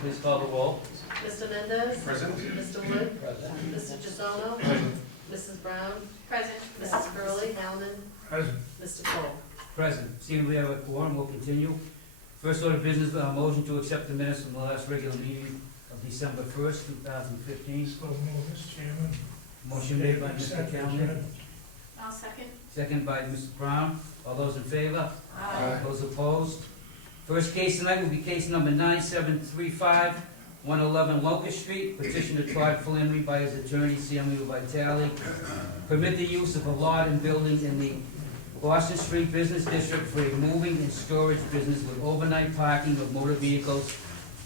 please call the roll. Mr. Mendez? Present. Mr. Wood? Present. Mr. Gisano? Mrs. Brown? Present. Mrs. Curley, Howland? Present. Mr. Cole? Present. Seeing we have a quorum, we'll continue. First order of business, motion to accept the minutes from the last regular meeting of December 1st, 2015. So move, Mr. Chairman. Motion made by Mr. Callen, I'll second. second by Mrs. Brown. All those in favor? Aye. Those opposed? First case tonight will be case number 9735, 111 Locust Street, petition to Todd Flannery by his attorney, Samuel Vitale. Permit the use of a lot and building in the Boston Street Business District for a moving and storage business with overnight parking of motor vehicles.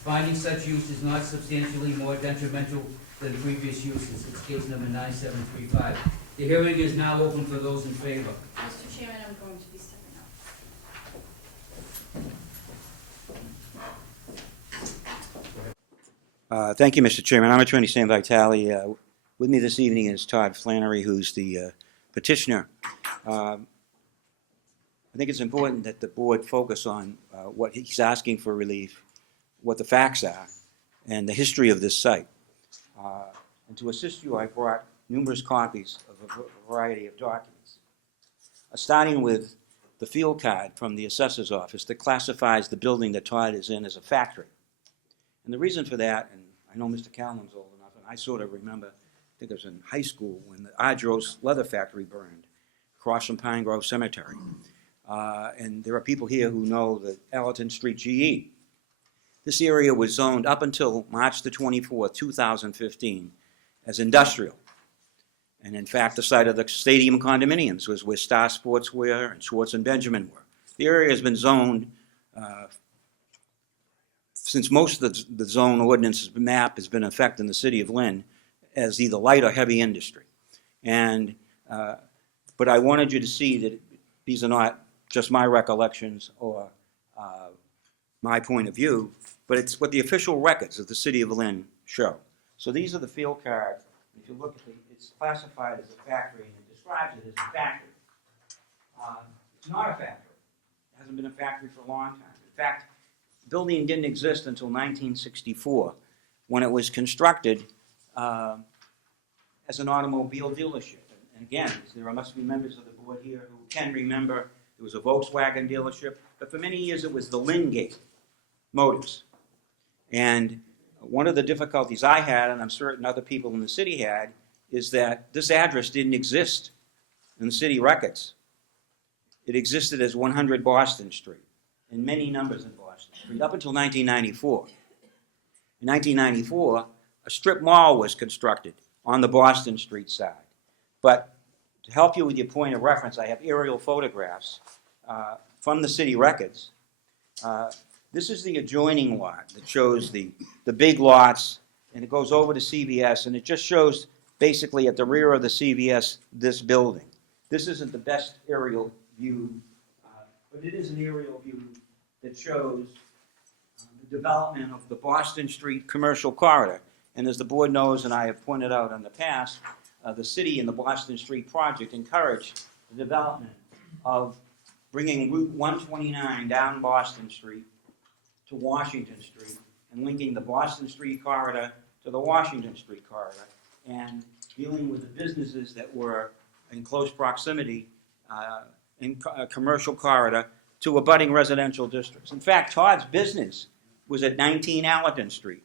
Finding such use is not substantially more detrimental than previous uses. It's case number 9735. The hearing is now open for those in favor. Mr. Chairman, I'm going to be stepping up. Thank you, Mr. Chairman. I'm Attorney Sam Vitale. With me this evening is Todd Flannery, who's the petitioner. I think it's important that the board focus on what he's asking for relief, what the facts are, and the history of this site. And to assist you, I brought numerous copies of a variety of documents, starting with the field card from the assessor's office that classifies the building that Todd is in as a factory. And the reason for that, and I know Mr. Callen's old enough, and I sort of remember, I think it was in high school, when the Ardros leather factory burned across from Pine Grove Cemetery. And there are people here who know the Allerton Street GE. This area was zoned up until March the 24th, 2015, as industrial. And in fact, the site of the stadium condominiums was where Star Sportswear and Schwartz and Benjamin were. The area has been zoned since most of the zone ordinance map has been in effect in the city of Lynn as either light or heavy industry. And, but I wanted you to see that these are not just my recollections or my point of view, but it's what the official records of the city of Lynn show. So these are the field cards. If you look at it, it's classified as a factory, and it describes it as a factory. It's not a factory. It hasn't been a factory for a long time. In fact, the building didn't exist until 1964, when it was constructed as an automobile dealership. And again, there must be members of the board here who can remember there was a Volkswagen dealership, but for many years it was the Lynngate Motors. And one of the difficulties I had, and I'm certain other people in the city had, is that this address didn't exist in the city records. It existed as 100 Boston Street, and many numbers in Boston Street, up until 1994. In 1994, a strip mall was constructed on the Boston Street side. But to help you with your point of reference, I have aerial photographs from the city records. This is the adjoining lot that shows the big lots, and it goes over to CVS, and it just shows basically at the rear of the CVS this building. This isn't the best aerial view, but it is an aerial view that shows the development of the Boston Street commercial corridor. And as the board knows, and I have pointed out in the past, the city and the Boston Street project encouraged the development of bringing Route 129 down Boston Street to Washington Street and linking the Boston Street corridor to the Washington Street corridor and dealing with the businesses that were in close proximity in a commercial corridor to abutting residential districts. In fact, Todd's business was at 19 Allerton Street,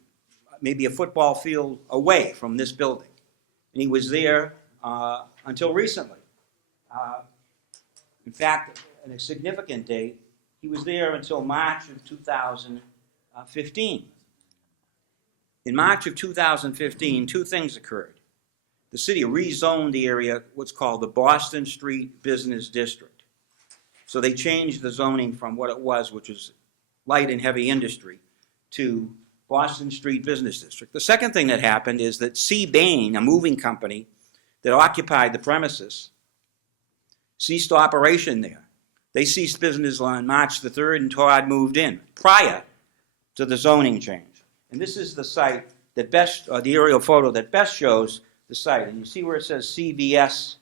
maybe a football field away from this building. And he was there until recently. In fact, on a significant date, he was there until March of 2015. In March of 2015, two things occurred. The city rezoned the area, what's called the Boston Street Business District. So they changed the zoning from what it was, which was light and heavy industry, to Boston Street Business District. The second thing that happened is that C. Bain, a moving company that occupied the premises, ceased operation there. They ceased business on March the 3rd, and Todd moved in prior to the zoning change. And this is the site that best, or the aerial photo that best shows the site. And you see where it says CVS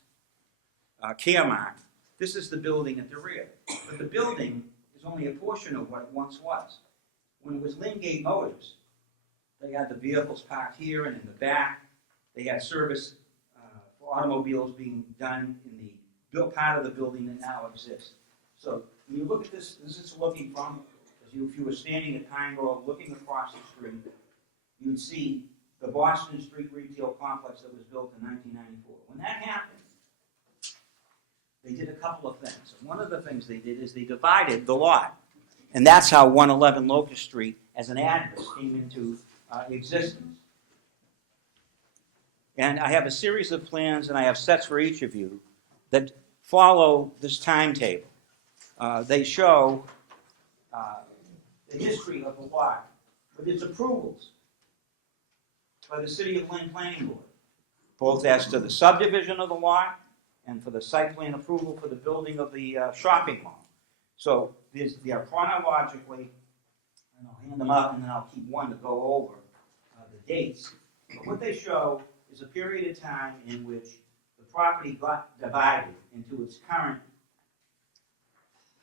Caremark. This is the building at the rear. But the building is only a portion of what it once was. When it was Lynngate Motors, They had the vehicles parked here and in the back. They had service for automobiles being done in the built part of the building that now exists. So when you look at this, this is looking from, if you were standing at Pine Grove looking across the street, you'd see the Boston Street retail complex that was built in 1994. When that happened, they did a couple of things. And one of the things they did is they divided the lot. And that's how 111 Locust Street as an address came into existence. And I have a series of plans, and I have sets for each of you that follow this timetable. They show the history of the lot with its approvals by the City of Lynn Planning Board, both as to the subdivision of the lot and for the site plan approval for the building of the shopping mall. So they are chronologically, and I'll hand them out and then I'll keep one to go over the dates. But what they show is a period of time in which the property got divided into its current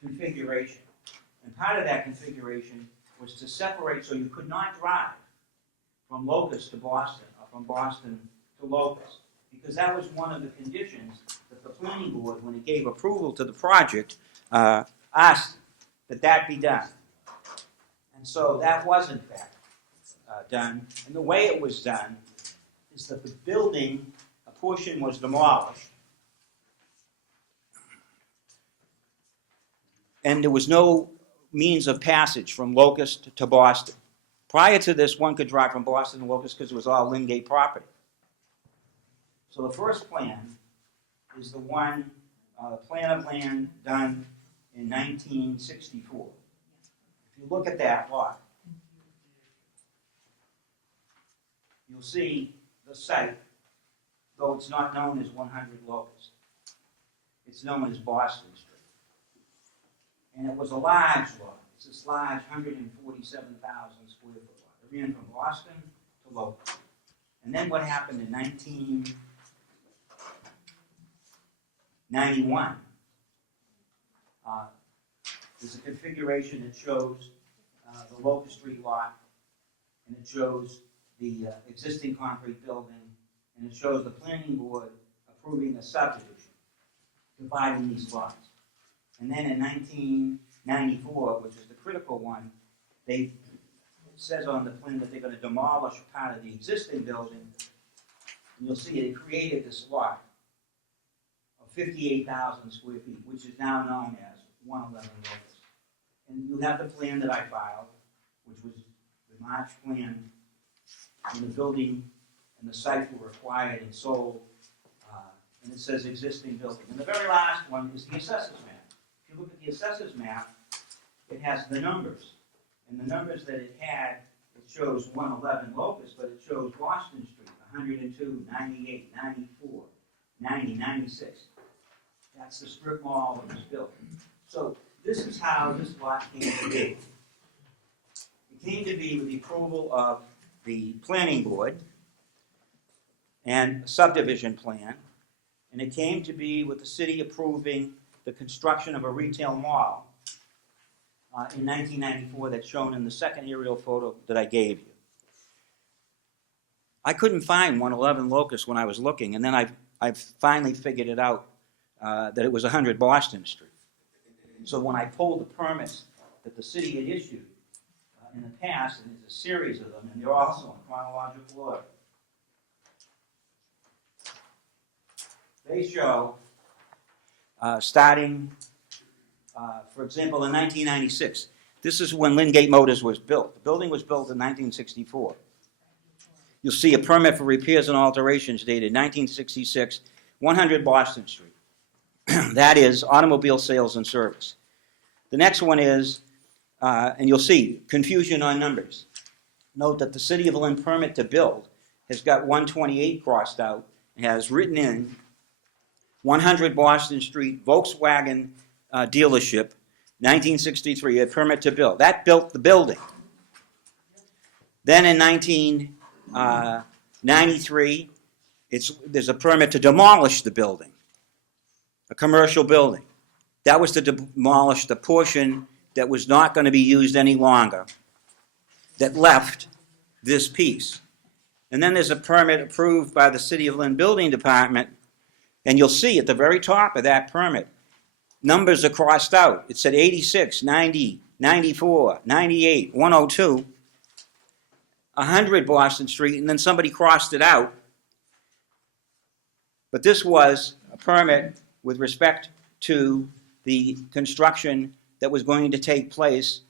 configuration. And part of that configuration was to separate so you could not drive from Locust to Boston or from Boston to Locust, because that was one of the conditions that the planning board, when it gave approval to the project, asked that that be done. And so that was in fact done. And the way it was done is that the building, a portion was demolished, and there was no means of passage from Locust to Boston. Prior to this, one could drive from Boston to Locust because it was all Lingate property. So the first plan is the one, plan of land done in 1964. If you look at that lot, you'll see the site, though it's not known as 100 Locust. It's known as Boston Street. And it was a large lot. It's this large 147,000 square foot lot. It ran from Boston to Locust. And then what happened in 1991, there's a configuration that shows the Locust Street lot, and it shows the existing concrete building, and it shows the planning board approving a subdivision, dividing these lots. And then in 1994, which is the critical one, it says on the plan that they're going to demolish part of the existing building, and you'll see it created this lot of 58,000 square feet, which is now known as 111 Locust. And you have the plan that I filed, which was the March plan, when the building and the site were acquired and sold, and it says existing building. And the very last one is the assessors map. If you look at the assessors map, it has the numbers. And the numbers that it had, it shows 111 Locust, but it shows Boston Street, 102, 98, 94, 90, 96. That's the strip mall that was built. So this is how this lot came to be. It came to be with the approval of the planning board and subdivision plan, and it came to be with the city approving the construction of a retail mall in 1994 that's shown in the second aerial photo that I gave you. I couldn't find 111 Locust when I was looking, and then I finally figured it out that it was 100 Boston Street. So when I pulled the permits that the city had issued in the past, and there's a series of them, and they're also in chronological order, they show starting, for example, in 1996. This is when Lingate Motors was built. The building was built in 1964. You'll see a permit for repairs and alterations dated 1966, 100 Boston Street. That is automobile sales and service. The next one is, and you'll see, confusion on numbers. Note that the City of Lynn permit to build has got 128 crossed out, and has written in 100 Boston Street, Volkswagen dealership, 1963, a permit to build. That built the building. Then in 1993, there's a permit to demolish the building, a commercial building. That was to demolish the portion that was not going to be used any longer, that left this piece. And then there's a permit approved by the City of Lynn Building Department, and you'll see at the very top of that permit, numbers are crossed out. It said 86, 90, 94, 98, 102, 100 Boston Street, and then somebody crossed it out. But this was a permit with respect to the construction that was going to take place.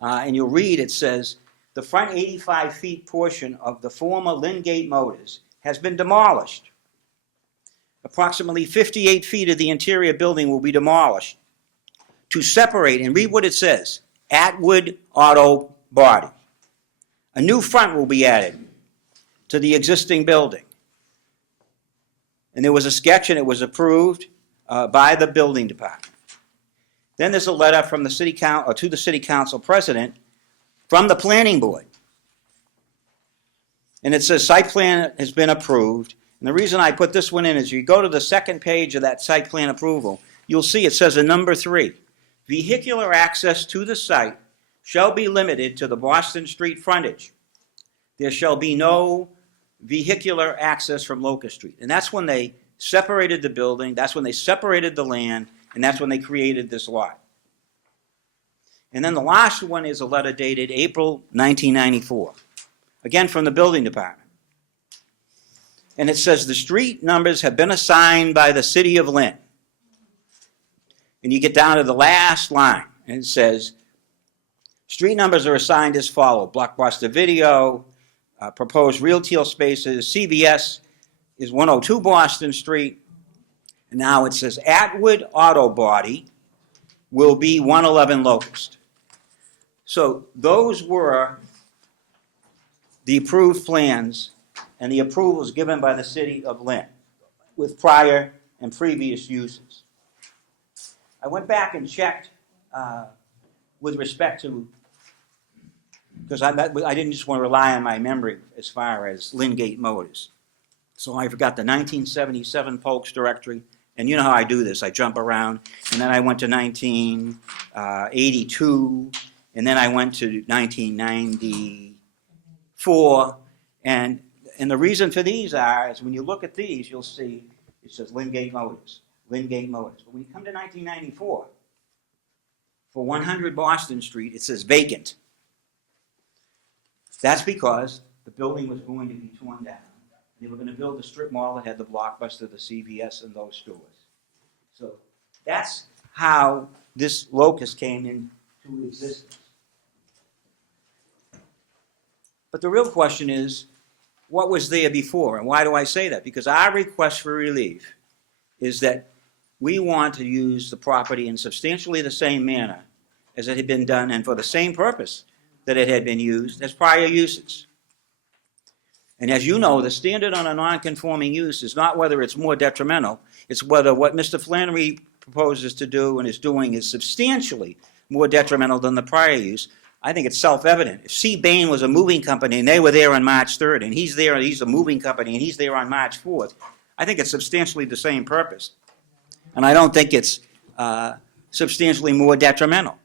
And you'll read, it says, the front 85 feet portion of the former Lynngate Motors has been demolished. Approximately 58 feet of the interior building will be demolished to separate, and read what it says, Atwood Auto Body. A new front will be added to the existing building. And there was a sketch, and it was approved by the building department. Then there's a letter from the city council, to the city council president from the planning board. And it says site plan has been approved. And the reason I put this one in is you go to the second page of that site plan approval, you'll see it says in number 3, vehicular access to the site shall be limited to the Boston Street frontage. There shall be no vehicular access from Locust Street. And that's when they separated the building, that's when they separated the land, and that's when they created this lot. And then the last one is a letter dated April 1994, again from the building department. And it says the street numbers have been assigned by the City of Lynn. And you get down to the last line, and it says, street numbers are assigned as follows: Blockbuster Video, proposed retail spaces, CVS is 102 Boston Street, and now it says Atwood Auto Body will be 111 Locust. So those were the approved plans and the approvals given by the City of Lynn with prior and previous uses. I went back and checked with respect to, because I didn't just want to rely on my memory as far as Lynngate Motors. So I forgot the 1977 Polks directory, and you know how I do this. I jump around, and then I went to 1982, and then I went to 1994, and the reason for these is when you look at these, you'll see it says Lynngate Motors, Lynngate Motors. But when you come to 1994, for 100 Boston Street, it says vacant. That's because the building was going to be torn down. They were going to build a strip mall that had the Blockbuster, the CVS, and those stores. So that's how this locus came into existence. But the real question is, what was there before? And why do I say that? Because our request for relief is that we want to use the property in substantially the same manner as it had been done and for the same purpose that it had been used as prior uses. And as you know, the standard on a non-conforming use is not whether it's more detrimental, it's whether what Mr. Flannery proposes to do and is doing is substantially more detrimental than the prior use. I think it's self-evident. If C. Bain was a moving company and they were there on March 3rd, and he's there, and he's a moving company, and he's there on March 4th, I think it's substantially the same purpose. And I don't think it's substantially more detrimental.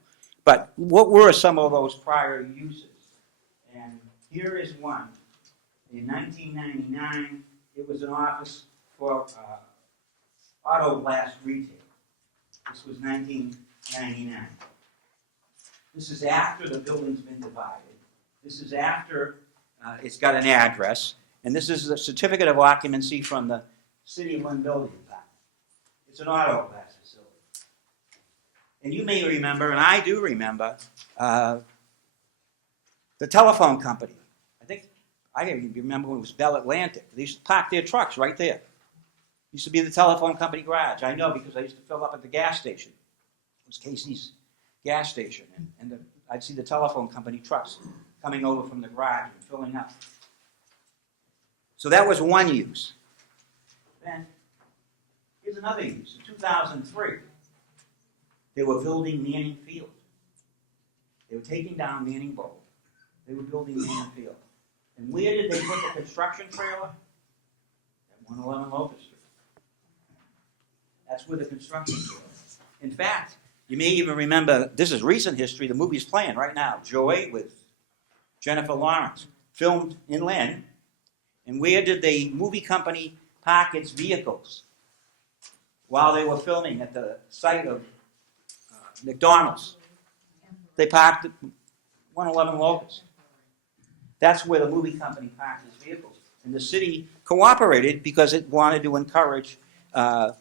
But what were some of those prior uses? And here is one. In 1999, it was an office for auto glass retail. This was 1999. This is after the building's been divided. This is after it's got an address. And this is a certificate of occupancy from the City of Lynn Building Department. It's an auto glass facility. And you may remember, and I do remember, the telephone company. I even remember when it was Bell Atlantic. They used to park their trucks right there. It used to be the telephone company garage. I know because I used to fill up at the gas station. It was Casey's gas station. And I'd see the telephone company trucks coming over from the garage and filling up. So that was one use. Then here's another use. In 2003, they were building Manning Field. They were taking down Manning Bowl. They were building Manning Field. And where did they put the construction trailer? At 111 Locust Street. That's where the construction trailer is. In fact, you may even remember, this is recent history, the movie's playing right now, Joy with Jennifer Lawrence. filmed in Lynn. And where did the movie company park its vehicles while they were filming at the site of McDonald's? They parked at 111 Locust. That's where the movie company parked its vehicles. And the city cooperated because it wanted to encourage the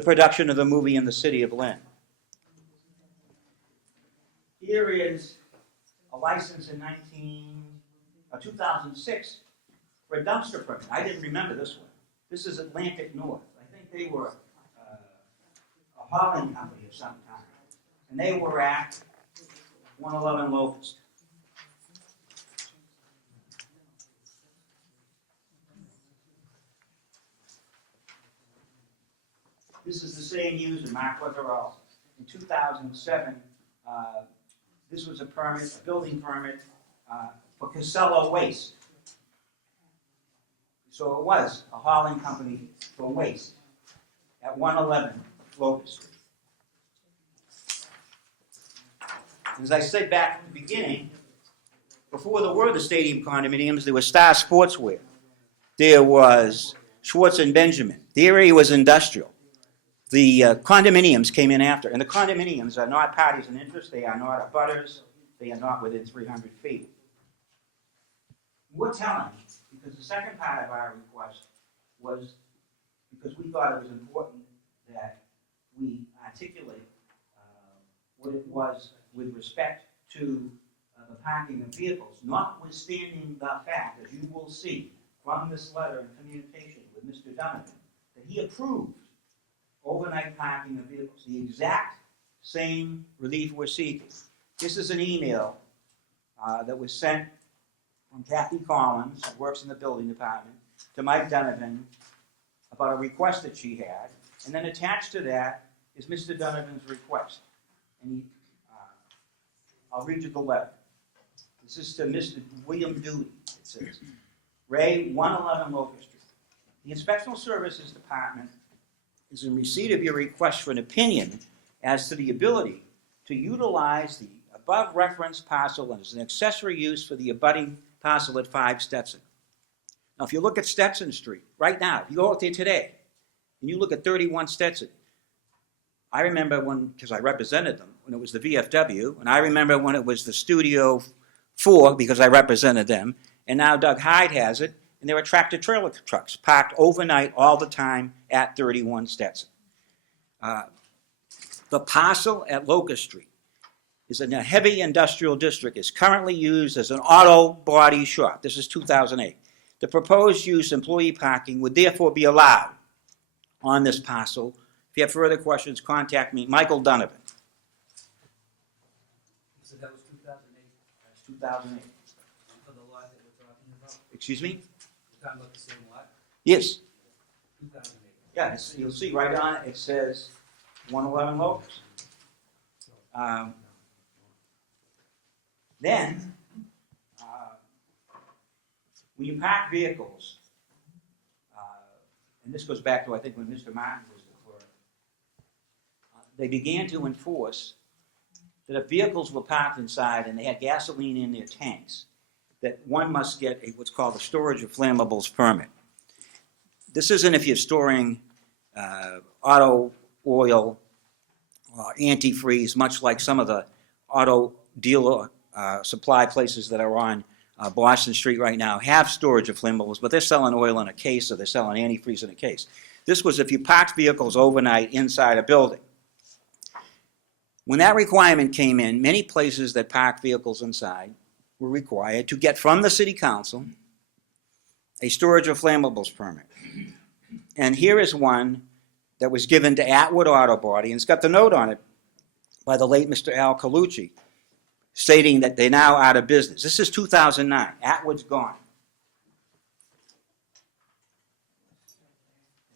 production of the movie in the city of Lynn. Here is a license in 2006 for a dumpster permit. I didn't remember this one. This is Atlantic North. I think they were a hauling company of some kind. And they were at 111 Locust. This is the same user, Mark Wetherell. In 2007, this was a permit, a building permit for Casella Waste. So it was a hauling company for waste at 111 Locust Street. As I said back at the beginning, before there were the stadium condominiums, there was Star Sportswear. There was Schwartz and Benjamin. The area was industrial. The condominiums came in after, and the condominiums are not parties in interest. They are not abutters. They are not within 300 feet. We're telling, because the second part of our request was because we thought it was important that we articulate what it was with respect to the parking of vehicles, notwithstanding the fact, as you will see from this letter and communication with Mr. Donovan, that he approved overnight parking of vehicles, the exact same relief we're seeking. This is an email that was sent from Kathy Collins, who works in the building department, to Mike Donovan about a request that she had, and then attached to that is Mr. Donovan's request. And I'll read you the letter. This is to Mr. William Doody, it says. Ray, 111 Locust Street. The Inspectional Services Department is in receipt of your request for an opinion as to the ability to utilize the above referenced parcel as an accessory use for the abutting parcel at 5 Stetson. Now, if you look at Stetson Street, right now, if you go out there today, and you look at 31 Stetson, I remember when, because I represented them, when it was the VFW, and I remember when it was the Studio 4, because I represented them, and now Doug Hyde has it, and there are tractor-trailer trucks parked overnight all the time at 31 Stetson. The parcel at Locust Street is in a heavy industrial district, is currently used as an auto body shop. This is 2008. The proposed use employee parking would therefore be allowed on this parcel. If you have further questions, contact me, Michael Donovan. So that was 2008, That's 2008. for the lot that we're talking about? Excuse me? We're talking about the same lot? Yes. 2008. Yeah, you'll see right on it, it says 111 Locust. Then, when you park vehicles, and this goes back to, I think, when Mr. Martin was the clerk, they began to enforce that if vehicles were parked inside and they had gasoline in their tanks, that one must get what's called a storage of flammables permit. This isn't if you're storing auto oil or antifreeze, much like some of the auto dealer supply places that are on Boston Street right now have storage of flammables, but they're selling oil in a case or they're selling antifreeze in a case. This was if you parked vehicles overnight inside a building. When that requirement came in, many places that park vehicles inside were required to get from the city council a storage of flammables permit. And here is one that was given to Atwood Auto Body, and it's got the note on it by the late Mr. Al Colucci, stating that they're now out of business. This is 2009. Atwood's gone.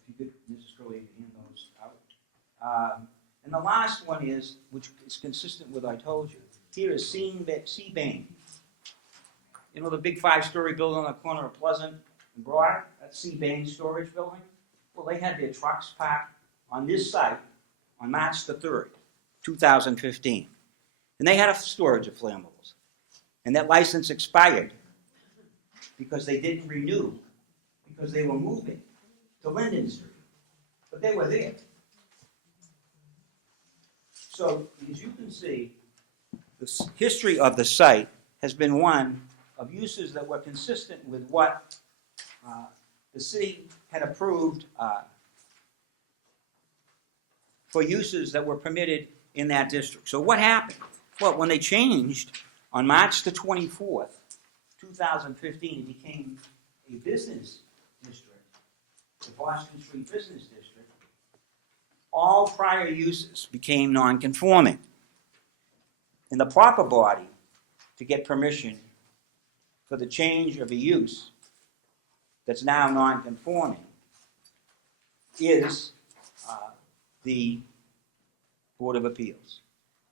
If you could, Mrs. Curley, hand those out. And the last one is, which is consistent with what I told you, here is Seabain. You know the big 5-story building on the corner of Pleasant and Broad? That's Seabain Storage Building. Well, they had their trucks parked on this site on March the 3rd, 2015. And they had a storage of flammables. And that license expired because they didn't renew, because they were moving to Linden Street. But they were there. So, as you can see, the history of the site has been one of uses that were consistent with what the city had approved for uses that were permitted in that district. So what happened? Well, when they changed on March the 24th, 2015, it became a business district, the Boston Street Business District. All prior uses became non-conforming. And the proper body to get permission for the change of a use that's now non-conforming is the Board of Appeals.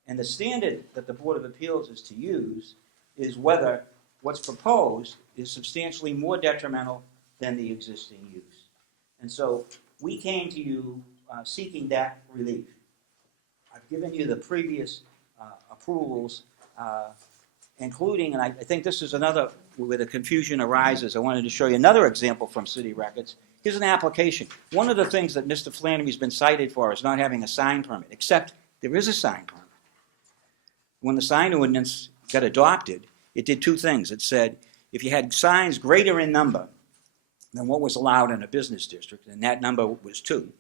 And the standard that the Board of Appeals is to use is whether what's proposed is substantially more detrimental than the existing use. And so we came to you seeking that relief. I've given you the previous approvals, including, and I think this is another where the confusion arises. I wanted to show you another example from city records. Here's an application. One of the things that Mr. Flannery's been cited for is not having a sign permit, except there is a sign permit. When the sign ordinance got adopted, it did two things. It said if you had signs greater in number than what was allowed in a business district, and that number was 2,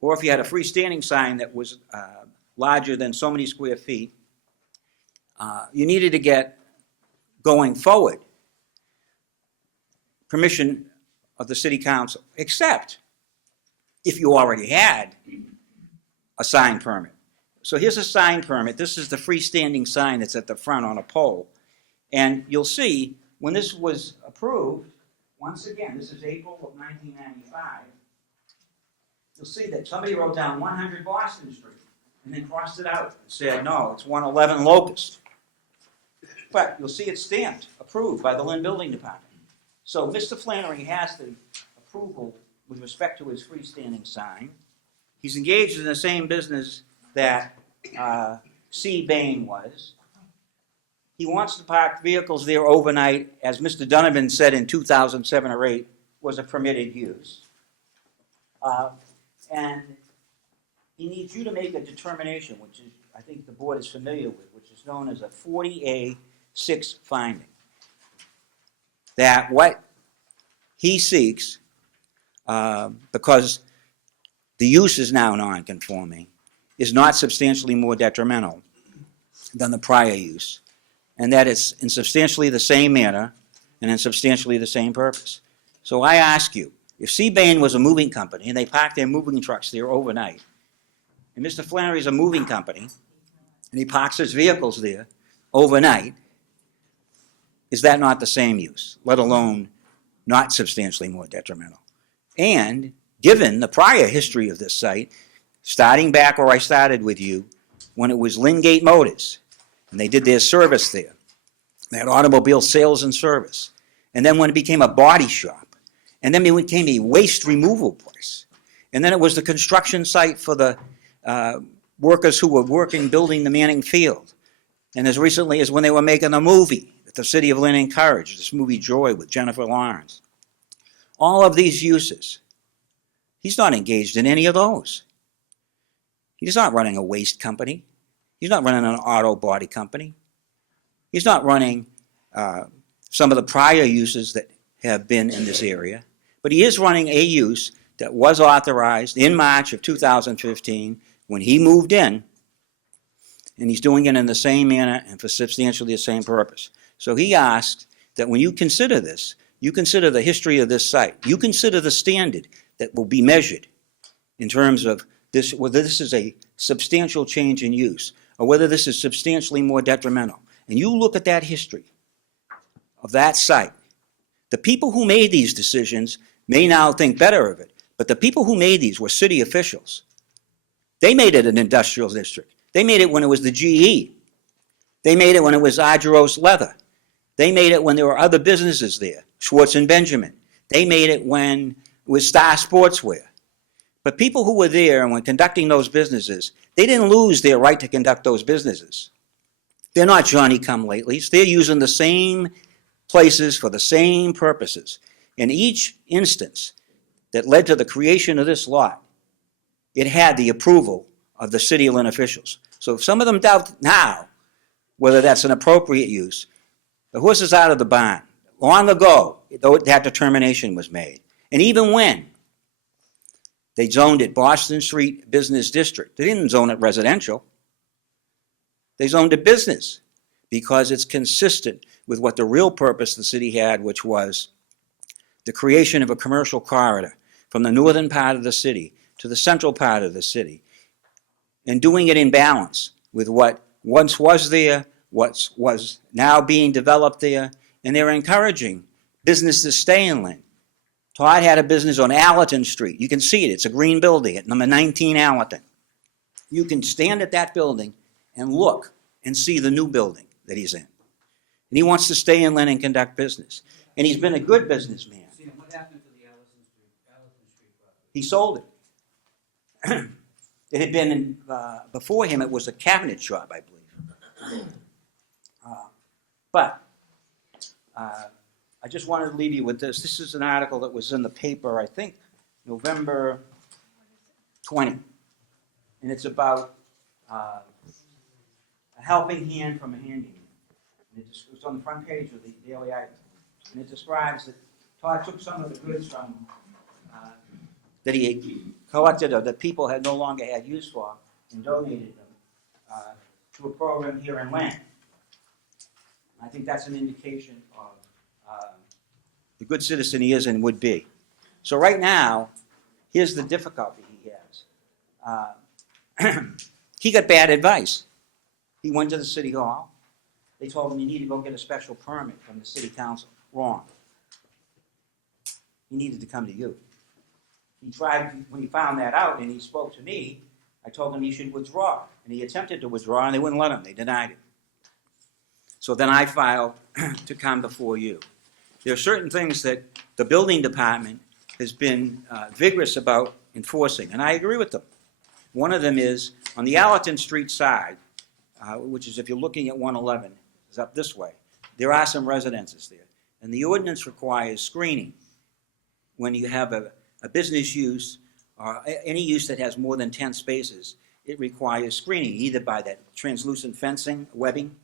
or if you had a freestanding sign that was larger than so many square feet, you needed to get, going forward, permission of the city council, except if you already had a sign permit. So here's a sign permit. This is the freestanding sign that's at the front on a pole. And you'll see, when this was approved, once again, this is April of 1995, you'll see that somebody wrote down 100 Boston Street and then crossed it out and said, no, it's 111 Locust. But you'll see it's stamped, approved by the Lynn Building Department. So Mr. Flannery has the approval with respect to his freestanding sign. He's engaged in the same business that C. Bain was. He wants to park vehicles there overnight, as Mr. Donovan said in 2007 or 8, was a permitted use. And he needs you to make a determination, which is, I think the board is familiar with, which is known as a 40A6 finding. That what he seeks, because the use is now non-conforming, is not substantially more detrimental than the prior use, and that it's in substantially the same manner and in substantially the same purpose. So I ask you, if C. Bain was a moving company and they parked their moving trucks there overnight, and Mr. Flannery's a moving company and he parks his vehicles there overnight, is that not the same use, let alone not substantially more detrimental? And given the prior history of this site, starting back where I started with you, when it was Lingate Motors, and they did their service there, they had automobile sales and service, and then when it became a body shop, and then it became a waste removal place, and then it was the construction site for the workers who were working building the Manning Field, and as recently as when they were making a movie that the city of Lynn encouraged, this movie Joy with Jennifer Lawrence. All of these uses, he's not engaged in any of those. He's not running a waste company. He's not running an auto body company. He's not running some of the prior uses that have been in this area. But he is running a use that was authorized in March of 2015 when he moved in, and he's doing it in the same manner and for substantially the same purpose. So he asks that when you consider this, you consider the history of this site. You consider the standard that will be measured in terms of this, whether this is a substantial change in use or whether this is substantially more detrimental. And you look at that history of that site. The people who made these decisions may now think better of it, but the people who made these were city officials. They made it an industrial district. They made it when it was the GE. They made it when it was Argyros Leather. They made it when there were other businesses there, Schwartz and Benjamin. They made it when it was Star Sportswear. But people who were there and were conducting those businesses, they didn't lose their right to conduct those businesses. They're not Johnny-come-latelys. They're using the same places for the same purposes. In each instance that led to the creation of this lot, it had the approval of the city of Lynn officials. So if some of them doubt now whether that's an appropriate use, the horse is out of the barn. Long ago, that determination was made. And even when they zoned it Boston Street Business District, they didn't zone it residential. They zoned it business because it's consistent with what the real purpose the city had, which was the creation of a commercial corridor from the northern part of the city to the central part of the city, and doing it in balance with what once was there, what was now being developed there, and they're encouraging business to stay in Lynn. Todd had a business on Allerton Street. You can see it. It's a green building at number 19 Allerton. You can stand at that building and look and see the new building that he's in. And he wants to stay in Lynn and conduct business. And he's been a good businessman. What happened to the Allerton Street property? He sold it. It had been, before him, it was a cabinet shop, I believe. But I just wanted to leave you with this. This is an article that was in the paper, I think, November 20. And it's about a helping hand from a handyman. And it's on the front page of the Daily Item. And it describes that Todd took some of the goods from that he had collected or that people had no longer had use for and donated them to a program here in Lynn. I think that's an indication of the good citizen he is and would be. So right now, here's the difficulty he has. He got bad advice. He went to the city hall. They told him you need to go get a special permit from the city council. Wrong. He needed to come to you. He tried, when he found that out and he spoke to me, I told him he should withdraw. And he attempted to withdraw and they wouldn't let him. They denied it. So then I filed to come before you. There are certain things that the building department has been vigorous about enforcing, and I agree with them. One of them is on the Allerton Street side, which is if you're looking at 111, is up this way. There are some residences there, and the ordinance requires screening when you have a business use or any use that has more than 10 spaces. It requires screening either by that translucent fencing, webbing,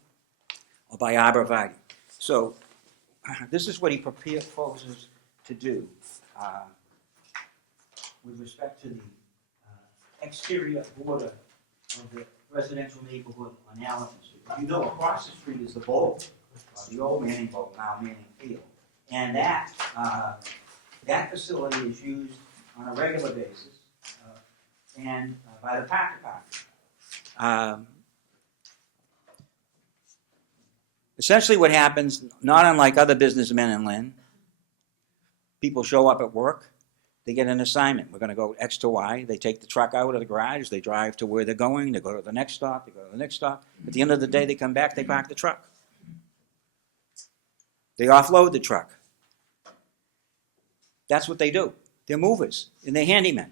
or by arborvitae. So this is what he proposes to do with respect to the exterior border of the residential neighborhood on Allerton Street. You know, across the street is the boat, the old Manning boat, now Manning Field. And that facility is used on a regular basis and by the park department. Essentially what happens, not unlike other businessmen in Lynn, people show up at work, they get an assignment. We're going to go X to Y. They take the truck out of the garage, they drive to where they're going, they go to the next stop, they go to the next stop. At the end of the day, they come back, they park the truck. They offload the truck. That's what they do. They're movers, and they're handymen.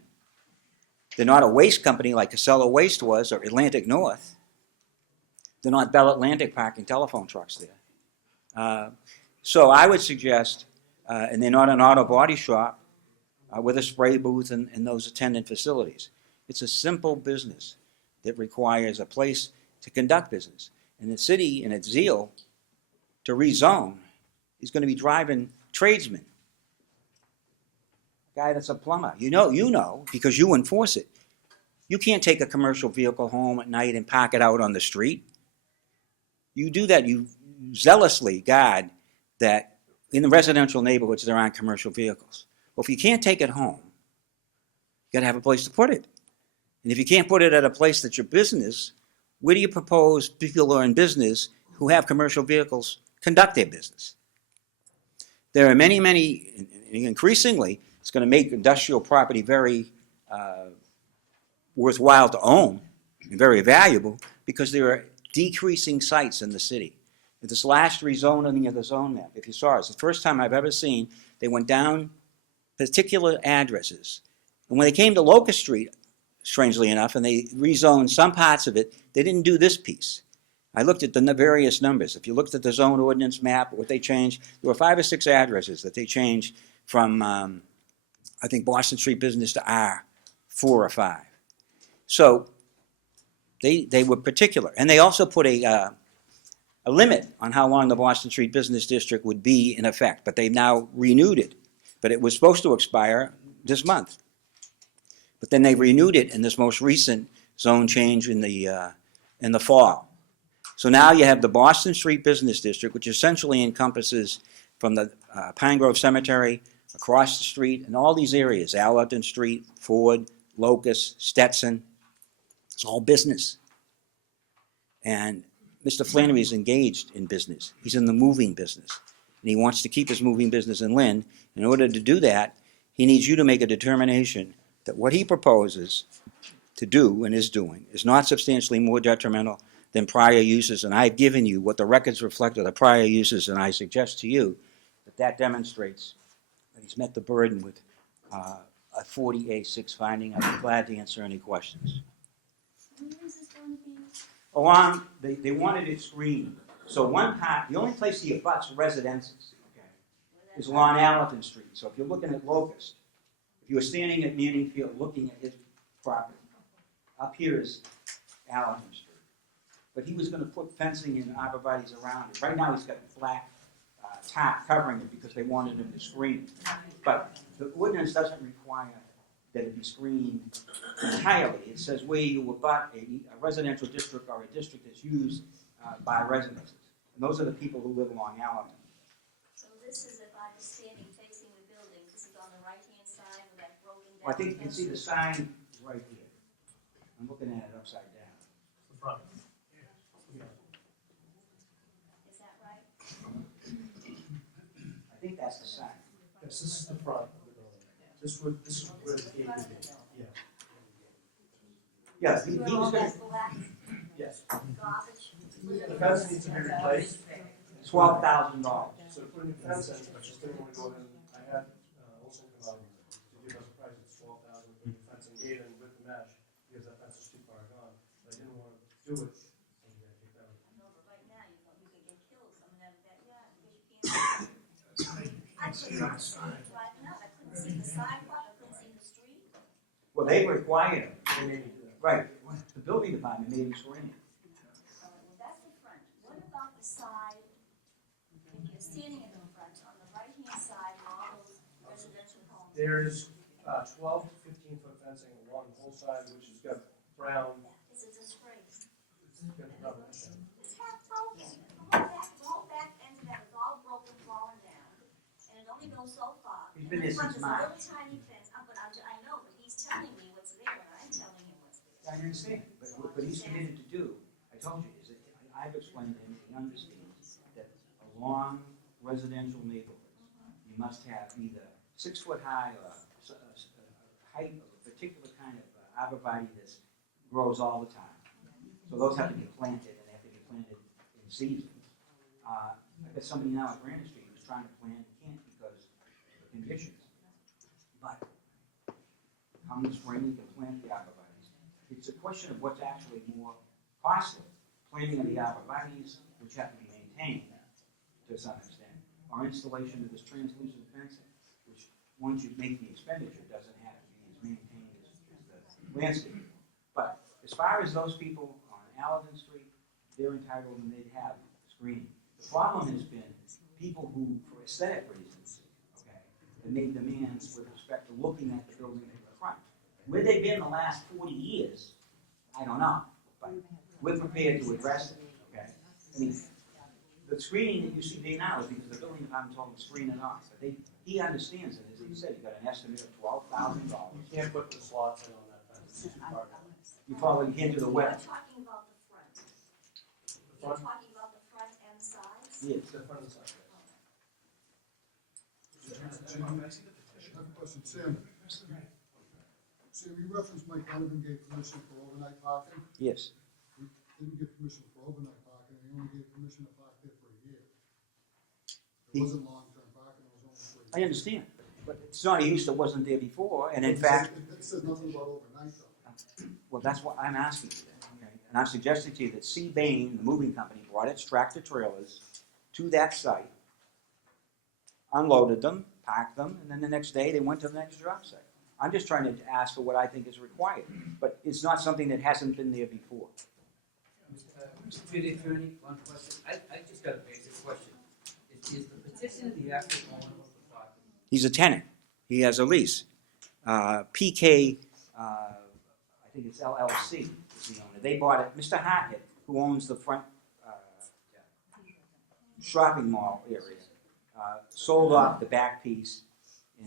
They're not a waste company like Casella Waste was or Atlantic North. They're not Bell Atlantic parking telephone trucks there. So I would suggest, and they're not an auto body shop with a spray booth and those attendant facilities. It's a simple business that requires a place to conduct business. And the city, in its zeal to rezone, is going to be driving tradesmen. A guy that's a plumber. You know, because you enforce it. You can't take a commercial vehicle home at night and park it out on the street. You do that, you zealously guard that in the residential neighborhoods there aren't commercial vehicles. Well, if you can't take it home, you got to have a place to put it. And if you can't put it at a place that's your business, where do you propose people who are in business who have commercial vehicles conduct their business? There are many, increasingly, it's going to make industrial property very worthwhile to own and very valuable because there are decreasing sites in the city. This last rezoning of the zone map, if you saw it, it's the first time I've ever seen they went down particular addresses. And when they came to Locust Street, strangely enough, and they rezoned some parts of it, they didn't do this piece. I looked at the various numbers. If you looked at the zone ordinance map, what they changed, there were 5 or 6 addresses that they changed from, I think, Boston Street Business to R, 4 or 5. So they were particular. And they also put a limit on how long the Boston Street Business District would be in effect, but they've now renewed it. But it was supposed to expire this month. But then they renewed it in this most recent zone change in the fall. So now you have the Boston Street Business District, which essentially encompasses from the Pine Grove Cemetery across the street and all these areas, Allerton Street, Ford, Locust, Stetson. It's all business. And Mr. Flannery is engaged in business. He's in the moving business. And he wants to keep his moving business in Lynn. In order to do that, he needs you to make a determination that what he proposes to do and is doing is not substantially more detrimental than prior uses, and I've given you what the records reflect of the prior uses, and I suggest to you that that demonstrates that he's met the burden with a 40A6 finding. I'd be glad to answer any questions. Where is this going to be? Along, they wanted it screened. So one part, the only place he abuts residences, okay, is along Allerton Street. So if you're looking at Locust, if you were standing at Manning Field looking at his property, up here is Allerton Street. But he was going to put fencing and arborvitae's around it. Right now he's got a flat top covering it because they wanted him to screen it. But the ordinance doesn't require that it be screened entirely. It says where you abut a residential district or a district that's used by residences. And those are the people who live along Allerton. So this is if I was standing facing the building, this is on the right-hand side with that broken down. Well, I think you can see the sign right here. I'm looking at it upside down. The front. Is that right? I think that's the sign. Yes, this is the front of the building. This is where the gate would be. Yeah. Yes, he Where was all going that black Yes. garbage. The fence needs to be replaced. to $12,000. So to put a new fence in, but just didn't want to go ahead and, I had Olson come out to give us a price, it's $12,000, put a new fencing gate in with the mesh, because that fence is too far gone. But I didn't want to do it. So we gotta take that out. No, but right now, you could get killed coming out of that yard because you can't. I couldn't driving out, I couldn't see the sidewalk, I couldn't see the street. Well, they required, They made me do that. right, the building department made him screen it. Well, that's the front. What about the side? If you're standing in the front, on the right-hand side, all those residential homes. There's 12 to 15 foot fencing along the whole side, which has got brown. It's a disgrace. It's got rubber. It's half broken. The whole back end of that is all broken, falling down. And it only goes so far. He's been there since And March. the front is a little tiny fence. I know, but he's telling me what's there, and I'm telling him what's there. I understand, but what he's committed to do, I told you, is that I've explained to him, he understands that along residential neighborhoods, you must have either 6 foot high or a height of a particular kind of arborvitae that grows all the time. So those have to be planted, and they have to be planted in seasons. I got somebody now at Granite Street who's trying to plant and can't because of the conditions. But come the spring, you can plant the arborvitae's. It's a question of what's actually more costly, planting of the arborvitae's, which have to be maintained to some extent, or installation of this translucent fencing, which once you make the expenditure doesn't have to be as maintained as the landscape. But as far as those people on Allerton Street, they're entitled and they'd have screening. The problem has been people who, for aesthetic reasons, okay, have made demands with respect to looking at the building from the front. Where they've been the last 40 years, I don't know, but we're prepared to address it, okay? I mean, the screening that you see there now is because the building department told him to screen it off. But he understands it, as he said, he got an estimate of $12,000. You can't put the slots in on that fence, it's too far gone. You probably can't do the You're wet. talking about the front. The You're front, talking about the front and the sides? Yes. the front and side. I have a question, Sam. Sam, you referenced Mike Donovan gave permission for overnight parking. Yes. He didn't give permission for overnight parking, he only gave permission to park there for a year. It wasn't long-term parking, it was only for a I year. understand, but it's not a use that wasn't there before, and in fact, It says nothing about overnight though. well, that's what I'm asking you. Okay? And I'm suggesting to you that C. Bain, the moving company, brought its tractor trailers to that site, unloaded them, packed them, and then the next day they went to the next job site. I'm just trying to ask for what I think is required, but it's not something that hasn't been there before. Through the attorney, one question. I just got a basic question. Is the petitioner the actual owner of the property? He's a tenant. He has a lease. PK, I think it's LLC is the owner. They bought it. Mr. Hackett, who owns the front shopping mall area, sold off the back piece in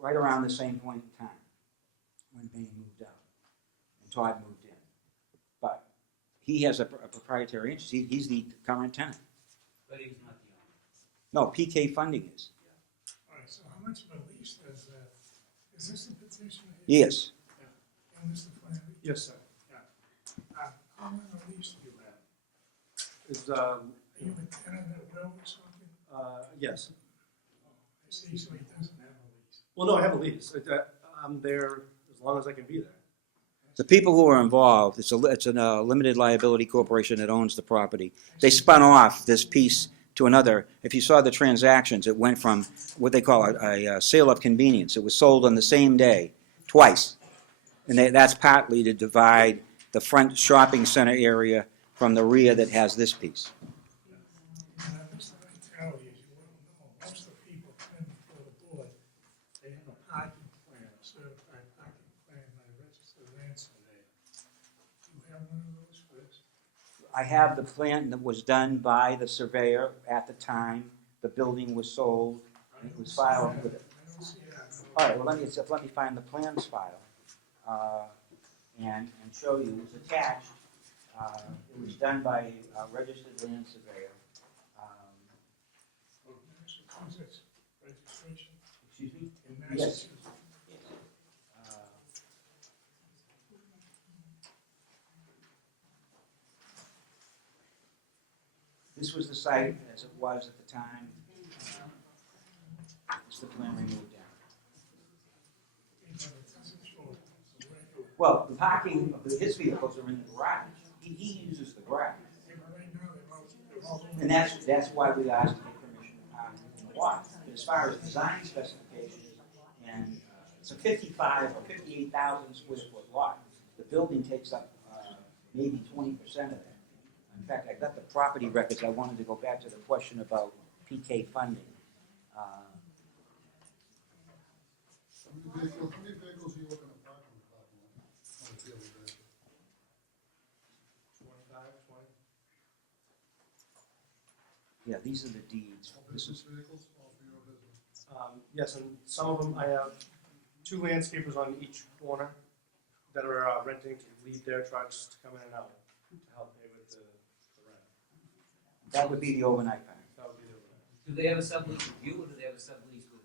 right around the same point in time when Bain moved out and Todd moved in. But he has a proprietary interest. He's the current tenant. But he's not the owner. No, PK Funding is. All right, so how much of a lease does that, is this a petition? Yes. And Mr. Flannery? Yes, sir. How long a lease do you have? Is, Are you a tenant at will or something? yes. I see, so he doesn't have a lease. Well, no, I have a lease. I'm there as long as I can be there. The people who are involved, it's a limited liability corporation that owns the property. They spun off this piece to another. If you saw the transactions, it went from what they call a sale of convenience. It was sold on the same day, twice. And that's partly to divide the front shopping center area from the rear that has this piece. And Mr. Vitale, as you well know, most of the people come before the board, they have a parking plan, a certified parking plan by a registered land surveyor. Do you have one of those for this? I have the plan that was done by the surveyor at the time the building was sold. And it was filed with it. I don't see that. All right, well, let me find the plans file and show you. It was attached. It was done by a registered land surveyor. Massachusetts registration Excuse me? in Yes. Massachusetts. This was the site as it was at the time Mr. Flannery moved down. But it doesn't show the regular. Well, the parking of his vehicles are in the garage. He uses the garage. Yeah, but right now, they're all And that's why we asked to get permission to park in the lot. But as far as design specifications, and it's a 55 or 58,000 square foot lot. The building takes up maybe 20% of that. In fact, I got the property records. I wanted to go back to the question about PK funding. How many vehicles are you looking at parking in the parking lot on a daily basis? 25, 20. Yeah, these are the deeds. All This business is, vehicles, all for your business? Yes, and some of them, I have 2 landscapers on each corner that are renting to leave their trucks to come in and out to help pay with the rent. that would be the overnight park. That would be the rent. Do they have a sublease with you, or do they have a sublease with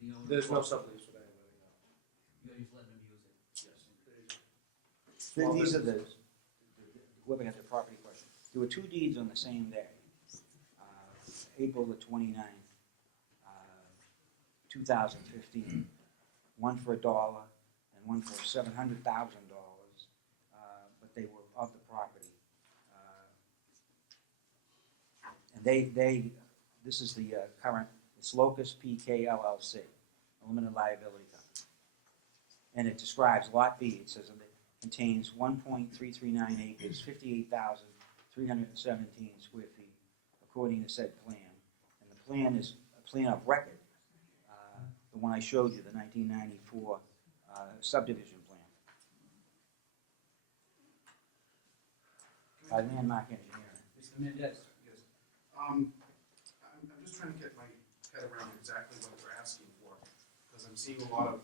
the owner? There's no sublease with anybody now. You're just letting them use it? Yes. These are whoever had the property question. There were 2 deeds on the same day, April the 29th, 2015. One for $1 and one for $700,000, but they were of the property. And this is the current, it's Locust PK LLC, a limited liability company. And it describes Lot B, it says it contains 1.339 acres, 58,317 square feet, according to said plan. And the plan is a plan of record, the one I showed you, the 1994 subdivision plan. By Landmark Engineering. Mr. Mendez? Yes. I'm just trying to get my head around exactly what we're asking for, because I'm seeing a lot of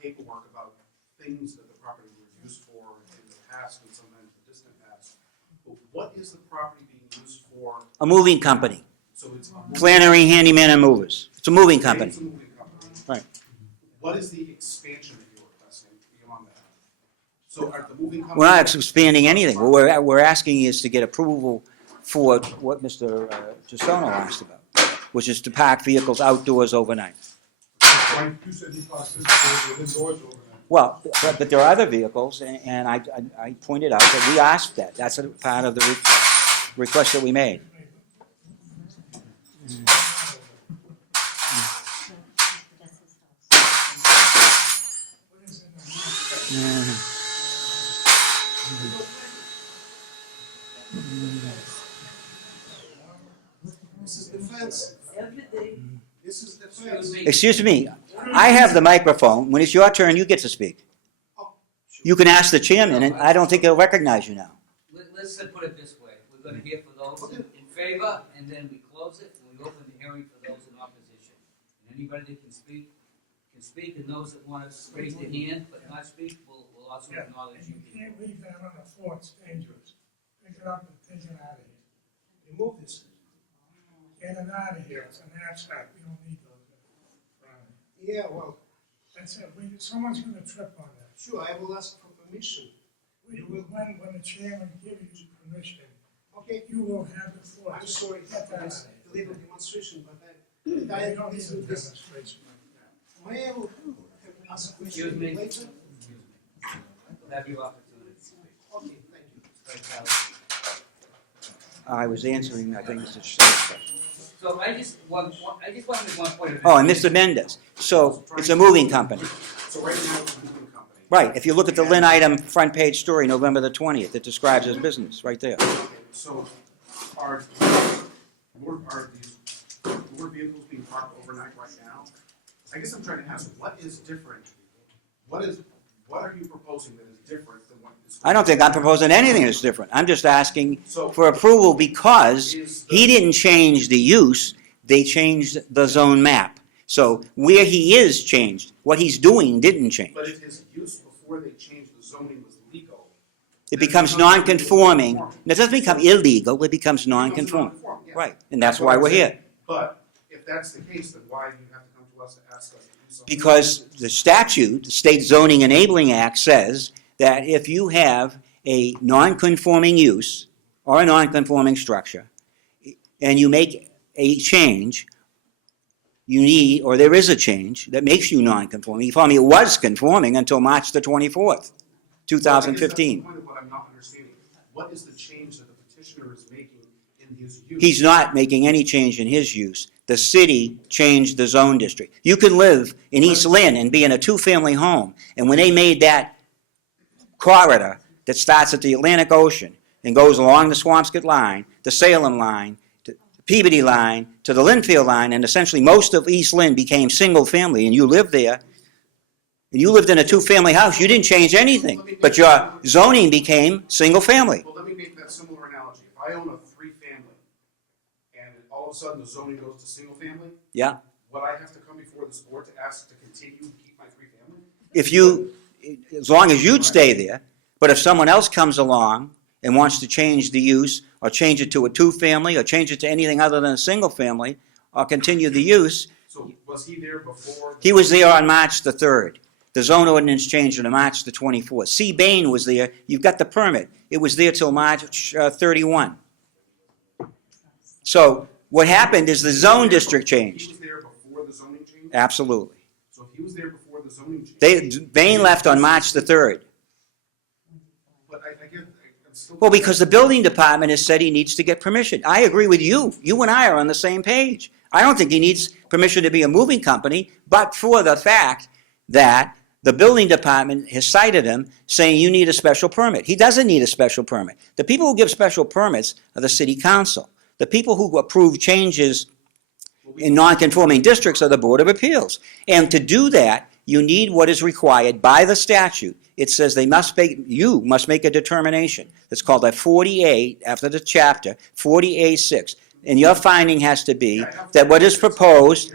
paperwork about things that the property was used for in the past and sometimes the distant past. But what is the property being used for? A moving company, So it's a moving Flannery Handyman and Movers. It's a moving company. It's a moving company. Right. What is the expansion that you're requesting beyond that? So are the moving company? We're not expanding anything. What we're asking is to get approval for what Mr. Gisono asked about, which is to park vehicles outdoors overnight. You said you parked this within doors overnight. Well, but there are other vehicles, and I pointed out that we asked that. That's a part of the request that we made. What is in the house? This is the fence. This is the fence. Excuse me, I have the microphone. When it's your turn, you get to speak. You can ask the chairman, and I don't think he'll recognize you now. Let's put it this way, we're gonna hear for those in favor, and then we close it, and we open the hearing for those in opposition. And anybody that can speak, and those that wanna raise their hand but not speak, we'll also Yeah, acknowledge and you. you can't leave that on the floor, it's dangerous. Pick it up and take it out of here. Remove this. Get it out of here, it's an abstract, we don't need those. Yeah, well, That's it, someone's gonna trip on that. sure, I will ask for permission. When the chairman gives you permission, Okay, you will have the floor. I'm sorry Get for that this out of here. illegal demonstration, but We I don't need this a is this. demonstration right now. May I will ask a Excuse me. question later? Excuse me. We'll have your opportunity to speak. Okay, thank you. Right, Sally. I was answering, I think, Mr. Schultz. So I just want to make one point of. Oh, and Mr. Mendez. So it's a moving company. So right now, it's a moving company. Right, if you look at the Lynn item front page story, November the 20th, it describes his business, right there. So are these vehicles being parked overnight right now? I guess I'm trying to ask, what is different? What are you proposing that is different than what is? I don't think I'm proposing anything that's different. I'm just asking So for approval because is he the, didn't change the use, they changed the zone map. So where he is changed, what he's doing didn't change. but if his use before they changed the zoning was legal. It then becomes becomes non-conforming. non-conforming. It doesn't become illegal, it becomes It becomes non-conforming. non-conforming, yeah. Right, and that's what why I'm we're saying. here. But if that's the case, then why do you have to come to us to ask us to do something? Because the statute, the State Zoning Enabling Act says that if you have a non-conforming use or a non-conforming structure, and you make a change, you need, or there is a change that makes you non-conforming. You told me it was conforming until March the 24th, 2015. Well, I guess that's the point of what I'm not understanding. What is the change that the petitioner is making in his use? He's not making any change in his use. The city changed the zone district. You can live in East Lynn and be in a two-family home, and when they made that corridor that starts at the Atlantic Ocean and goes along the Swampscott line, the Salem line, to the Peabody line, to the Linfield line, and essentially most of East Lynn became single-family, and you lived there, and you lived in a two-family house, you didn't change anything, but your zoning became single-family. Well, let me make that similar analogy. If I own a three-family, and all of a sudden the zoning goes to single-family, Yeah? would I have to come before this board to ask to continue to keep my three-family? If you, as long as you'd stay there, but if someone else comes along and wants to change the use, or change it to a two-family, or change it to anything other than a single-family, or continue the use, So was he there before? he was there on March the 3rd. The zone ordinance changed on March the 24th. C. Bain was there. You've got the permit. It was there till March 31. So what happened is the zone district He changed. was there before the zoning change? Absolutely. So if he was there before the zoning change? Bain left on March the 3rd. But I get, I'm still. Well, because the building department has said he needs to get permission. I agree with you. You and I are on the same page. I don't think he needs permission to be a moving company, but for the fact that the building department has cited him saying you need a special permit. He doesn't need a special permit. The people who give special permits are the city council. The people who approve changes in non-conforming districts are the Board of Appeals. And to do that, you need what is required by the statute. It says you must make a determination. It's called a 40A, after the chapter, 40A6. And your finding has to be that what is proposed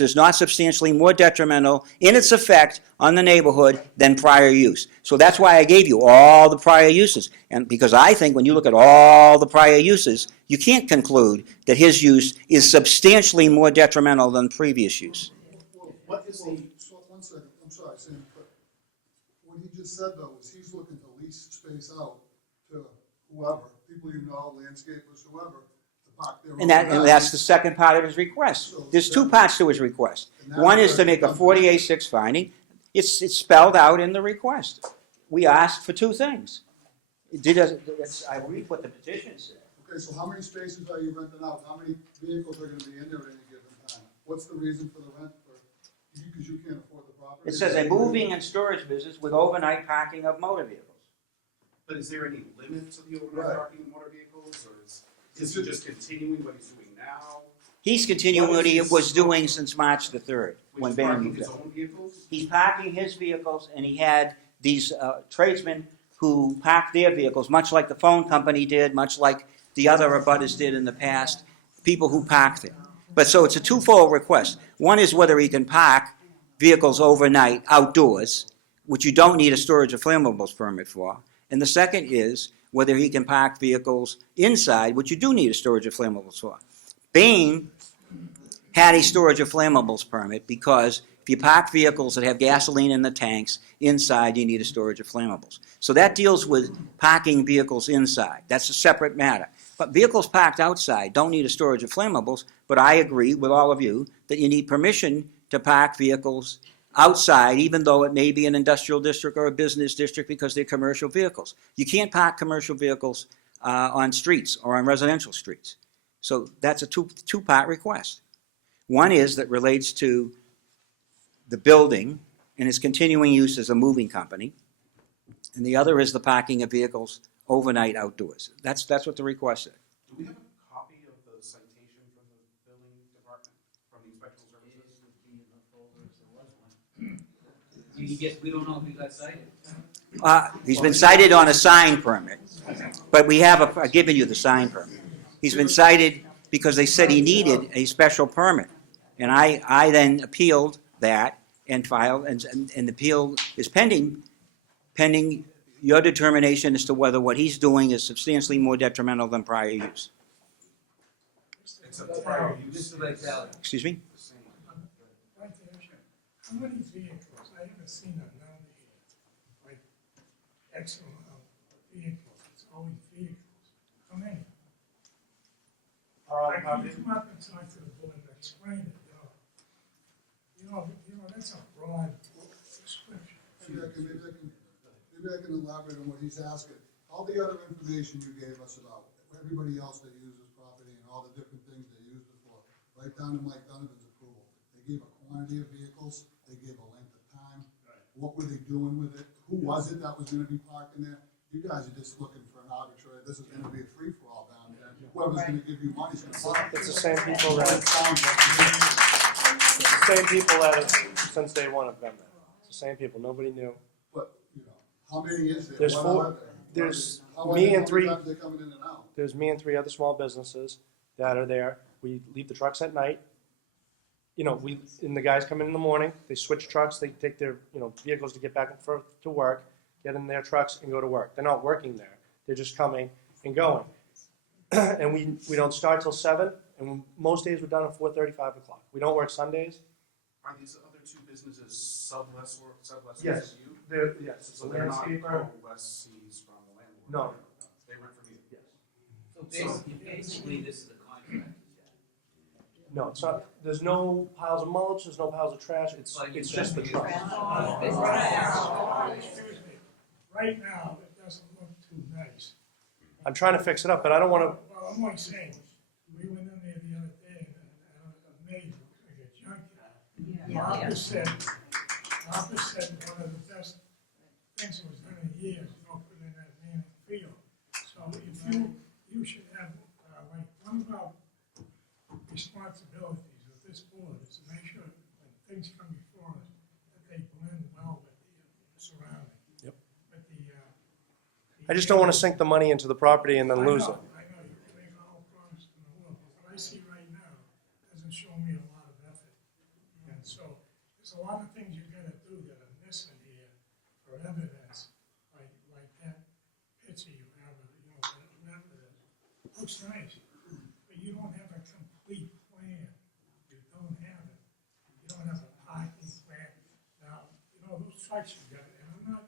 is not substantially more detrimental in its effect on the neighborhood than prior use. So that's why I gave you all the prior uses. And because I think when you look at all the prior uses, you can't conclude that his use is substantially more detrimental than previous use. What is the, So, one second, I'm sorry, Sam, but what he just said though is he's looking to lease space out to whoever, people you know, landscapers, whoever, to park their own And that's cars. the second part of his request. There's two parts to his request. One is to make a 40A6 finding. It's spelled out in the request. We asked for two things. I read what the petition said. Okay, so how many spaces are you renting out? How many vehicles are gonna be in there at any given time? What's the reason for the rent? Because you can't afford the property? It says a moving and storage business with overnight parking of motor vehicles. But is there any limit to the overnight Right. parking of motor vehicles, or is he just continuing what he's doing now? He's continuing what he was doing since March the 3rd, when Which is Bain parking moved his in. own vehicles? He's parking his vehicles, and he had these tradesmen who parked their vehicles, much like the phone company did, much like the other abutters did in the past, people who parked there. But so it's a twofold request. One is whether he can park vehicles overnight outdoors, which you don't need a storage of flammables permit for. And the second is whether he can park vehicles inside, which you do need a storage of flammables for. Bain had a storage of flammables permit because if you park vehicles that have gasoline in the tanks inside, you need a storage of flammables. So that deals with parking vehicles inside. That's a separate matter. But vehicles parked outside don't need a storage of flammables, but I agree with all of you that you need permission to park vehicles outside, even though it may be an industrial district or a business district because they're commercial vehicles. You can't park commercial vehicles on streets or on residential streets. So that's a two-part request. One is that relates to the building and its continuing use as a moving company, and the other is the parking of vehicles overnight outdoors. That's what the request is. Do we have a copy of the citation from the building department, from the inspectional services? We don't know who got cited. He's been cited on a sign permit, but we have I've given you the sign permit. He's been cited because they said he needed a special permit. And I then appealed that and filed, and the appeal is pending your determination as to whether what he's doing is substantially more detrimental than prior use. Except prior use. Mr. Vitale. Excuse me? The same. Right there, how many vehicles, I haven't seen a number here, like X amount of vehicles, it's always vehicles, how many? Like, you come up and talk to the board and explain it, you know, that's a broad description. Maybe I can elaborate on what he's asking. All the other information you gave us about everybody else that uses property and all the different things they used it for, right down to Mike Donovan's approval. They gave a quantity of vehicles, they gave a length of time, what were they doing with it, who was it that was gonna be parked in there? You guys are just looking for an arbitrary, this is gonna be a free-for-all down there. Whoever's gonna give you money is gonna park. It's the same people that, It sounds like it's the same people that have, since day one have been there. It's the same people, nobody knew. But, how many is there? There's What four- are there? there's How me many and three- times they coming in and out? There's me and 3 other small businesses that are there. We leave the trucks at night. And the guys come in the morning, they switch trucks, they take their, vehicles to get back and forth to work, get in their trucks and go to work. They're not working there. They're just coming and going. And we don't start till 7, and most days we're done at 4:30, 5 o'clock. We don't work Sundays. Are these other two businesses sublessors Yes. to you? Yes. So they're not co-lessees from the landlord? No. They rent from you? Yes. So basically, this is the contract. No, it's not. There's no piles of mulch. There's no piles of trash. It's just the truck. Excuse me, right now, it doesn't look too nice. I'm trying to fix it up, but I don't want to. Well, I'm only saying, we went in there the other day, and a neighbor, like a junkyard. Martha said one of the best things that was done in years, putting in that man field. So if you should have, like, one of our responsibilities with this board is to make sure when things come before us, that they blend well with the surrounding. Yep. With the, I just don't want to sink the money into the property and then lose it. I know, you can make all promises in the world, but what I see right now doesn't show me a lot of effort. And so, there's a lot of things you gotta do that are missing here for evidence, like that picture you have, whatever it is. Looks nice, but you don't have a complete plan. You don't have it. You don't have a parking plan. Now, those trucks you got, and I'm not,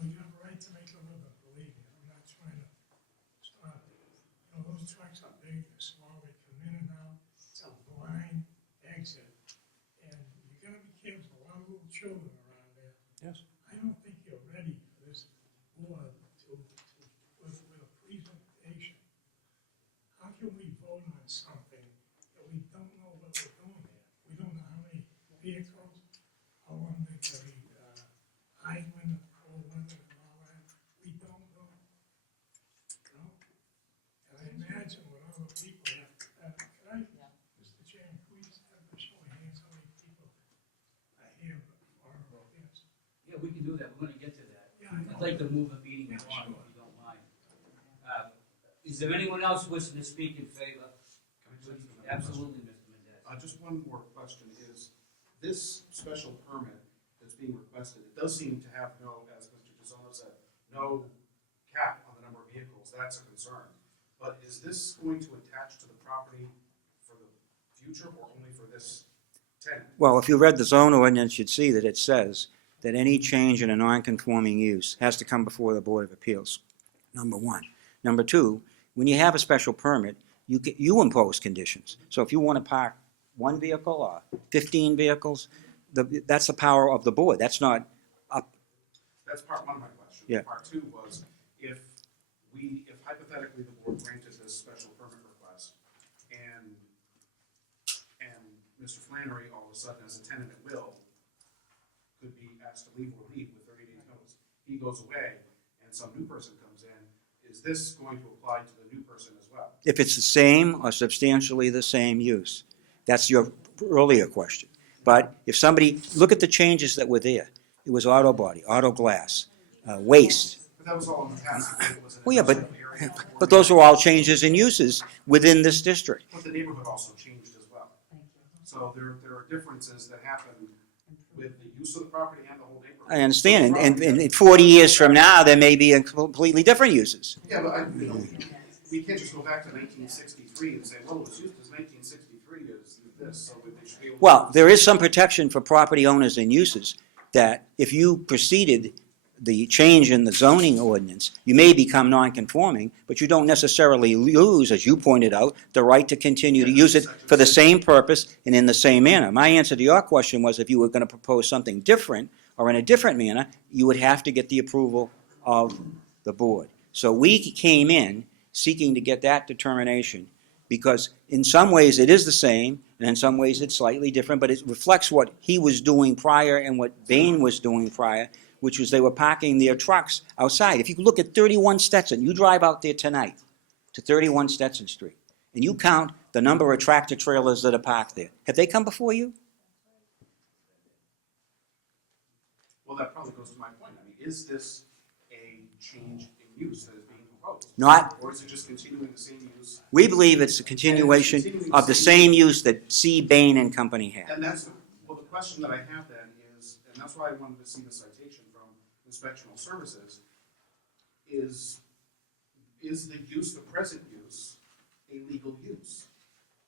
you have a right to make a living, believe me. I'm not trying to stop it. Those trucks are big, they're small, they come in and out. It's a blind exit. And you gotta be careful, a lot of little children around there. Yes. I don't think you're ready for this board with a presentation. How can we vote on something that we don't know what we're doing here? We don't know how many vehicles, how long they're gonna be idling, cold weather and all that. We don't know. You know? And I imagine with all the people that, Mr. Chairman, can we just have a show of hands how many people are here for this? Yeah, we can do that, we're gonna get to that. Yeah, I know. I'd like to move the meeting Yeah, along, sure. if you don't mind. Is there anyone else wishing to speak in favor? Can I just ask another Absolutely, Mr. Mendez. Just one more question is, this special permit that's being requested, it does seem to have no, as Mr. Gisano said, no cap on the number of vehicles, that's a concern. But is this going to attach to the property for the future or only for this tenant? Well, if you read the zone ordinance, you'd see that it says that any change in a non-conforming use has to come before the Board of Appeals, number one. Number two, when you have a special permit, you impose conditions. So if you want to park one vehicle or 15 vehicles, that's the power of the board. That's not up. That's part one of my question. Yeah. Part two was, if hypothetically the board granted this special permit request, and Mr. Flannery all of a sudden as a tenant at will could be asked to leave or leave with 30 days notice, he goes away and some new person comes in, is this going to apply to the new person as well? If it's the same or substantially the same use. That's your earlier question. But if somebody, look at the changes that were there. It was auto body, auto glass, waste. But that was all in the past. It was an Well, yeah, industrial area. but those are all changes in uses within this district. But the neighborhood also changed as well. So there are differences that happen with the use of the property and the whole neighborhood. I understand, and 40 years from now, there may be a completely different uses. Yeah, but we can't just go back to 1963 and say, well, it was used as 1963 as this, so they should be able to. Well, there is some protection for property owners and uses that if you preceded the change in the zoning ordinance, you may become non-conforming, but you don't necessarily lose, as you pointed out, the right to continue to use it for the same purpose and in the same manner. My answer to your question was if you were going to propose something different or in a different manner, you would have to get the approval of the board. So we came in seeking to get that determination because in some ways it is the same and in some ways it's slightly different, but it reflects what he was doing prior and what Bain was doing prior, which was they were parking their trucks outside. If you look at 31 Stetson, you drive out there tonight to 31 Stetson Street, and you count the number of tractor trailers that are parked there. Have they come before you? Well, that probably goes to my point. I mean, is this a change in use that is being proposed? Not. Or is it just continuing the same use? We believe it's a continuation of the same use that C. Bain and Company had. And that's, well, the question that I have then is, and that's why I wanted to see the citation from Inspectional Services, is the use, the present use, a legal use?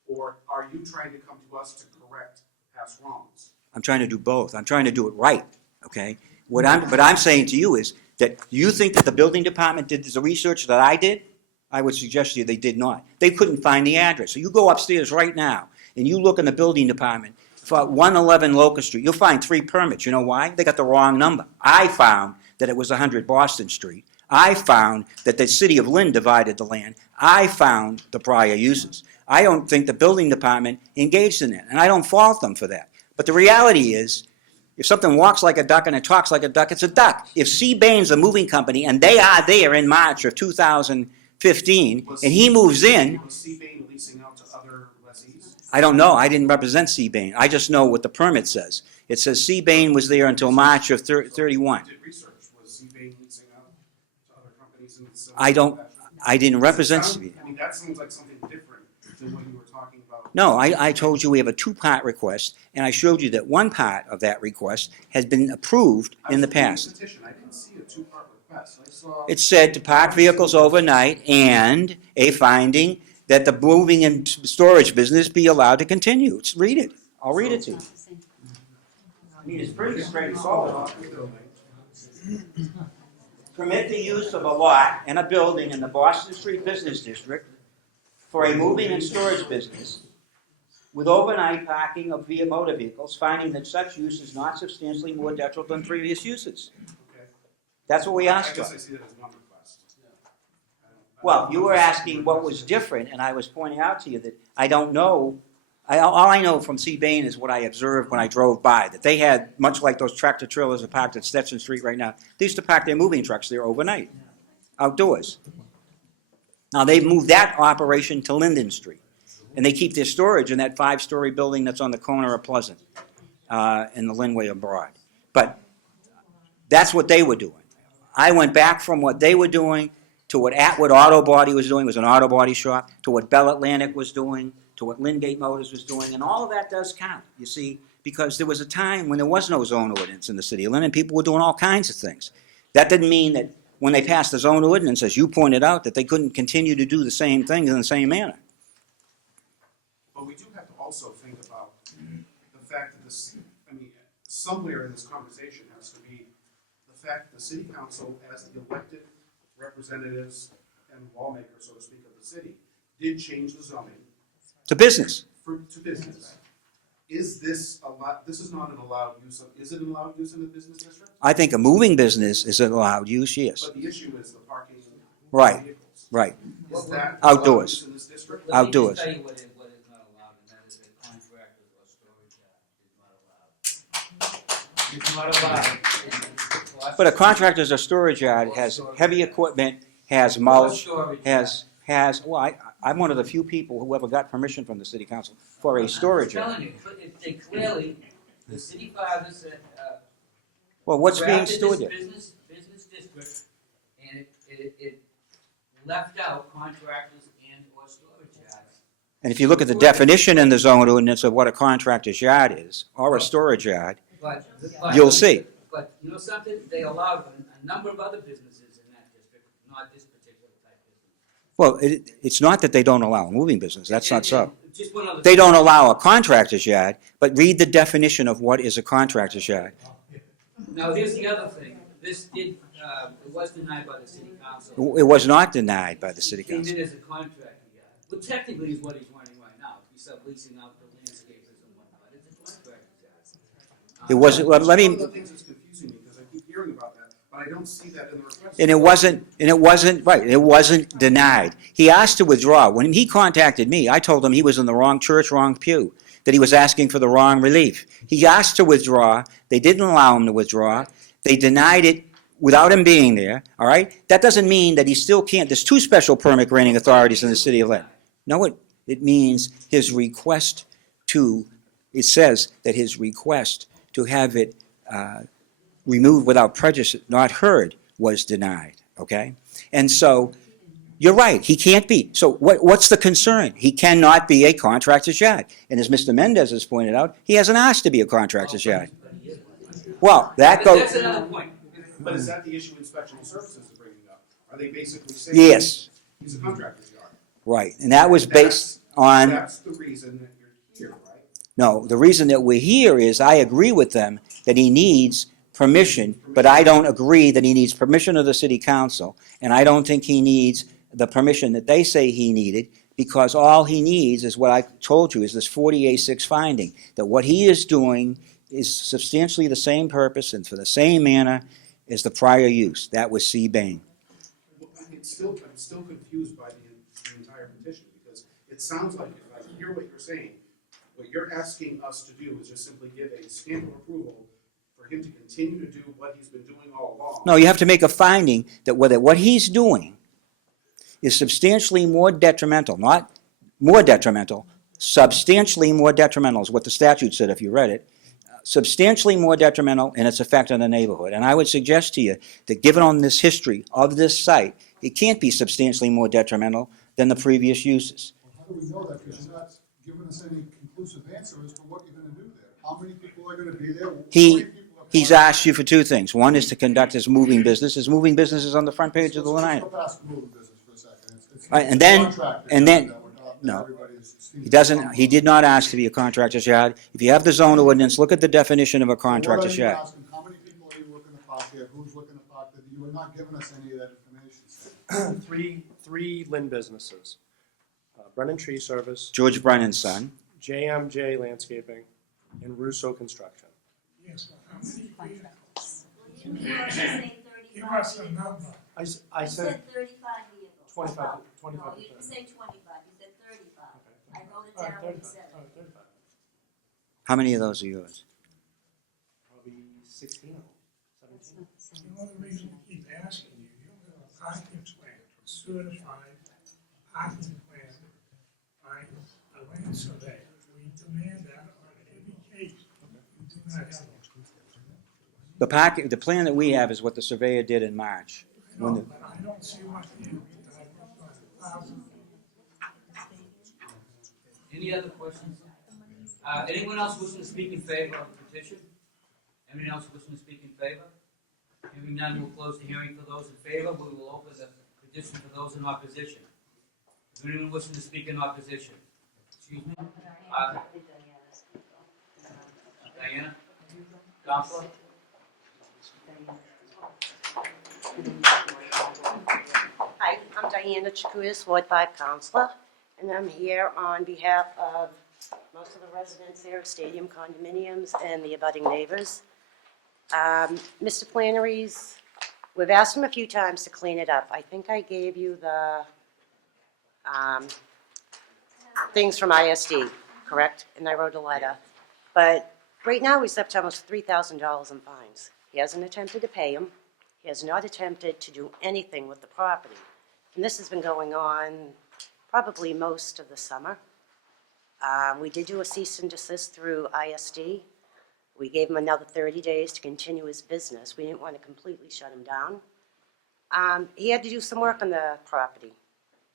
Or are you trying to come to us to correct past wrongs? I'm trying to do both. I'm trying to do it right, okay? What I'm saying to you is that you think that the building department did the research that I did? I would suggest to you they did not. They couldn't find the address. So you go upstairs right now and you look in the building department for 111 Locust Street. You'll find 3 permits. You know why? They got the wrong number. I found that it was 100 Boston Street. I found that the city of Lynn divided the land. I found the prior uses. I don't think the building department engaged in that, and I don't fault them for that. But the reality is, if something walks like a duck and it talks like a duck, it's a duck. If C. Bain's a moving company, and they are there in March of 2015, and he moves in, Was C. Bain leasing out to other lessees? I don't know. I didn't represent C. Bain. I just know what the permit says. It says C. Bain was there until March of 31. Did research, was C. Bain leasing out to other companies in the city? I didn't represent C. Bain. I mean, that sounds like something different than what you were talking about. No, I told you we have a 2-part request, and I showed you that one part of that request has been approved in the past. Petition, I didn't see a 2-part request. I saw. It said to park vehicles overnight and a finding that the moving and storage business be allowed to continue. Read it. I'll read it to you. I mean, it's pretty straightforward. Permit the use of a lot and a building in the Boston Street Business District for a moving and storage business with overnight parking of motor vehicles, finding that such use is not substantially more detrimental than previous uses. Okay. That's what we I asked for. guess I see that as one request. Well, you were asking what was different, and I was pointing out to you that I don't know. All I know from Seabain is what I observed when I drove by, that they had, much like those tractor trailers that parked at Stetson Street right now, they used to park their moving trucks there overnight, outdoors. Now, they've moved that operation to Linden Street, and they keep their storage in that 5-story building that's on the corner of Pleasant and the Linway of Broad. But that's what they were doing. I went back from what they were doing to what Atwood Auto Body was doing, was an auto body shop, to what Bell Atlantic was doing, to what Lingate Motors was doing, and all of that does count, you see, because there was a time when there was no zone ordinance in the city of Lynn, and people were doing all kinds of things. That didn't mean that when they passed the zone ordinance, as you pointed out, that they couldn't continue to do the same things in the same manner. But we do have to also think about the fact that this, I mean, somewhere in this conversation has to be the fact that the city council, as the elected representatives and lawmakers, so to speak, of the city, did change the zoning To business. to business. Is this this is not an allowed use is it an allowed use in the business district? I think a moving business is an allowed use, yes. But the issue is the parking of Right. vehicles. Right. Is that Outdoors. allowed use in this district? Let me Outdoors. just tell you what is not allowed, and that is a contractor or storage yard is not allowed. It's not allowed. But a contractor's or storage yard has heavy equipment, has mulch, well, I'm one of the few people who ever got permission from the city council for a storage I'm yard. telling you, if they clearly, the city fathers said, Well, what's being drafted stored this there? business district, and it left out contractors and or storage yards. And if you look at the definition in the zone ordinance of what a contractor's yard is, or a storage yard, But you'll see. But you know something? They allowed a number of other businesses in that district, not this particular type of business. Well, it's not that they don't allow a moving business, that's not so. Just one other They thing. don't allow a contractor's yard, but read the definition of what is a contractor's yard. Now, here's the other thing. This did, it was denied by the city council. It was not denied by the city Came council. in as a contractor yard, which technically is what he's running right now. He's subleasing out the landscapers and whatnot. It's a contractor's yard. It wasn't, well, let One of me, the things that's confusing me, because I keep hearing about that, but I don't see that in the request. and it wasn't denied. He asked to withdraw. When he contacted me, I told him he was in the wrong church, wrong pew, that he was asking for the wrong relief. He asked to withdraw. They didn't allow him to withdraw. They denied it without him being there, all right? That doesn't mean that he still can't. There's 2 special permit granting authorities in the city of Lynn. No, it means his request to, it says that his request to have it removed without prejudice, not heard, was denied, okay? And so, you're right, he can't be. So what's the concern? He cannot be a contractor's yard. And as Mr. Mendez has pointed out, he hasn't asked to be a contractor's yard. Well, that But goes, that's another point. But is that the issue inspection services is bringing up? Are they basically saying? yes, He's a contractor's yard? right. And that was based on, That's the reason that you're here, right? no, the reason that we're here is I agree with them that he needs permission, but I don't agree that he needs permission of the city council, and I don't think he needs the permission that they say he needed, because all he needs is what I told you, is this 40A6 finding, that what he is doing is substantially the same purpose and for the same manner as the prior use. That was Seabain. Well, I'm still confused by the entire petition, because it sounds like, if I hear what you're saying, what you're asking us to do is just simply give a stamp of approval for him to continue to do what he's been doing all along. No, you have to make a finding that whether what he's doing is substantially more detrimental, not more detrimental, substantially more detrimental is what the statute said if you read it, substantially more detrimental in its effect on the neighborhood. And I would suggest to you that given on this history of this site, it can't be substantially more detrimental than the previous uses. How do we know that? Because you're not giving us any conclusive answer as to what you're gonna do there. How many people are gonna be there? How many people are He's coming? asked you for 2 things. One is to conduct his moving business. His moving business is on the front page of the Let's line. go past the moving business for a second. It's Right, and then- contractor and then- that we're not- no. everybody is- He did not ask to be a contractor's yard. If you have the zone ordinance, look at the definition of a contractor's What are you yard. asking? How many people are you looking to park here? Who's looking to park there? You are not giving us any of that information. Three Lynn businesses. Brennan Tree Service, George Brennan's son, JMJ Landscaping and Russo Construction. Yes, well, how many vehicles? You can't say Give 35 us a vehicles. number. I You said said 35 vehicles. 25 No, 25 No, to you didn't 30. say 25, you said 35. I wrote it All right, down when you 35. said All it. right, 35. How many of those are yours? Probably 16 of them, 17. You know the reason we keep asking you, you have a parking plan, certified parking plan by a land surveyor. We demand that on every case. You do not have one. The plan that we have is what the surveyor did in March. When No, the- but I don't see what you, I looked on 1,000. Any other questions? Anyone else wishing to speak in favor of the petition? Anyone else wishing to speak in favor? Hearing none, we'll close the hearing for those in favor. We will open the petition for those in opposition. Is there anyone wishing to speak in opposition? Excuse me? Diana? Counselor? Hi, I'm Diana Chakutis, Ward 5 Counselor, and I'm here on behalf of most of the residents there, Stadium condominiums, and the abutting neighbors. Mr. Flannery's, we've asked him a few times to clean it up. I think I gave you the things from ISD, correct? And I wrote a letter. But right now, he's up to almost $3,000 in fines. He hasn't attempted to pay them. He has not attempted to do anything with the property. And this has been going on probably most of the summer. We did do a cease and desist through ISD. We gave him another 30 days to continue his business. We didn't want to completely shut him down. He had to do some work on the property.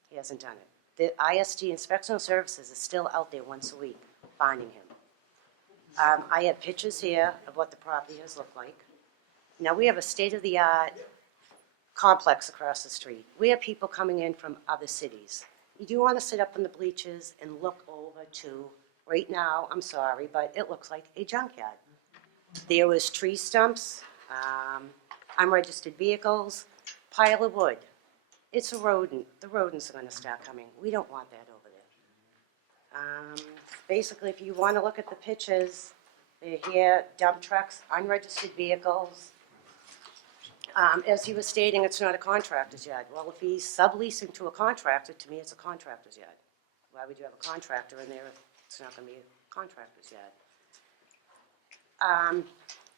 He hasn't done it. The ISD Inspection Services is still out there once a week finding him. I have pictures here of what the property has looked like. Now, we have a state-of-the-art complex across the street. We have people coming in from other cities. You do want to sit up on the bleachers and look over to, right now, I'm sorry, but it looks like a junkyard. There was tree stumps, unregistered vehicles, pile of wood. It's a rodent. The rodents are going to start coming. We don't want that over there. Basically, if you want to look at the pictures, they're here, dump trucks, unregistered vehicles. As he was stating, it's not a contractor's yard. Well, if he's subleasing to a contractor, to me, it's a contractor's yard. Why would you have a contractor in there if it's not going to be a contractor's yard?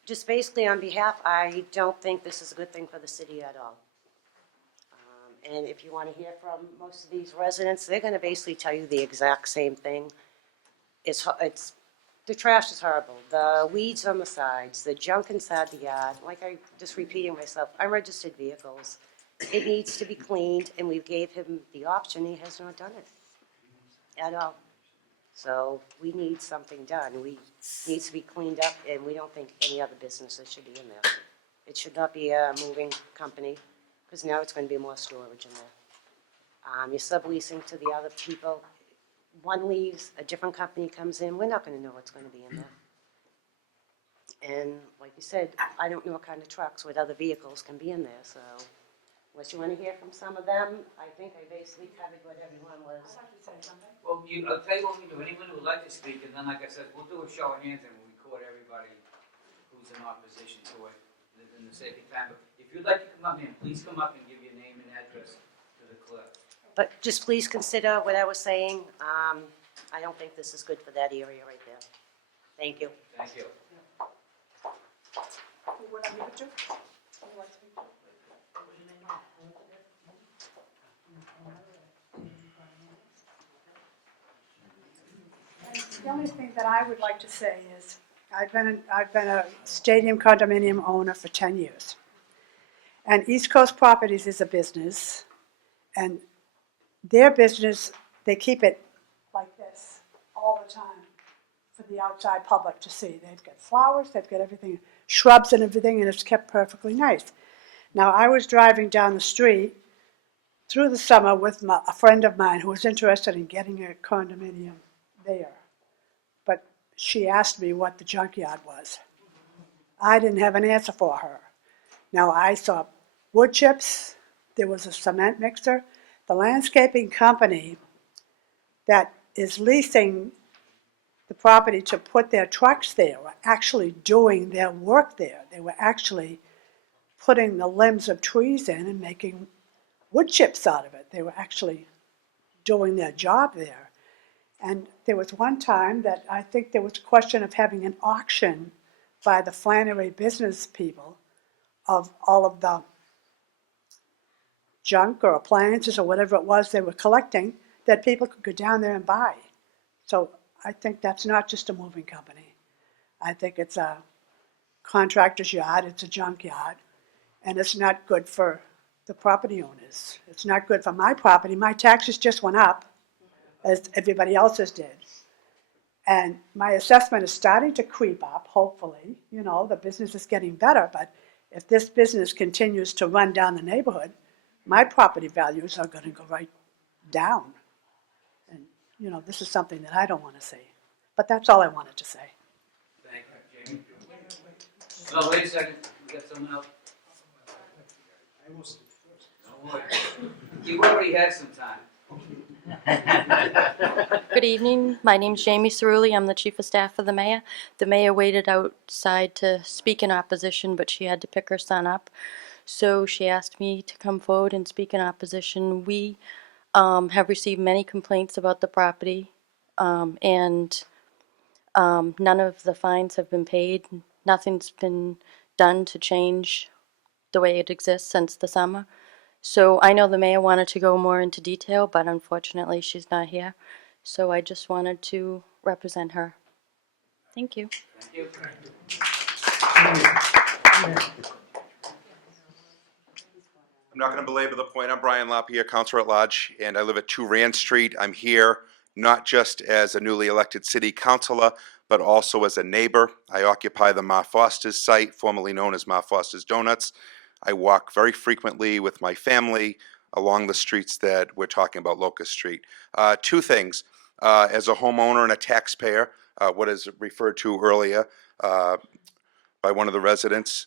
Just basically on behalf, I don't think this is a good thing for the city at all. And if you want to hear from most of these residents, they're going to basically tell you the exact same thing. The trash is horrible. The weeds on the sides, the junk inside the yard, like I just repeating myself, unregistered vehicles. It needs to be cleaned, and we gave him the option. He has not done it at all. So we need something done. It needs to be cleaned up, and we don't think any other businesses should be in there. It should not be a moving company, because now it's going to be more storage in there. You're subleasing to the other people. One leaves, a different company comes in, we're not going to know what's going to be in there. And like you said, I don't know what kind of trucks, what other vehicles can be in there, so unless you want to hear from some of them, I think I basically covered what everyone was. Well, I'll tell you what we do. Anyone who would like to speak, and then, like I said, we'll do a show of hands and we'll record everybody who's in opposition to it in the sake of time. But if you'd like to come up here, please come up and give your name and address to the clerk. But just please consider what I was saying. I don't think this is good for that area right there. Thank you. Thank you. The only thing that I would like to say is, I've been a stadium condominium owner for 10 years. And East Coast Properties is a business, and their business, they keep it like this all the time for the outside public to see. They've got flowers, they've got everything, shrubs and everything, and it's kept perfectly nice. Now, I was driving down the street through the summer with a friend of mine who was interested in getting a condominium there. But she asked me what the junkyard was. I didn't have an answer for her. Now, I saw wood chips, there was a cement mixer. The landscaping company that is leasing the property to put their trucks there were actually doing their work there. They were actually putting the limbs of trees in and making wood chips out of it. They were actually doing their job there. And there was one time that I think there was a question of having an auction by the Flannery business people of all of the junk or appliances or whatever it was they were collecting that people could go down there and buy. So I think that's not just a moving company. I think it's a contractor's yard, it's a junk yard, and it's not good for the property owners. It's not good for my property. My taxes just went up, as everybody else's did. And my assessment is starting to creep up, hopefully. You know, the business is getting better, but if this business continues to run down the neighborhood, my property values are gonna go right down. And, you know, this is something that I don't wanna see. But that's all I wanted to say. Thank you, Jamie. Oh, wait a second, we got someone else. Don't worry. You already had some time. Good evening. My name's Jamie Cerulli. I'm the Chief of Staff for the Mayor. The Mayor waited outside to speak in opposition, but she had to pick her son up. So she asked me to come forward and speak in opposition. We have received many complaints about the property, and none of the fines have been paid. Nothing's been done to change the way it exists since the summer. So I know the mayor wanted to go more into detail, but unfortunately she's not here. So I just wanted to represent her. Thank you. Thank you. I'm not going to belabor the point. I'm Brian LaPierre, Councilor at Large, and I live at 2 Rand Street. I'm here not just as a newly elected city councilor, but also as a neighbor. I occupy the Ma Foster's site, formerly known as Ma Foster's Donuts. I walk very frequently with my family along the streets that we're talking about, Locust Street. Two things. As a homeowner and a taxpayer, what is referred to earlier by one of the residents,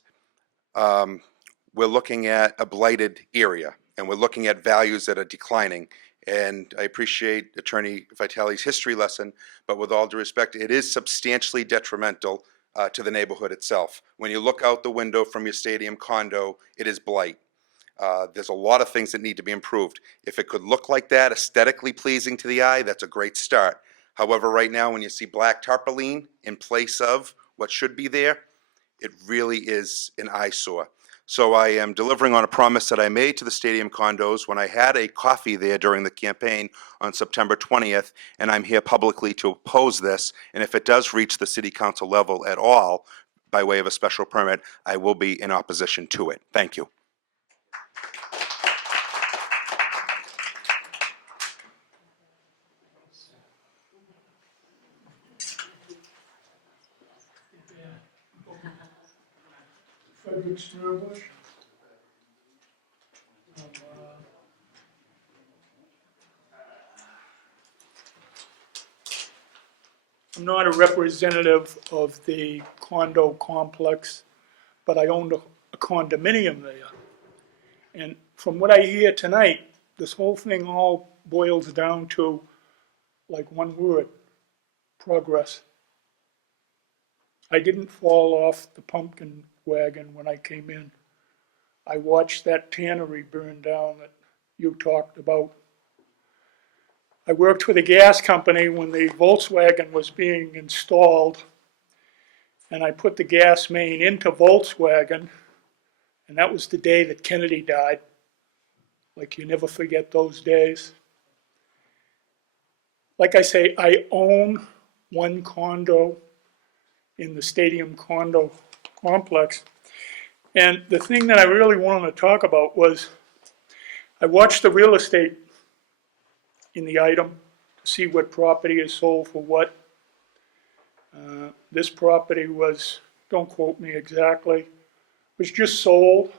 we're looking at a blighted area, and we're looking at values that are declining. And I appreciate Attorney Vitale's history lesson, but with all due respect, it is substantially detrimental to the neighborhood itself. When you look out the window from your stadium condo, it is blight. There's a lot of things that need to be improved. If it could look like that, aesthetically pleasing to the eye, that's a great start. However, right now, when you see black tarpaulin in place of what should be there, it really is an eyesore. So I am delivering on a promise that I made to the stadium condos when I had a coffee there during the campaign on September 20th, and I'm here publicly to oppose this. And if it does reach the city council level at all, by way of a special permit, I will be in opposition to it. Thank you. Frederick Smirbush. I'm not a representative of the condo complex, but I owned a condominium there. And from what I hear tonight, this whole thing all boils down to like one word: progress. I didn't fall off the pumpkin wagon when I came in. I watched that tannery burn down that you talked about. I worked with a gas company when the Volkswagen was being installed, and I put the gas main into Volkswagen, and that was the day that Kennedy died. Like, you never forget those days. Like I say, I own one condo in the stadium condo complex. And the thing that I really wanted to talk about was I watched the real estate in the item to see what property is sold for what. This property was, don't quote me exactly, was just sold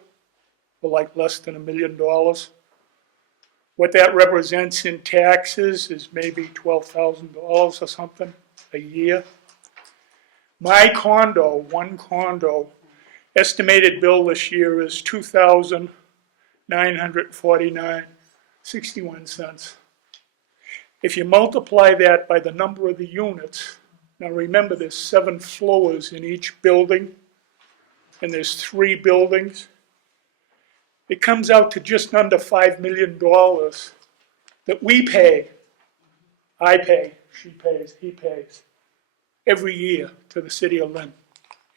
for like less than $1 million. What that represents in taxes is maybe $12,000 or something a year. My condo, one condo, estimated bill this year is $2,949.61. If you multiply that by the number of the units, Now remember, there's 7 floors in each building, and there's 3 buildings. It comes out to just under $5 million that we pay. I pay, she pays, he pays, every year to the city of Lynn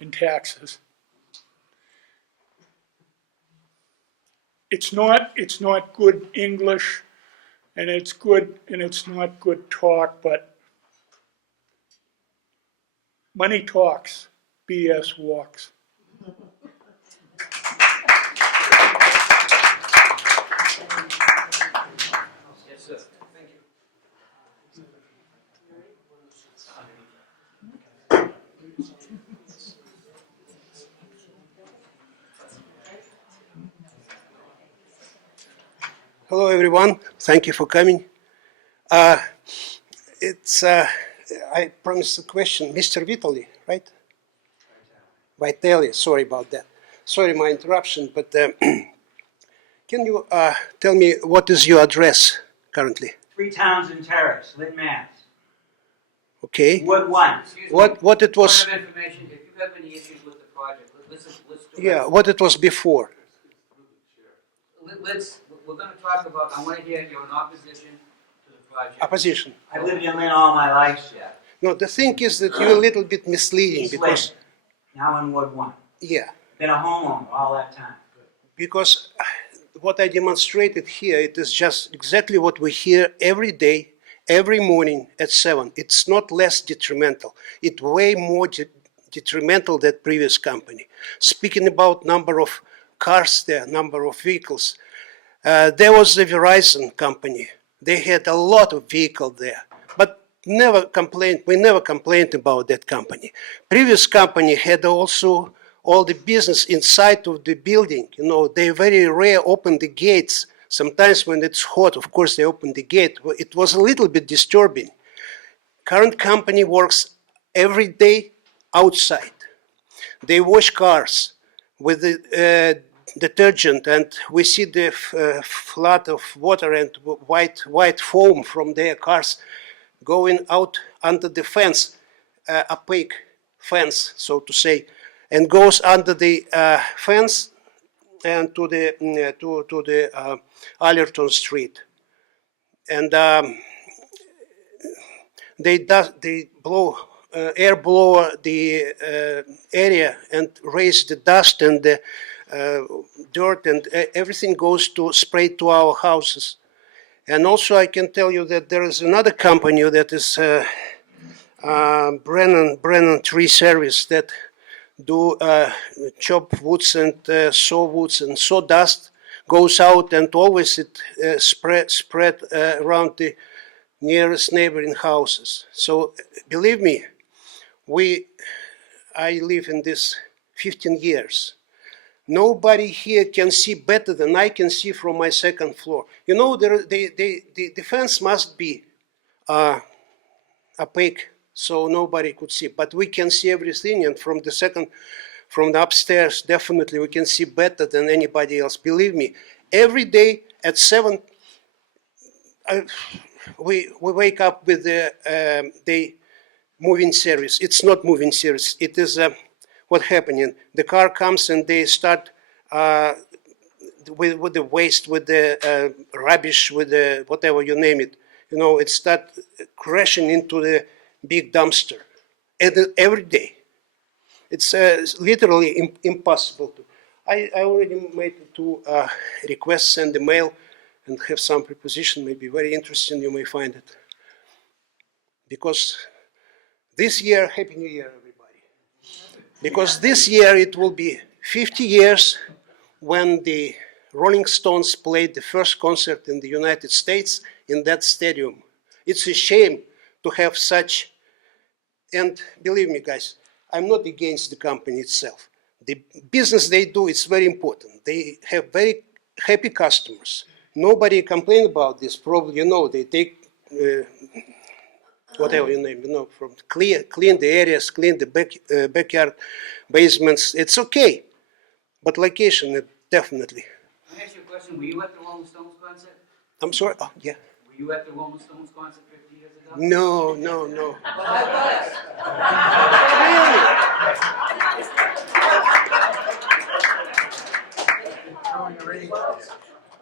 in taxes. It's not good English, and it's not good talk, but money talks, BS walks. Yes, sir. Hello, everyone. Thank you for coming. I promised a question. Mr. Vitali, right? Vitali, sorry about that. Sorry, my interruption, but can you tell me what is your address currently? 3 Townsend Terrace, Lynn, Mass. Okay. Ward 1. What it was? Point of information, if you have any issues with the project, let's do Yeah, what it was before. We're gonna talk about, I wanna hear you're in opposition to the project. Opposition. I lived in Lynn all my life, sir. No, the thing is that you're a little bit misleading East because, Lynn, now in Ward 1. yeah, Been a homeowner all that time. because what I demonstrated here, it is just exactly what we hear every day, every morning at 7. It's not less detrimental. It's way more detrimental than previous company. Speaking about number of cars there, number of vehicles, there was the Verizon company. They had a lot of vehicles there, but we never complained about that company. Previous company had also all the business inside of the building. You know, they very rare open the gates. Sometimes when it's hot, of course, they open the gate. It was a little bit disturbing. Current company works every day outside. They wash cars with the detergent, and we see the flood of water and white foam from their cars going out under the fence, opaque fence, so to say, and goes under the fence and to the Allerton Street. And they blow air blower the area and raise the dust and the dirt, and everything goes to spray to our houses. And also I can tell you that there is another company that is Brennan Tree Service that do chop woods and saw woods and sawdust goes out, and always it spread around the nearest neighboring houses. So believe me, I live in this 15 years. Nobody here can see better than I can see from my second floor. You know, the fence must be opaque, so nobody could see. But we can see everything, and from the upstairs, definitely we can see better than anybody else. Believe me, every day at 7, we wake up with the moving service. It's not moving service. It is what happening. The car comes and they start with the waste, with the rubbish, with the whatever you name it. You know, it start crashing into the big dumpster every day. It's literally impossible to. I already made 2 requests in the mail and have some preposition, maybe very interesting, you may find it. Because this year, Happy New Year, everybody. Because this year it will be 50 years when the Rolling Stones played the first concert in the United States in that stadium. It's a shame to have such, and believe me guys, I'm not against the company itself. The business they do is very important. They have very happy customers. Nobody complains about this. Probably, you know, they take whatever you name, you know, from clean the areas, clean the backyard, basements. It's okay, but location, definitely. Can I ask you a question? Were you at the Rolling Stones concert? I'm sorry. Oh, yeah. Were you at the Rolling Stones concert 50 years years ago? No, no, no. Well, I was.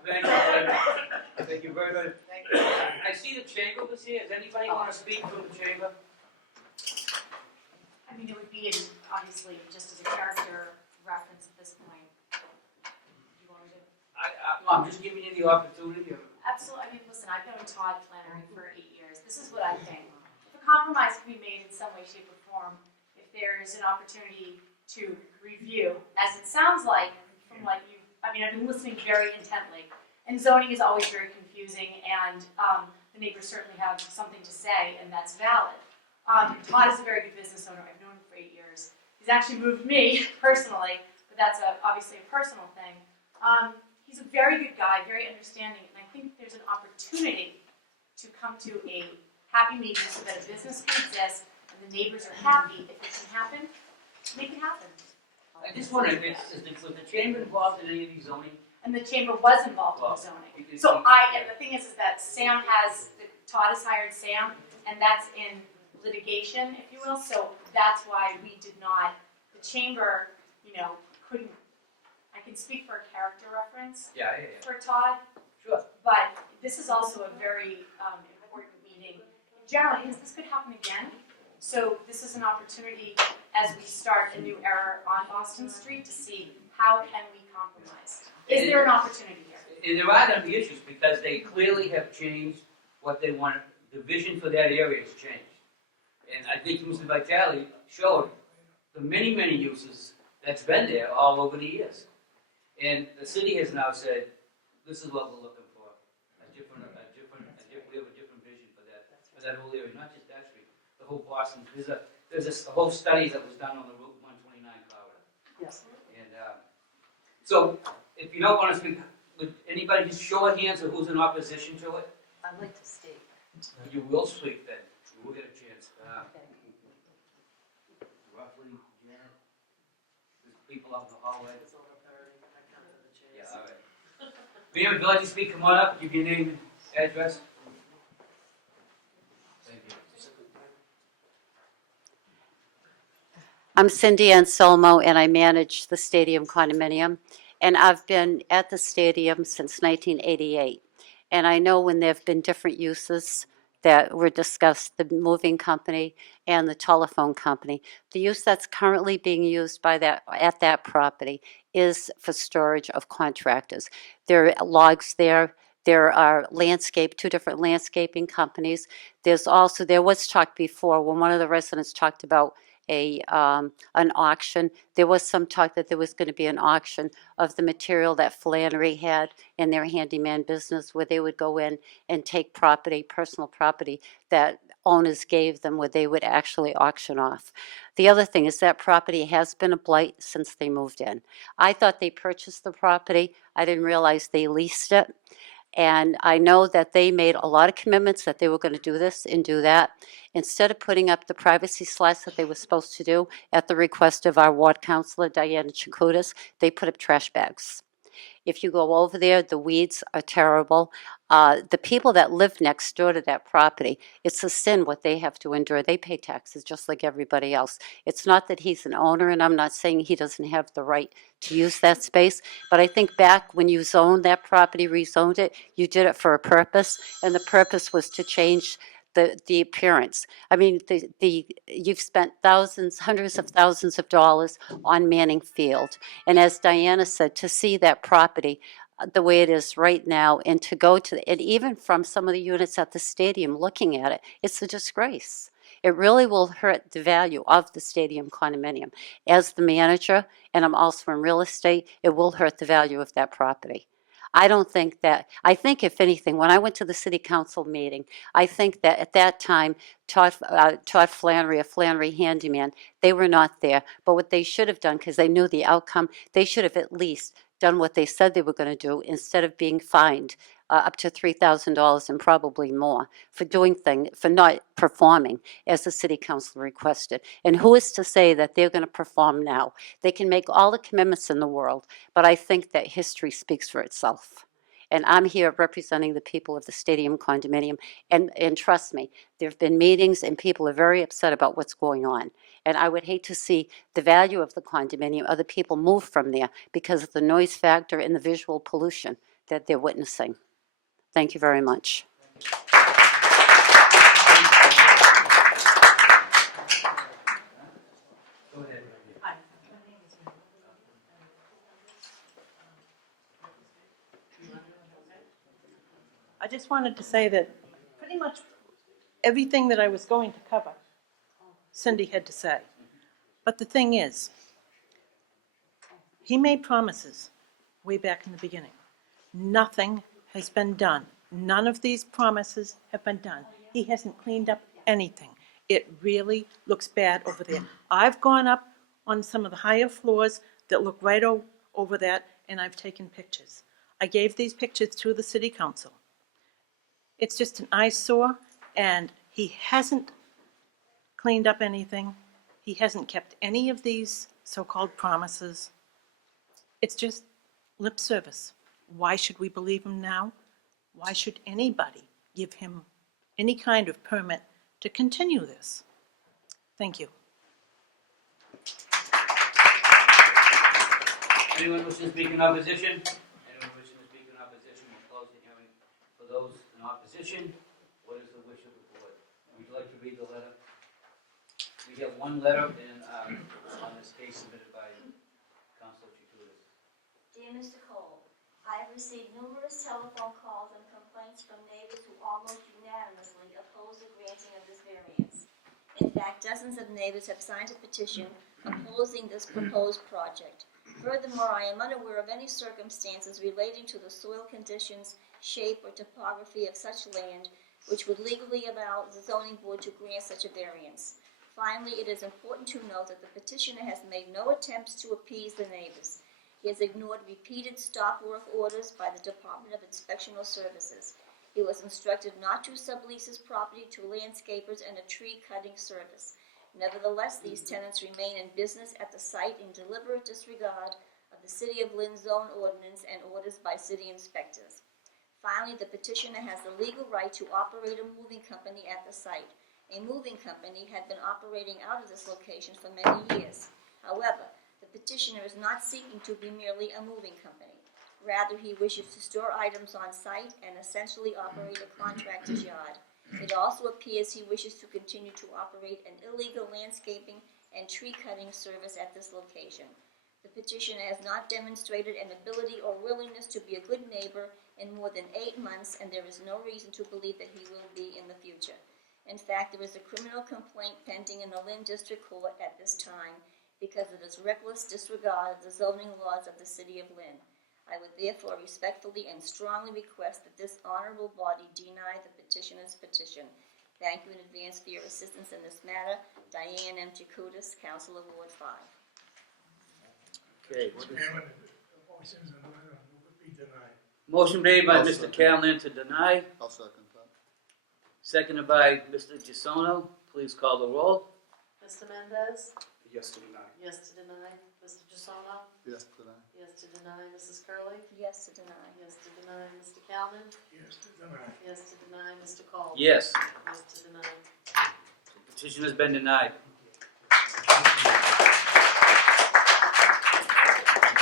Thank you, thank you very much. I see the chamber was here. Does anybody want to speak from the chamber? I mean, it would be, obviously, just as a character reference at this point. You want me to? I'm just giving you the opportunity. Absolutely. I mean, listen, I've known Todd Flannery for 8 years. This is what I think. If a compromise can be made in some way, shape, or form, if there is an opportunity to review, as it sounds like from what you, I mean, I've been listening very intently. And zoning is always very confusing, and the neighbors certainly have something to say, and that's valid. Todd is a very good business owner. I've known him for 8 years. He's actually moved me personally, but that's obviously a personal thing. He's a very good guy, very understanding, and I think there's an opportunity to come to a happy medium so that a business can exist and the neighbors are happy. If it can happen, make it happen. I just wonder if was the chamber involved in any of these zoning? And the chamber was involved in the zoning. So and the thing is that Todd has hired Sam, and that's in litigation, if you will, so that's why we did not, the chamber, couldn't, I can speak for a character reference for Todd. Sure. But this is also a very important meeting in general, because this could happen again. So this is an opportunity as we start a new era on Austin Street to see how can we compromise. Is there an opportunity here? And there are going to be issues because they clearly have changed what they want. The vision for that area has changed. And I think Mr. Vitale showed the many, many uses that's been there all over the years. And the city has now said, this is what we're looking for. We have a different vision for that whole area, not just that street, the whole Boston. There's a whole study that was done on the Route 129 corridor. Yes. And so, if you don't want to speak, would anybody just show of hands of who's in opposition to it? I'd like to speak. You will speak then. You will get a chance. Roughly, Janet? There's people out in the hallway. It's over 30. I counted the chairs. Yeah, all right. Ma'am, if you'd like to speak, come on up. Give your name and address. Thank you. I'm Cindy Anselmo, and I manage the stadium condominium. And I've been at the stadium since 1988. And I know when there have been different uses that were discussed, the moving company and the telephone company. The use that's currently being used by at that property is for storage of contractors. There are logs there. There are two different landscaping companies. There was talk before when one of the residents talked about an auction. There was some talk that there was going to be an auction of the material that Flannery had in their handyman business, where they would go in and take personal property that owners gave them, where they would actually auction off. The other thing is that property has been a blight since they moved in. I thought they purchased the property. I didn't realize they leased it. And I know that they made a lot of commitments that they were going to do this and do that. Instead of putting up the privacy slats that they were supposed to do at the request of our ward councilor, Diana Chakutis, they put up trash bags. If you go over there, the weeds are terrible. The people that live next door to that property, it's a sin what they have to endure. They pay taxes just like everybody else. It's not that he's an owner, and I'm not saying he doesn't have the right to use that space, but I think back when you zoned that property, rezoned it, you did it for a purpose, and the purpose was to change the appearance. I mean, you've spent hundreds of thousands of dollars on Manning Field. And as Diana said, to see that property the way it is right now, and to go to, and even from some of the units at the stadium looking at it, it's a disgrace. It really will hurt the value of the stadium condominium. As the manager, and I'm also in real estate, it will hurt the value of that property. I think if anything, when I went to the city council meeting, I think that at that time, Todd Flannery, a Flannery handyman, they were not there. But what they should have done, because they knew the outcome, they should have at least done what they said they were going to do instead of being fined up to $3,000 and probably more for not performing as the city council requested. And who is to say that they're going to perform now? They can make all the commitments in the world, but I think that history speaks for itself. And I'm here representing the people of the stadium condominium. And trust me, there have been meetings and people are very upset about what's going on. And I would hate to see the value of the condominium, other people move from there because of the noise factor and the visual pollution that they're witnessing. Thank you very much. Go ahead. I just wanted to say that pretty much everything that I was going to cover, Cindy had to say. But the thing is, he made promises way back in the beginning. Nothing has been done. None of these promises have been done. He hasn't cleaned up anything. It really looks bad over there. I've gone up on some of the higher floors that look right over that, and I've taken pictures. I gave these pictures to the city council. It's just an eyesore, and he hasn't cleaned up anything. He hasn't kept any of these so-called promises. It's just lip service. Why should we believe him now? Why should anybody give him any kind of permit to continue this? Thank you. Anyone wishing to speak in opposition? Anyone wishing to speak in opposition, we'll close the hearing. For those in opposition, what is the wish of the board? Would you like to read the letter? We have one letter on this case submitted by Councilor Chakoudas. Dear Mr. Cole, I have received numerous telephone calls and complaints from neighbors who almost unanimously oppose the granting of this variance. In fact, dozens of neighbors have signed a petition opposing this proposed project. Furthermore, I am unaware of any circumstances relating to the soil conditions, shape, or topography of such land which would legally allow the zoning board to grant such a variance. Finally, it is important to note that the petitioner has made no attempts to appease the neighbors. He has ignored repeated stop work orders by the Department of Inspectional Services. He was instructed not to sublease his property to landscapers and a tree cutting service. Nevertheless, these tenants remain in business at the site in deliberate disregard of the City of Lynn zone ordinance and orders by city inspectors. Finally, the petitioner has the legal right to operate a moving company at the site. A moving company had been operating out of this location for many years. However, the petitioner is not seeking to be merely a moving company. Rather, he wishes to store items on site and essentially operate a contractor's yard. It also appears he wishes to continue to operate an illegal landscaping and tree cutting service at this location. The petitioner has not demonstrated an ability or willingness to be a good neighbor in more than 8 months, and there is no reason to believe that he will be in the future. In fact, there is a criminal complaint pending in the Lynn District Court at this time because of his reckless disregard of the zoning laws of the City of Lynn. I would therefore respectfully and strongly request that this honorable body deny the petitioner's petition. Thank you in advance for your assistance in this matter. Diane M. Chakoudas, Councilor Ward 5. Okay. Mr. Chairman, the motion's in order, move it be denied. Motion made by I'll Mr. second. Callen to deny, I'll second that. seconded by Mr. Gisono. Please call the roll. Mr. Mendez? Yes to deny. Yes to deny. Mr. Gisono? Yes, today. Yes to deny. Mrs. Curley? Yes to deny. Yes to deny. Mr. Callen? Yes to deny. Yes to deny. Mr. Cole? Yes, Yes to deny. the petition has been denied.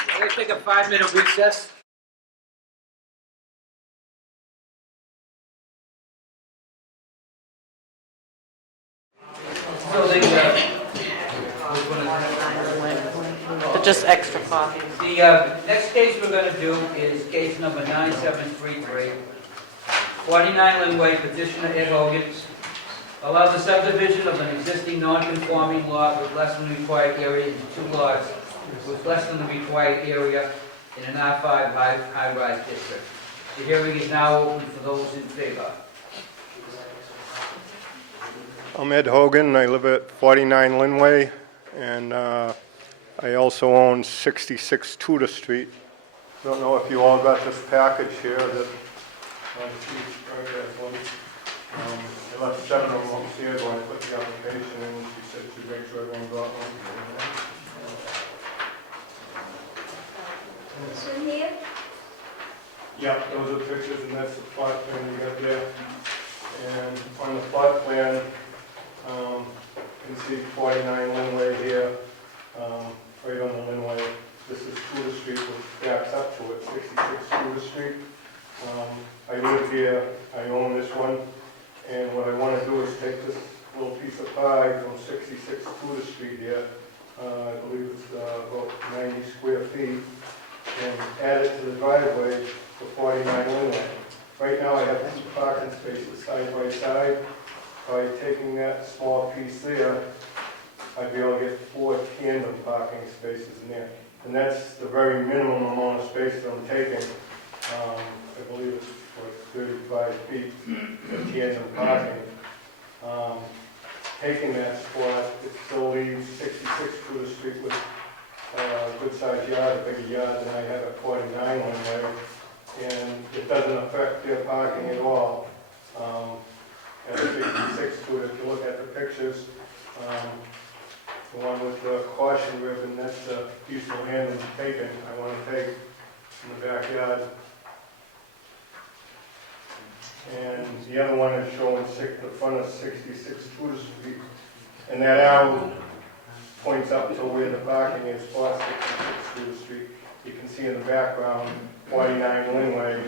We're going to take a 5-minute recess. Just extra coffee. The next case we're going to do is case number 9733, 49 Linway, petitioner Ed Hogan. Allow the subdivision of an existing non-conforming lot with less than the required area into 2 lots with less than the required area in an R5 high-rise district. The hearing is now open for those in favor. I'm Ed Hogan, I live at 49 Linway, and I also own 66 Tudor Street. Don't know if you all got this package here that I left 7 of them upstairs when I put the application in. She said she'd make sure everyone got one. So here? Yeah, those are pictures, and that's the plot plan we got there. And on the plot plan, you can see 49 Linway here, right on the Linway. This is Tudor Street, which backs up to it, 66 Tudor Street. I live here, I own this one, and what I want to do is take this little piece of pie from 66 Tudor Street here, I believe it's about 90 square feet, and add it to the driveway for 49 Linway. Right now I have 2 parking spaces side by side. By taking that small piece there, I'd be able to get 4 tandem parking spaces in there. And that's the very minimum amount of space that I'm taking. I believe it's like 35 feet of tandem parking. Taking that spot, it still leaves 66 Tudor Street with a good sized yard, a bigger yard than I have at 49 Linway. And it doesn't affect their parking at all. At 66 to it, if you look at the pictures, the one with the caution ribbon, that's a piece of land that's taken, I want to take in the backyard. And the other one is showing the front of 66 Tudor Street. And that arrow points up to where the parking is for 66 Tudor Street. You can see in the background, 49 Linway,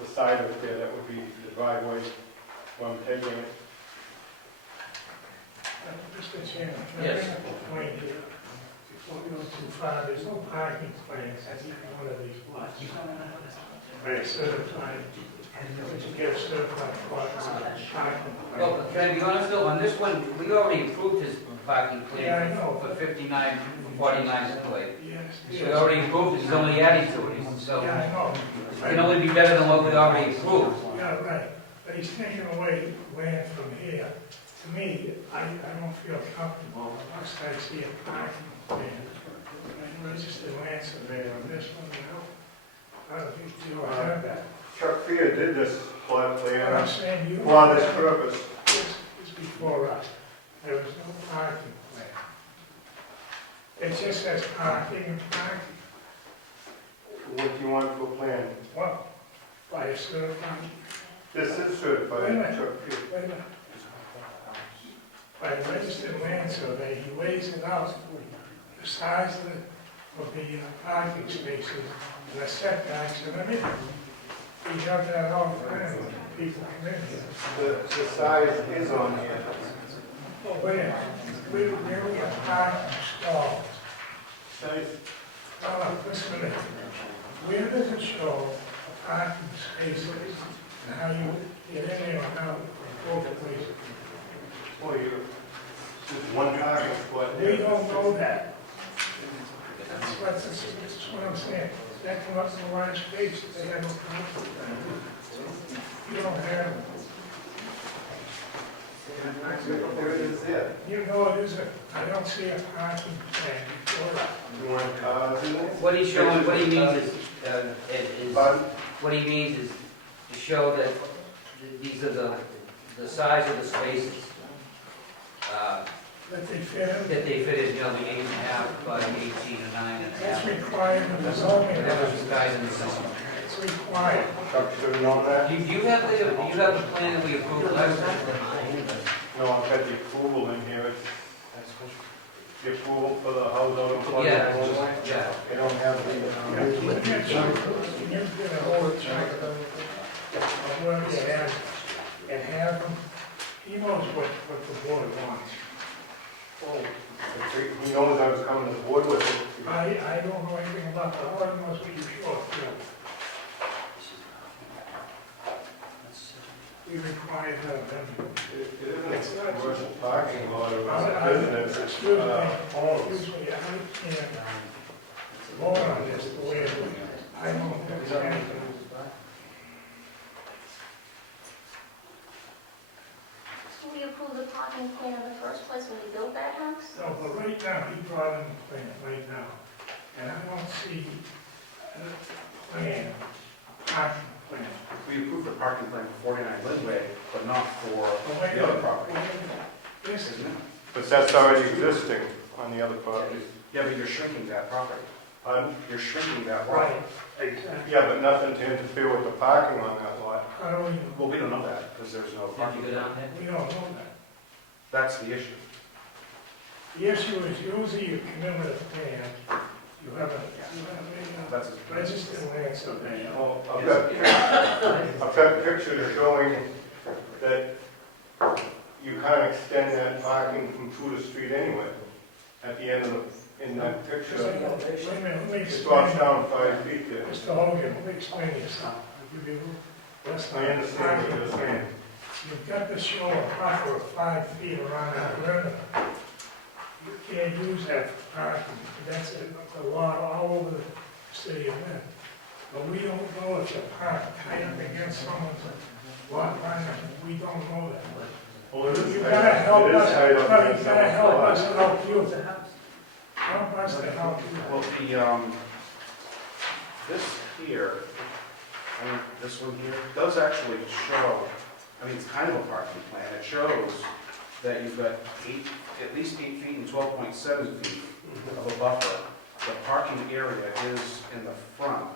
the side of it there, that would be the driveway where I'm taking it. Mr. Chairman, can I Yes. bring up a point here? Before we go too far, there's no parking plans at each one of these lots. Right, certified, would you get a certified parking plan? Well, can I be honest though, on this one, we already approved his parking Yeah, I plan know. for 59, 49 Linway. Yes, So yes. we already approved it, he's only adding to it, so Yeah, I know. it can only be better than what we already approved. Yeah, right, but he's taking away land from here. To me, I don't feel comfortable unless I see a parking plan. I'm a registered land surveyor on this one, you know? I don't think you have that. Chuck Fear did this plot What I'm plan saying, you. for this purpose. This is before us. There was no parking plan. It just says parking and parking. What do you want for a plan? Well, by a certified, This is certified, Wait a minute. Chuck Fear. wait a minute. By a registered land survey, he weighs it out, the size of the parking spaces, and the setbacks and everything. We have that all planned when people come in here. The size is on here. Oh, where we have parking stalls. Size, Listen a minute. Where does it show a parking spaces and how you get in there and out of both places? oh, just one parking spot. We don't know that. That's what I'm saying. That come up in the large space, they have no parking. You don't have them. There it is there. You know it isn't. I don't see a parking plan before us. You want cars in there? What he's showing, what he means is Pardon? what he means is to show that these are the size of the spaces. That they fit in. That they fit in, you know, the 8.5 by 18 or 9.5. That's required in the zoning. Whatever the size in the zone. It's required. Chuck should have known that. Do you have the plan that we approved last time? No, I've got the approval in here. It's the approval for the house out in front. Yeah. They don't have Can the. you get a whole check of where you have and have them? He knows what the board wants. Oh, he knows I was coming to the board with it. I don't know anything about the board, knows what you short. We require them. It isn't a commercial parking lot or I- a business, it's Excuse homes. me, I can't vote on this the way it is. I don't have anything. So we approved the parking plan in the first place when we built that house? No, but right now, he brought in the plan right now, and I don't see a plan, a parking plan. We approved the parking plan for 49 Linway, but not for But wait a the other minute, property, wait a minute. This, isn't it? But that's already existing on the other properties. Yeah, but you're shrinking that property. You're shrinking that lot. Right, exactly. Yeah, but nothing to interfere with the parking on that lot. How do we, Well, we don't know that, because there's no Did parking. you go down there? we don't know that. That's the issue. The issue is usually you come in with a plan, you have a That's registered land surveyor. Well, I've got pictures showing that you can't extend that parking from Tudor Street anyway. At the end of in that picture, Wait a minute, let me it explain. drops down 5 feet there. Mr. Hogan, let me explain this now. I'll give you less I time. understand what you're saying. You've got to show a buffer of 5 feet around that perimeter. You can't use that for parking. That's a lot all over the city of Lynn. But we don't know if you're parked tight up against someone's lot line. We don't know that. Well, it is You tight gotta up- help it is us, tight up but you against gotta someone's help lot. us to help you. Help us to help you. Well, this here, I mean, this one here, does actually show, I mean, it's kind of a parking plan. It shows that you've got at least 8 feet and 12.7 feet of a buffer. The parking area is in the front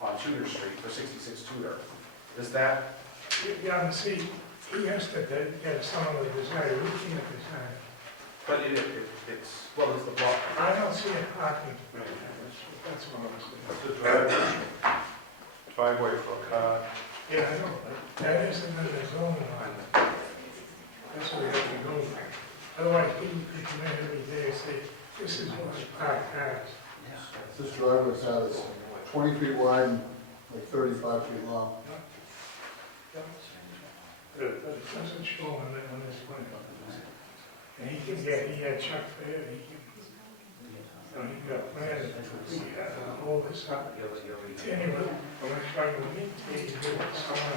on Tudor Street for 66 Tudor. Is that, Yeah, see, he has to get some of the design, we can't design. but it's, well, it's the block. I don't see a parking plan, that's what I'm saying. It's a driveway for a car. Yeah, I know, but that isn't in the zoning line. That's where we have to go. Otherwise, people could come in every day and say, this is what a park has. This driveway is 20 feet wide and like 35 feet long. But it doesn't show on this plan. And he had Chuck there, he got a plan to hold this up. Anyway, I'm gonna try to meet, maybe do someone,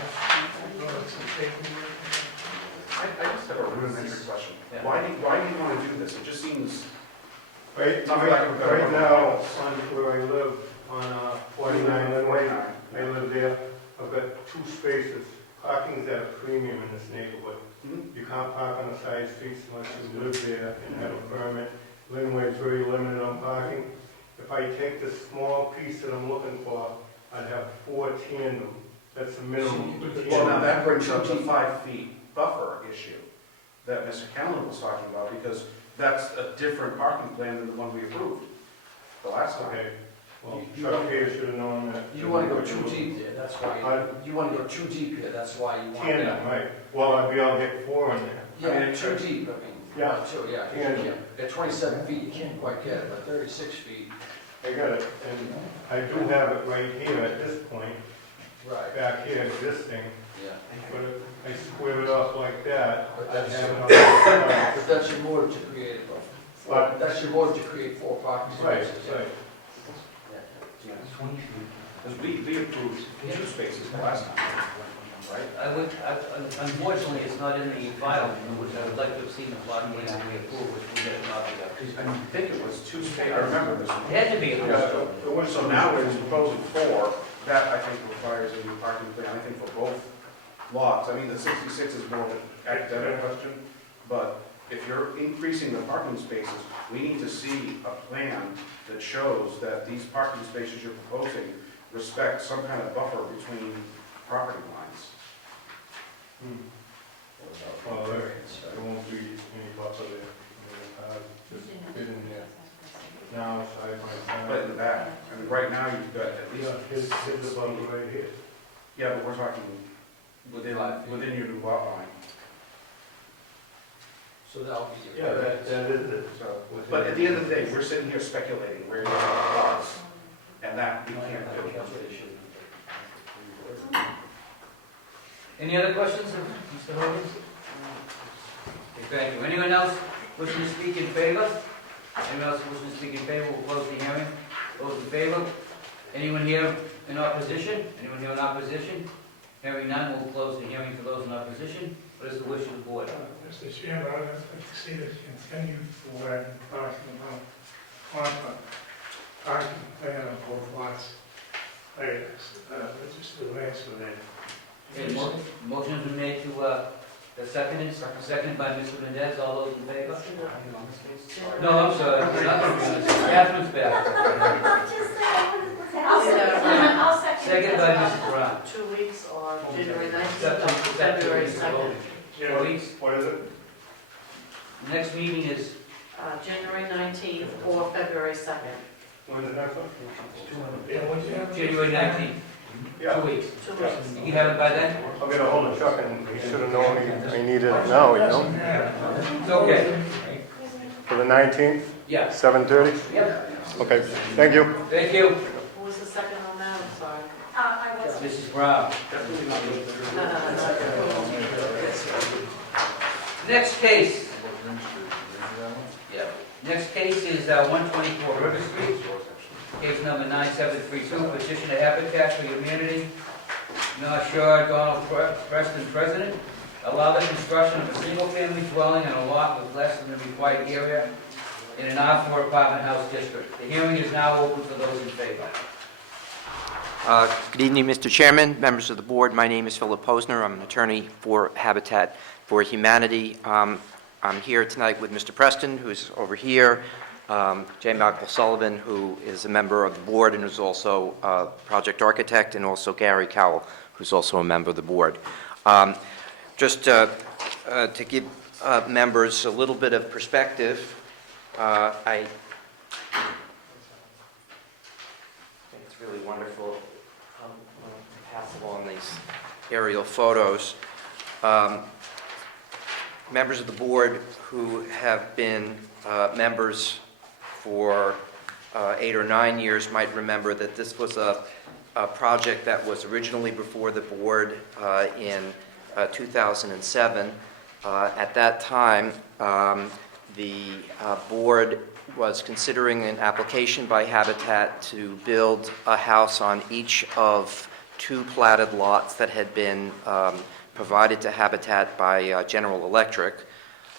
some paperwork. I just have a rudimentary question. Why do you want to do this? It just seems, Right now, on where I live, on 49 Linway, I live there, I've got 2 spaces. Parking's at a premium in this neighborhood. You can't park on the side streets unless you live there and have a permit. Linway's very limited on parking. If I take this small piece that I'm looking for, I'd have 4 tandem. That's the minimum. well, now that brings up the 5 feet buffer issue that Mr. Callen was talking about, because that's a different parking plan than the one we approved the last time. Okay, well, Chuck here should have known that. You want to go too deep there, that's why, you want to go too deep here, that's why you want that. Tandem, right. Well, I'd be able to get 4 in there. Yeah, too deep, I mean, Yeah. too, yeah. Tandem. At 27 feet, you can't quite get it, but 36 feet. I got it, and I do have it right here at this point, Right. back here existing, Yeah. but if I square it off like that, But I'd that's, have it on the side. but that's your motive to create, What? that's your motive to create 4 parking Right, spaces. right. Because we approved 2 spaces the last time, right? Unfortunately, it's not in the file, which I would like to have seen the plot plan that we approved, which we get a copy of. I think it was 2 spaces, I remember this one. It had to be a So now we're proposing 4, that I think requires a new parking plan, I think for both lots. I mean, the 66 is more of an academic question, but if you're increasing the parking spaces, we need to see a plan that shows that these parking spaces you're proposing respect some kind of buffer between property lines. Well, there won't be any buffer there. I mean, just fit in there. Now, side by side. But in the back, I mean, right now you've got at least. Yeah, his buffer right here. Yeah, but we're talking within your new lot line. So that'll be. Yeah, that is it. So, but at the end of the day, we're sitting here speculating where your lot is, and that we can't do. Any other questions of Mr. Hogan? Okay, thank you. Anyone else wishing to speak in favor? Anyone else wishing to speak in favor, we'll close the hearing. Those in favor? Anyone here in opposition? Anyone here in opposition? Hearing none, we'll close the hearing for those in opposition. What is the wish of the board? Mr. Chairman, I'd like to see this continued for what I've been talking about, on the parking plan on both lots. Registered land surveyor. Okay, motion's been made to, seconded by Mr. Mendez. All those in favor? No, I'm sorry. We're not gonna be on this. Catherine's back. I'll second. Second by Mrs. Brown. 2 weeks or January 19th Except or for February 2nd? 4 weeks. What is it? Next meeting is January 19th or February 2nd. When's the next one? Yeah, what you have? January 19th. Yeah. 2 weeks. 2 weeks. You can have it by then? I'll get a hold of Chuck and he should have known I needed it now, you know? It's okay. For the 19th, Yeah. 7:30? Yep. Okay, thank you. Thank you. Who was the second on that? I'm sorry. I was. Mrs. Brown. Next case. Next case is 124 River Street, case number 9732, petition to Habitat for Humanity, North Shore, Donald Preston, President. Allow the construction of a single-family dwelling on a lot with less than the required area in an R4 apartment house district. The hearing is now open for those in favor. Good evening, Mr. Chairman, members of the board. My name is Philip Posner. I'm an attorney for Habitat for Humanity. I'm here tonight with Mr. Preston, who's over here, J. Michael Sullivan, who is a member of the board and who's also a project architect, and also Gary Cowell, who's also a member of the board. Just to give members a little bit of perspective, I think it's really wonderful. I'm going to pass along these aerial photos. Members of the board who have been members for 8 or 9 years might remember that this was a project that was originally before the board in 2007. At that time, the board was considering an application by Habitat to build a house on each of 2 platted lots that had been provided to Habitat by General Electric.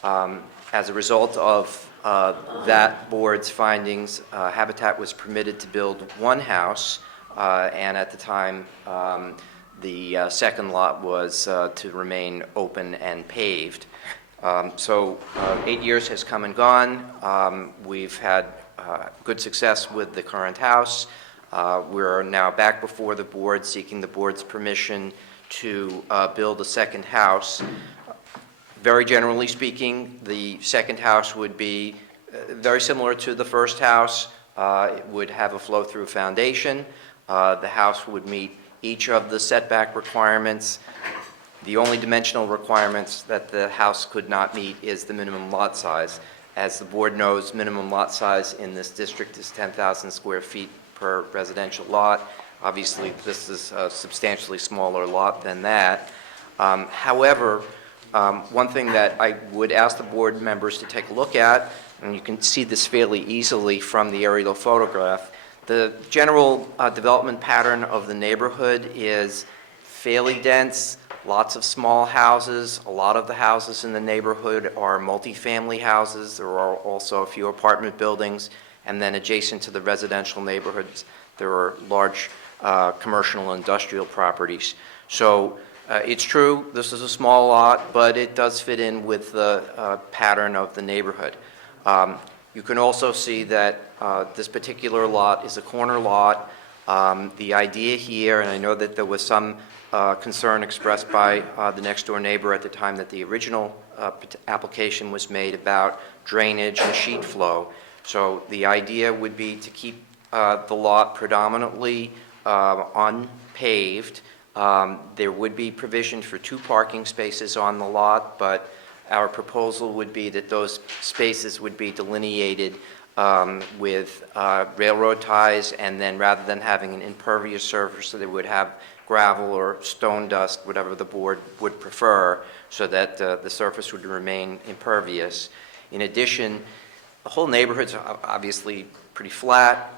As a result of that board's findings, Habitat was permitted to build 1 house, and at the time, the second lot was to remain open and paved. So 8 years has come and gone. We've had good success with the current house. We're now back before the board seeking the board's permission to build a second house. Very generally speaking, the second house would be very similar to the first house. It would have a flow-through foundation. The house would meet each of the setback requirements. The only dimensional requirements that the house could not meet is the minimum lot size. As the board knows, minimum lot size in this district is 10,000 square feet per residential lot. Obviously, this is a substantially smaller lot than that. However, one thing that I would ask the board members to take a look at, and you can see this fairly easily from the aerial photograph, the general development pattern of the neighborhood is fairly dense, lots of small houses. A lot of the houses in the neighborhood are multifamily houses. There are also a few apartment buildings, and then adjacent to the residential neighborhoods, there are large commercial and industrial properties. So it's true, this is a small lot, but it does fit in with the pattern of the neighborhood. You can also see that this particular lot is a corner lot. The idea here, and I know that there was some concern expressed by the next door neighbor at the time that the original application was made about drainage and sheet flow. So the idea would be to keep the lot predominantly unpaved. There would be provision for 2 parking spaces on the lot, but our proposal would be that those spaces would be delineated with railroad ties, and then rather than having an impervious surface, so they would have gravel or stone dust, whatever the board would prefer, so that the surface would remain impervious. In addition, the whole neighborhood's obviously pretty flat,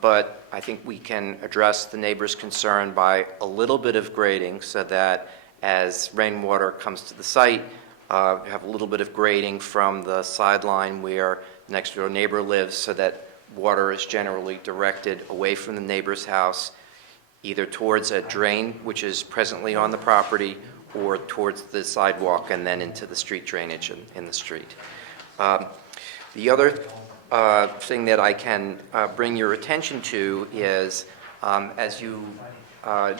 but I think we can address the neighbor's concern by a little bit of grading, so that as rainwater comes to the site, you have a little bit of grading from the sideline where the next door neighbor lives, so that water is generally directed away from the neighbor's house, either towards a drain, which is presently on the property, or towards the sidewalk and then into the street drainage in the street. The other thing that I can bring your attention to is, as you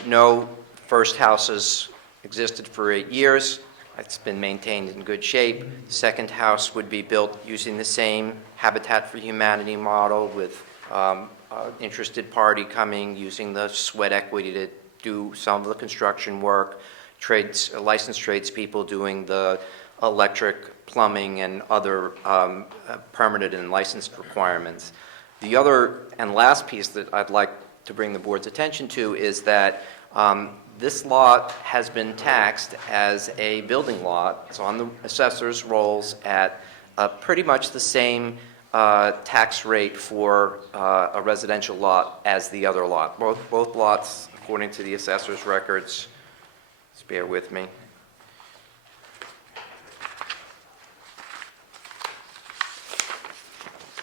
know, first house has existed for 8 years. It's been maintained in good shape. Second house would be built using the same Habitat for Humanity model with interested party coming, using the sweat equity to do some of the construction work, licensed tradespeople doing the electric, plumbing, and other permitted and licensed requirements. The other and last piece that I'd like to bring the board's attention to is that this lot has been taxed as a building lot. It's on the assessor's rolls at pretty much the same tax rate for a residential lot as the other lot. Both lots, according to the assessor's records, just bear with me.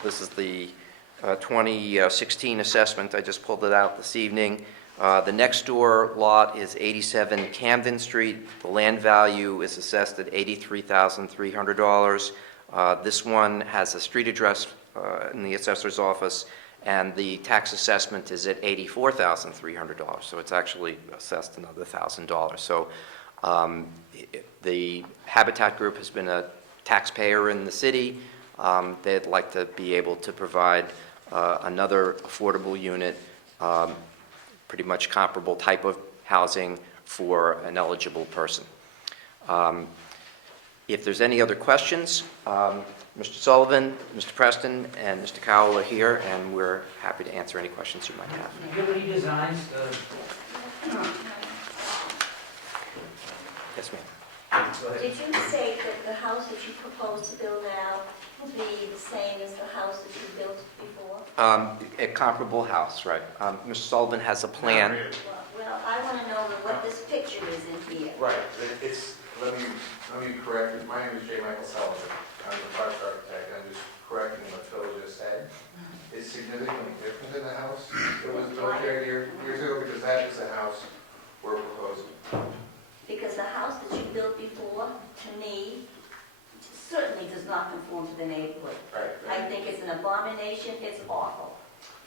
This is the 2016 assessment. I just pulled it out this evening. The next door lot is 87 Camden Street. The land value is assessed at $83,300. This one has a street address in the assessor's office, and the tax assessment is at $84,300. So it's actually assessed another $1,000. So the Habitat Group has been a taxpayer in the city. They'd like to be able to provide another affordable unit, pretty much comparable type of housing for an eligible person. If there's any other questions, Mr. Sullivan, Mr. Preston, and Mr. Cowell are here, and we're happy to answer any questions you might have. Do you have any designs? Yes, ma'am. Did you say that the house that you propose to build now will be the same as the house that you built before? A comparable house, right. Mr. Sullivan has a plan. Well, I want to know what this picture is in here. Right, let me correct you. My name is J. Michael Sullivan. I'm the project architect. I'm just correcting what Phil just said. It's significantly different than the house that was built here years ago, because that is the house we're proposing. Because the house that you built before, to me, certainly does not conform to the neighborhood. Right. I think it's an abomination. It's awful.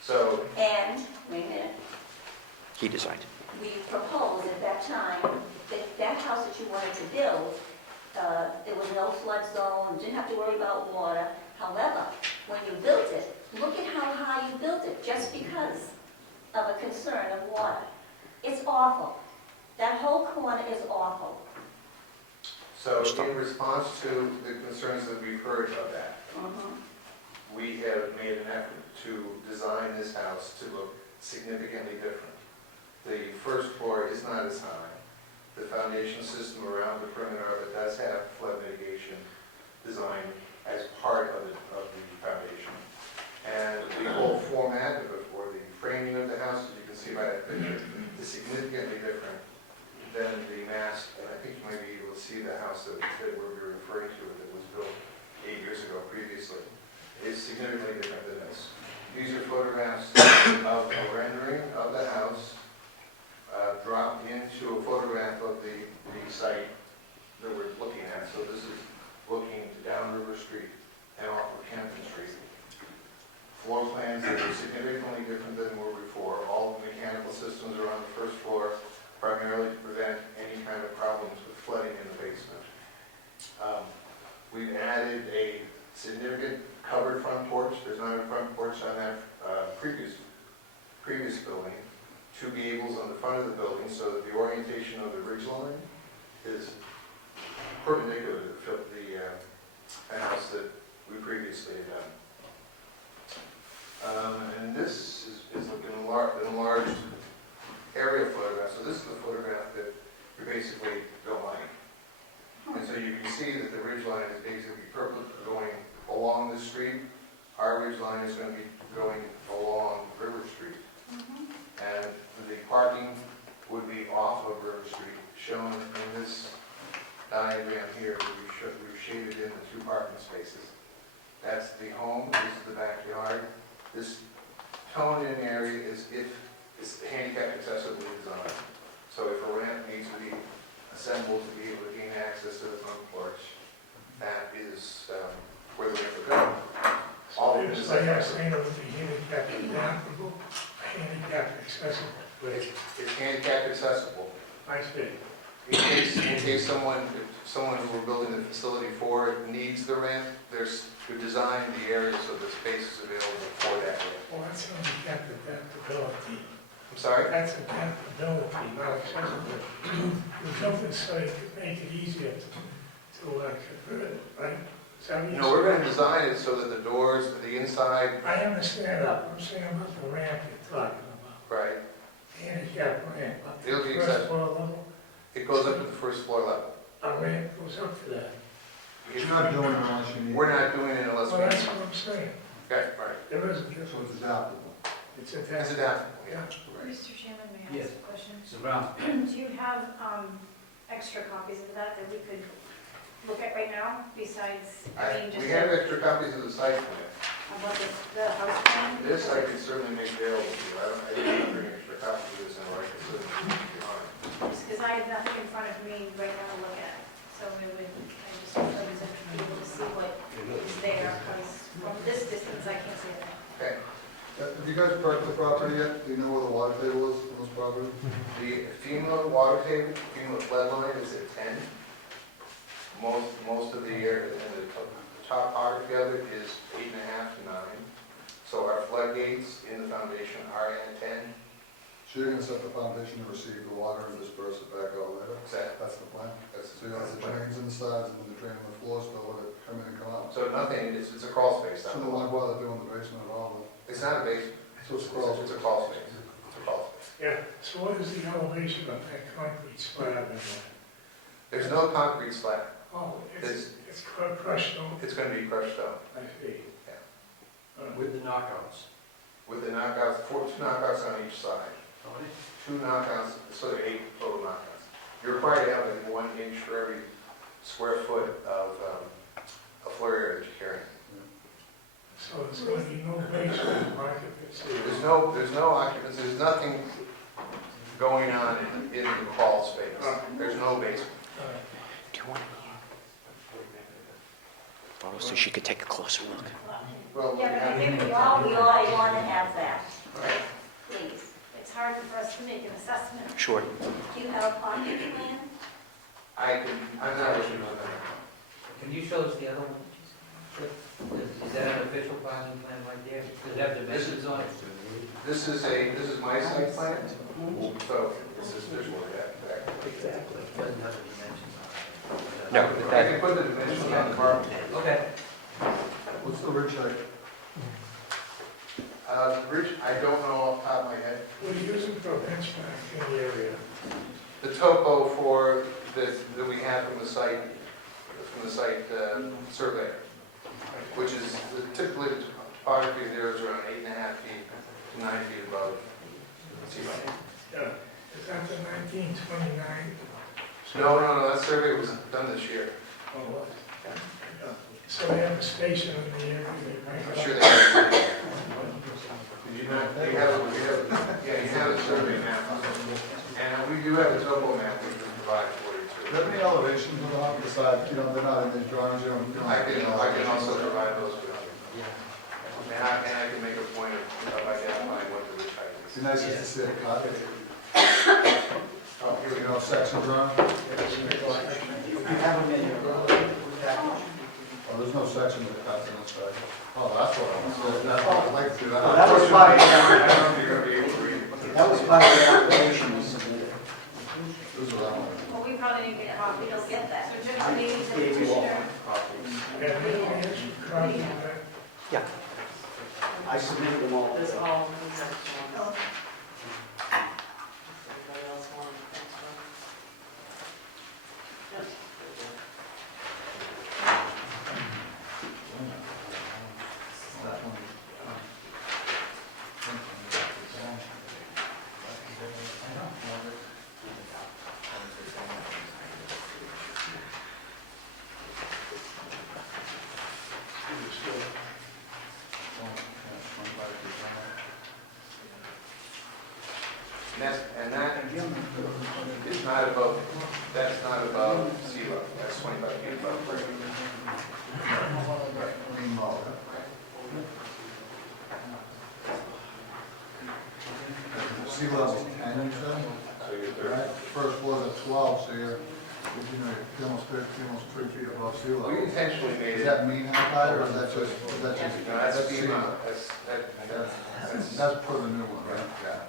So. And, wait a minute. He designed it. We proposed at that time that that house that you wanted to build, there was no flood zone, didn't have to worry about water. However, when you built it, look at how high you built it, just because of a concern of water. It's awful. That whole corner is awful. So in response to the concerns that we've heard of that, we have made an effort to design this house to look significantly different. The first floor is not as high. The foundation system around the perimeter of it does have flood mitigation designed as part of the foundation. And the whole format of it, or the framing of the house, as you can see by that picture, is significantly different than the mass. And I think you might be able to see the house that we're referring to that was built 8 years ago previously. It's significantly different than this. These are photographs of a rendering of the house dropped into a photograph of the site that we're looking at. So this is looking down River Street and off of Camden Street. Floor plans that are significantly different than were before. All the mechanical systems are on the first floor, primarily to prevent any kind of problems with flooding in the basement. We've added a significant covered front porch. There's not a front porch on that previous building. 2 gables on the front of the building, so that the orientation of the ridge line is perpendicular to the house that we previously had done. And this is an enlarged area photograph. So this is the photograph that we basically don't like. And so you can see that the ridge line is basically going along the street. Our ridge line is going to be going along River Street. And the parking would be off of River Street, shown in this diagram here. We've shaded in the 2 parking spaces. That's the home, this is the backyard. This toned-in area is handicap accessibly designed. So if a ramp needs to be assembled to be able to gain access to the front porch, that is where the ramp would go. all So of you're the setbacks. saying it would be handicap adaptable, handicap accessible, It's handicap accessible. I see. In case someone who we're building the facility for needs the ramp, we designed the area so the space is available for that ramp. Well, that's handicap adaptability. I'm sorry? That's adaptability, not accessibility. You built it so you could make it easier to convert it, right? Is that what you're No, we're going to saying? design it so that the doors, the inside, I understand that, I'm saying about the ramp you're talking about, right, handicap ramp, up to It'll be the first accessible. floor level, it goes up to the first floor level. a ramp goes up to that. If- You're not doing it unless you need. We're not doing it unless Well, we that's need what I'm saying, Okay, right. there is a So difference, it's adaptable. it's It's adaptable. adaptable, yeah. Yeah. Mr. Chairman, may I Yes. ask a question? Mr. Brown? Do you have extra copies of that we could look at right now, besides, We have extra copies of the site plan. about the house plan? This I could certainly make available to you. I didn't bring extra copies of this in, or I could certainly keep it on. Just because I have nothing in front of me right now to look at, so I just would like to be able to see what is there, because from this distance, I can't see it. Okay. Have you guys perked the property yet? Do you know where the water table is on this property? The FEMA water table, FEMA flood line is at 10. Most of the area, and the topography of it is 8.5 to 9. So our floodgates in the foundation are at 10. So you're gonna set the foundation to receive the water and disperse it back out later? Exactly. That's the plan? That's So you have the drains in the sides and then the drain on the floor, so let it come in and come out? So nothing, it's a crawl space. So then why bother doing the basement at all? It's not a basement. So it's crawl. It's a crawl space. It's a crawl space. Yeah, so what is the elevation of that concrete slab in there? There's no concrete slab. Oh, it's crushed stone, It's going to be crushed stone. I see. With the knockouts. With the knockouts, 2 knockouts on each side. 2 knockouts, so there are 8 total knockouts. You're required to have like 1 inch for every square foot of a floor area that you're carrying. So there's going to be no basement occupancy? There's no occupancy, there's nothing going on in the crawl space. There's no basement. Do you want to borrow so she could take a closer look? Well, Yeah, but I think we all want to have that, Right. please. It's hard for us to make an assessment. Sure. Do you have a parking plan? I'm not working on that. Can you show us the other one? Is that an official parking plan right there? Does it have dimensions on it? This is my site plan, so this is visual, yeah. Exactly. It doesn't have the dimensions on it. No. I can put the dimensions on the car. Okay. What's the ridge height? Rich, I don't know off the top of my head. What are you using for a benchmark in the area? The topo for this, that we have from the site survey, which is typically the topography there is around 8.5 feet to 9 feet above sea level. Yeah. Is that the 1929? No, that survey was done this year. Oh, what? So they have a station in the area? I'm sure they have. Did you not? You have a survey map. And we do have a topo map we can provide for you Do too. you have any elevations on the opposite side? You know, they're not in the drawings, you don't. I can also provide those for you. And I can make a point of identifying what the ridge height It'd is. be nice just to see it cut. Oh, here we You go. know, section drawing? Oh, there's no section that cuts on this side. Oh, that's what I was saying. That's what I'd like to do. That was part of I don't know if you're going to be able to read it. That was part of the application we submitted. This is what I want. Well, we probably need to get copies. We don't get that. So Jim, I maybe the gave you all petitioner. copies. Yeah, maybe we should copy that. Yeah. I submitted them all. There's all. And that is not above, that's not above sea level, that's 25 feet above grade. sea level 10, you said? So you're Right, first floor's at 12, so you're almost 3 feet above sea level. We intentionally made Is it. that mean height high, or is that just, No, that's FEMA, that's for the new one, right? yeah.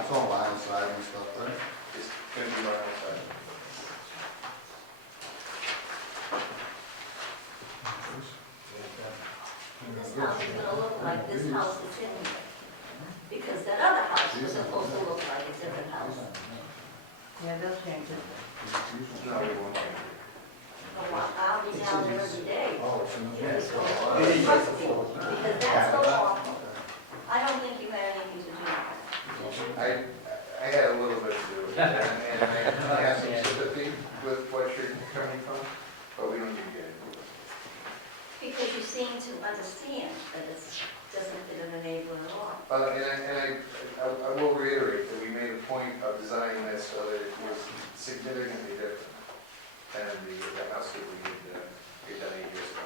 It's all vinyl siding and stuff, right? It's gonna be right outside. This house is gonna look like this house is in here. Because that other house was supposed to look like a different house. Yeah, they'll change it. No, we won't change it. Well, I'll be down there every day. Oh, it's in the- Trust me, because that's so awful. I don't think you had anything to do with that. I had a little bit to do with it, and I have some sympathy with what you're coming from, but we don't need to get into it. Because you seem to understand that it doesn't fit in a neighborhood at all. I will reiterate that we made a point of designing this so that it was significantly different than the house that we did 8 years ago.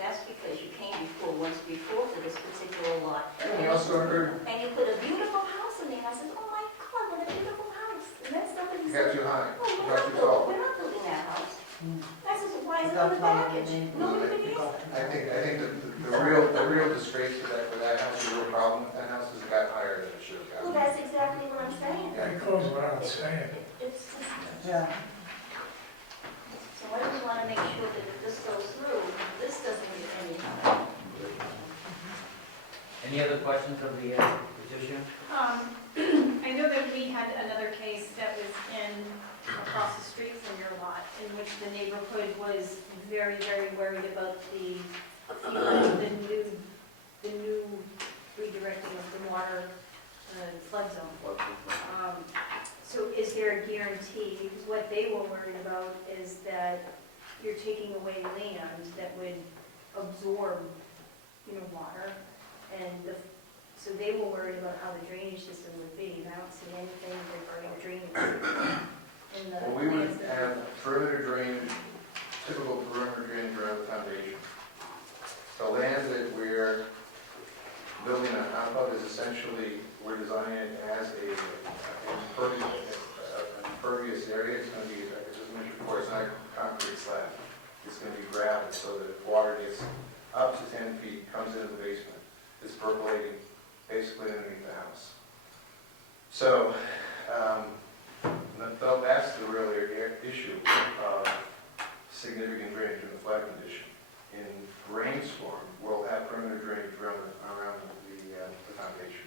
That's because you came once before to this particular lot. And we also heard. And you put a beautiful house in there. I said, oh my God, what a beautiful house. And then somebody You said, got too high. oh, You got too tall. we're not building that house. I said, so why is it on the package? Nobody can answer. I think that the real disgrace for that house, the real problem with that house is it got higher than it should have Well, gotten. that's exactly what I'm saying. It goes without saying. It's just, Yeah. so I just want to make sure that if this goes through, this doesn't get any higher. Any other questions of the petition? I know that we had another case that was in, across the street from your lot, in which the neighborhood was very, very worried about the new redirecting of the water flood zone. So is there a guarantee, because what they were worried about is that you're taking away land that would absorb, water, and so they were worried about how the drainage system would be, and I don't see anything regarding drainage in the Well, we would plans that- have perimeter drainage, typical perimeter drainage around the foundation. The land that we're building on top of is essentially, we're designing it as an impervious area. It's going to be, as I mentioned before, it's not a concrete slab. It's going to be gravel, so that if water gets up to 10 feet, comes into the basement, it's percolating basically underneath the house. So, that's the real issue of significant drainage in the flood condition. In rainstorm, we'll have perimeter drainage around the foundation.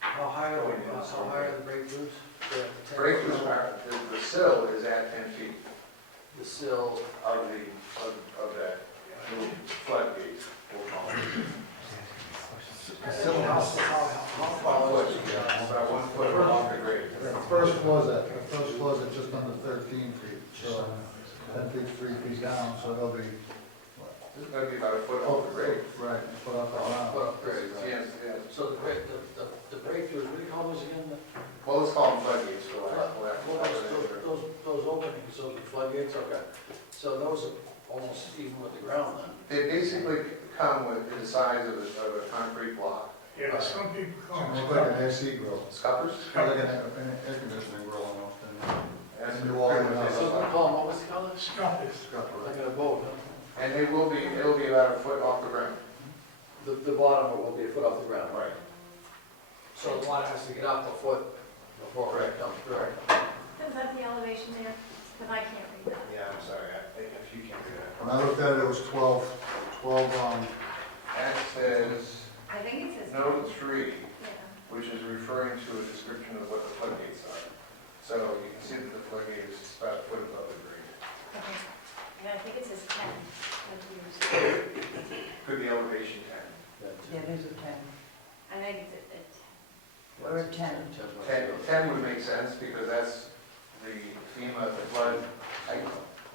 How high are the breakthroughs? Breakthroughs are, the sill is at 10 feet The sill. of that little floodgate, we'll call it. How far was it? About 1 foot off the grade. The first floor's at just under 13 feet, so 10 feet, 3 feet down, so it'll be, It's going to be about 1 foot off the grade. right, put up around. Great. Yes, yes. So the breakthroughs, what do you call those again? Well, let's call them floodgates for lack of a Well, better term. those openings, those floodgates, okay. So those are almost even with the ground then? They basically come with the size of a concrete block. Yeah, some people call It's them like an AC grill. Scuppers? It's like an air conditioning grill almost, That's and you all in So house. we call them, what was it called? scuppers. Like a boat, huh? And it'll be about 1 foot off the ground. The bottom will be a foot off the ground. Right. So the water has to get up a foot before it comes through. Is that the elevation there? Because I can't read that. Yeah, I'm sorry, if you can do that. When I looked at it, it was 12, That says I think it says. note 3, Yeah. which is referring to a description of what the floodgates are. So you can see that the floodgate is about 1 foot above the grade. Okay. And I think it says 10. That's yours. Could be elevation 10. Yeah, there's a 10. I think it's at 10. Or a 10. 10 would make sense because that's the FEMA, the flood height.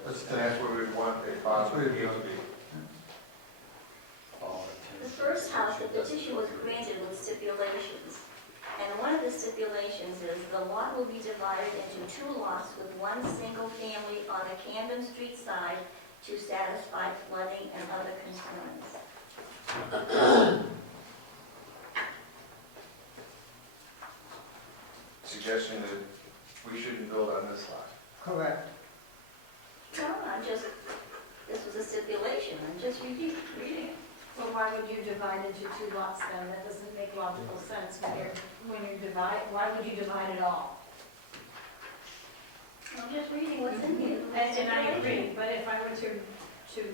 That's where we'd want the positive gate to be. The first house, the petition was granted with stipulations. And one of the stipulations is the lot will be divided into 2 lots with one single family on the Camden Street side to satisfy flooding and other concerns. Suggestion that we shouldn't build on this lot. Correct. No, this was a stipulation, I'm just reading it. Well, why would you divide into 2 lots then? That doesn't make logical sense when you divide, why would you divide it all? I'm just reading what's in here. And I agree, but if I were to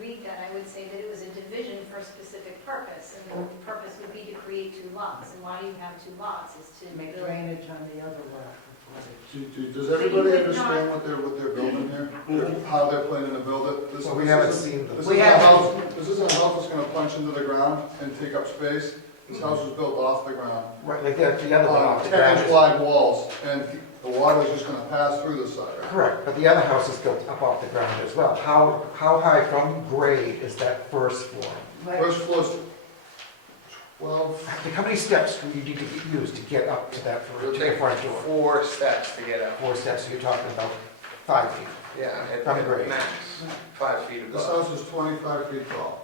read that, I would say that it was a division for a specific purpose, and the purpose would be to create 2 lots. And why do you have 2 lots is to Make build. drainage on the other lot. Does everybody understand what they're building here? How they're planning to build it? Well, we haven't seen them. This is a house that's gonna punch into the ground and take up space. This house was built off the ground. Right, like the other one off the ground. 10-inch wide walls, and the water's just gonna pass through the side. Correct, but the other house is built up off the ground as well. How high from grade is that first floor? First floor's 12. How many steps do you need to use to get up to that It'll to the take front door? 4 steps to get up. 4 steps, so you're talking about 5 feet. Yeah, From at grade. max, 5 feet above. This house is 25 feet tall.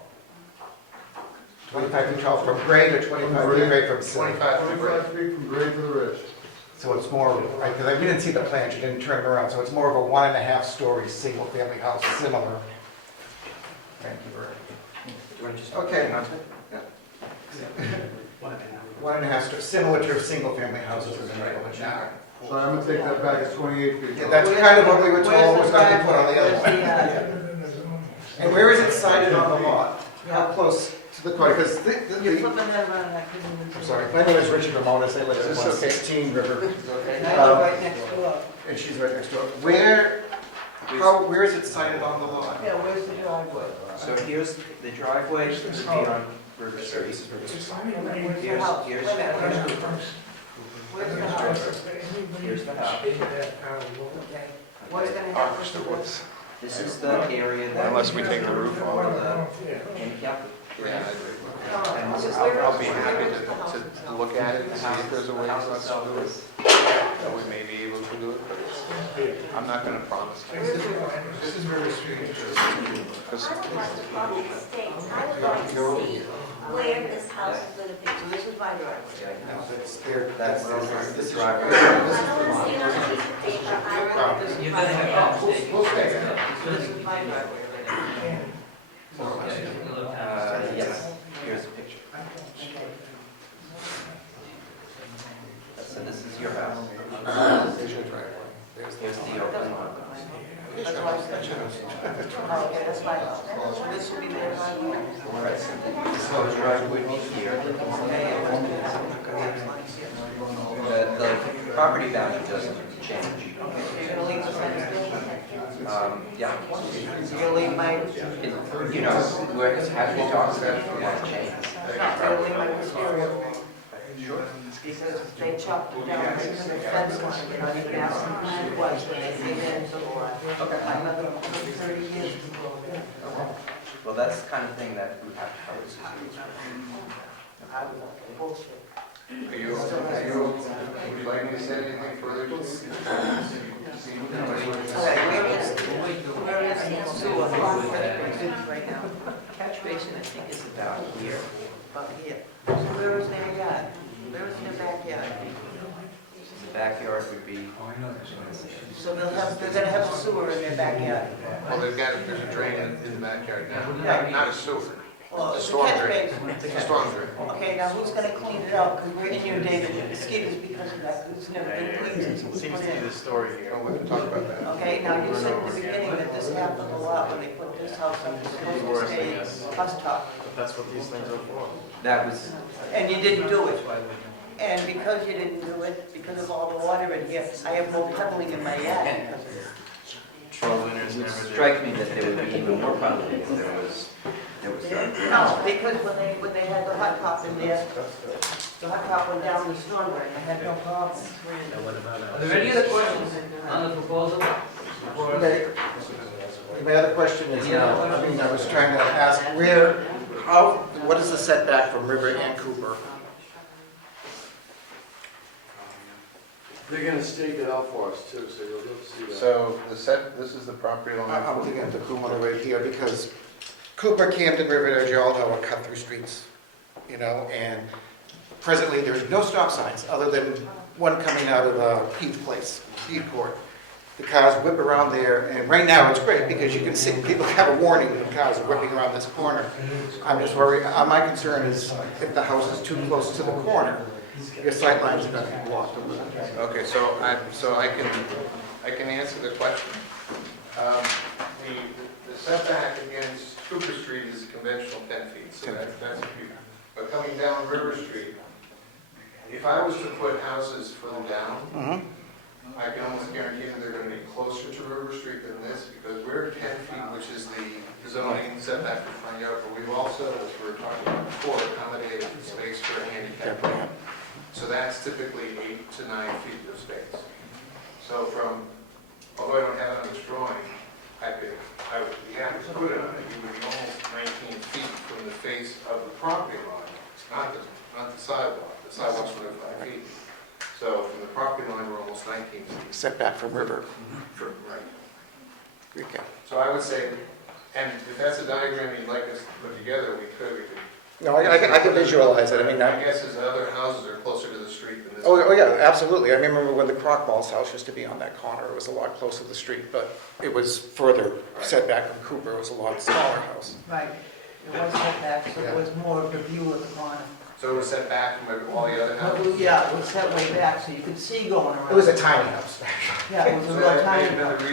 25 feet tall from grade or 25 feet grade from sill? 25 feet from grade to the ridge. So it's more, right, because we didn't see the plans, you didn't turn them around, so it's more of a 1.5-story single-family house, similar. Thank you very much. Do you want to just Okay. hang on to it? 1.5 story, similar to single-family houses in the neighborhood now. So I'm gonna take that back, it's 28 feet Yeah, tall. that's kind of what we were told was going to be put on the other one. Yeah. And where is it sited on the lot? How close to the corner? Because You're flipping that around and I couldn't even. I'm sorry, my name is Richard Ramones, I live at 116 River. And I live right next door. And she's right next door. Where is it sited on the lot? Yeah, where's the driveway? So here's the driveway, this would be on River Street. Where's the house? Here's Wait a minute, where's the house? Here's the house. Okay. What's gonna happen to this? This is the area that. Unless we take the roof all off. of the handicap. Yeah, And this is I'll be happy to look at it and see if there's a way The house for us itself to do it. is. That we may be able to do it, but I'm not gonna promise. This is very strange. I don't like the property stakes, I would like to see where this house is gonna be. So this is my driveway. That's the driveway. I don't wanna see it on a piece of paper, I want this. You're gonna have problems. This is my driveway right now. Yes, here's a picture. So this is your house. Here's the open lot. That's why I said. Oh, okay, that's my house. This will be their driveway. Right. So the driveway would be here. The property boundary doesn't change. You're gonna leave the fence there? Yeah. You're gonna leave my, You know, we're happy to talk about it if you want to change. you're gonna leave my wisteria. Because they chopped it down, they put the fence line, and I even asked them who it was when they came in, so I met them for 30 years ago. Well, that's the kind of thing that we have to cover. I was like, bullshit. Would you like me to say anything further to this? Okay, where is the sewer catch basin right now? Catch basin, I think, is about here. About here. So where is their yard? Where is their backyard? The backyard would be. So they're gonna have a sewer in their backyard? Well, there's a drain in the backyard now, Yeah. not a sewer. Well, It's a it's a storm catch drain. basin. It's a storm drain. Okay, now who's gonna clean it out? Because we're inundated with mosquitoes because of that. It's never been cleaned since it was put in. story here. Well, we can talk about that. Okay, now you said in the beginning that this happened a lot when they put this house up, it's supposed to stay bus top. But that's what these things are for. That was. And you didn't do it. And because you didn't do it, because of all the water in here, I have no puddling in my yard because of it. It would strike me that there would be even more puddling if there was. No, because when they had the hot top in there, the hot top went down the storm drain, I had no problem. Are there any other questions on the proposal? Or- My other question is, I was trying to ask what is the setback from River and Cooper? They're gonna stake it out for us too, so you'll be able to see that. So this is the property line. I'm looking at the corner right here because Cooper, Camden, Riverdale, you all know are cut-through streets, you know, and presently there's no stop signs other than one coming out of Heath Place, Heath Court. The cars whip around there, and right now it's great because you can see people have a warning when cars are whipping around this corner. I'm just worried, my concern is if the house is too close to the corner, your sight lines are going to be blocked. Okay, so I can answer the question. The setback against Cooper Street is a conventional 10 feet, so that's a few. But coming down River Street, if I was to put houses further down, I can almost guarantee that they're going to be closer to River Street than this because we're 10 feet, which is the zoning setback for front yard, but we've also, as we were talking about before, accommodated space for a handicap ramp. So that's typically 8 to 9 feet of space. So although I don't have it on this drawing, I would be happy to put it on it. You would be almost 19 feet from the face of the property line, not the sidewalk. The sidewalk's 25 feet. So from the property line, we're almost 19 feet. Setback from river. Right. Okay. So I would say, and if that's a diagram you'd like us to put together, we could. No, I can visualize it. I mean, my guess is other houses are closer to the street than this. Oh yeah, absolutely. I remember when the Crockball's house used to be on that corner, it was a lot closer to the street, but it was further setback from Cooper. It was a lot smaller house. Right, it was set back, so there was more of a view of the corner. So it was set back from all the other houses? Yeah, it was set way back, so you could see going around. It was a tiny house. Yeah, it was a So real that may tiny have been house. the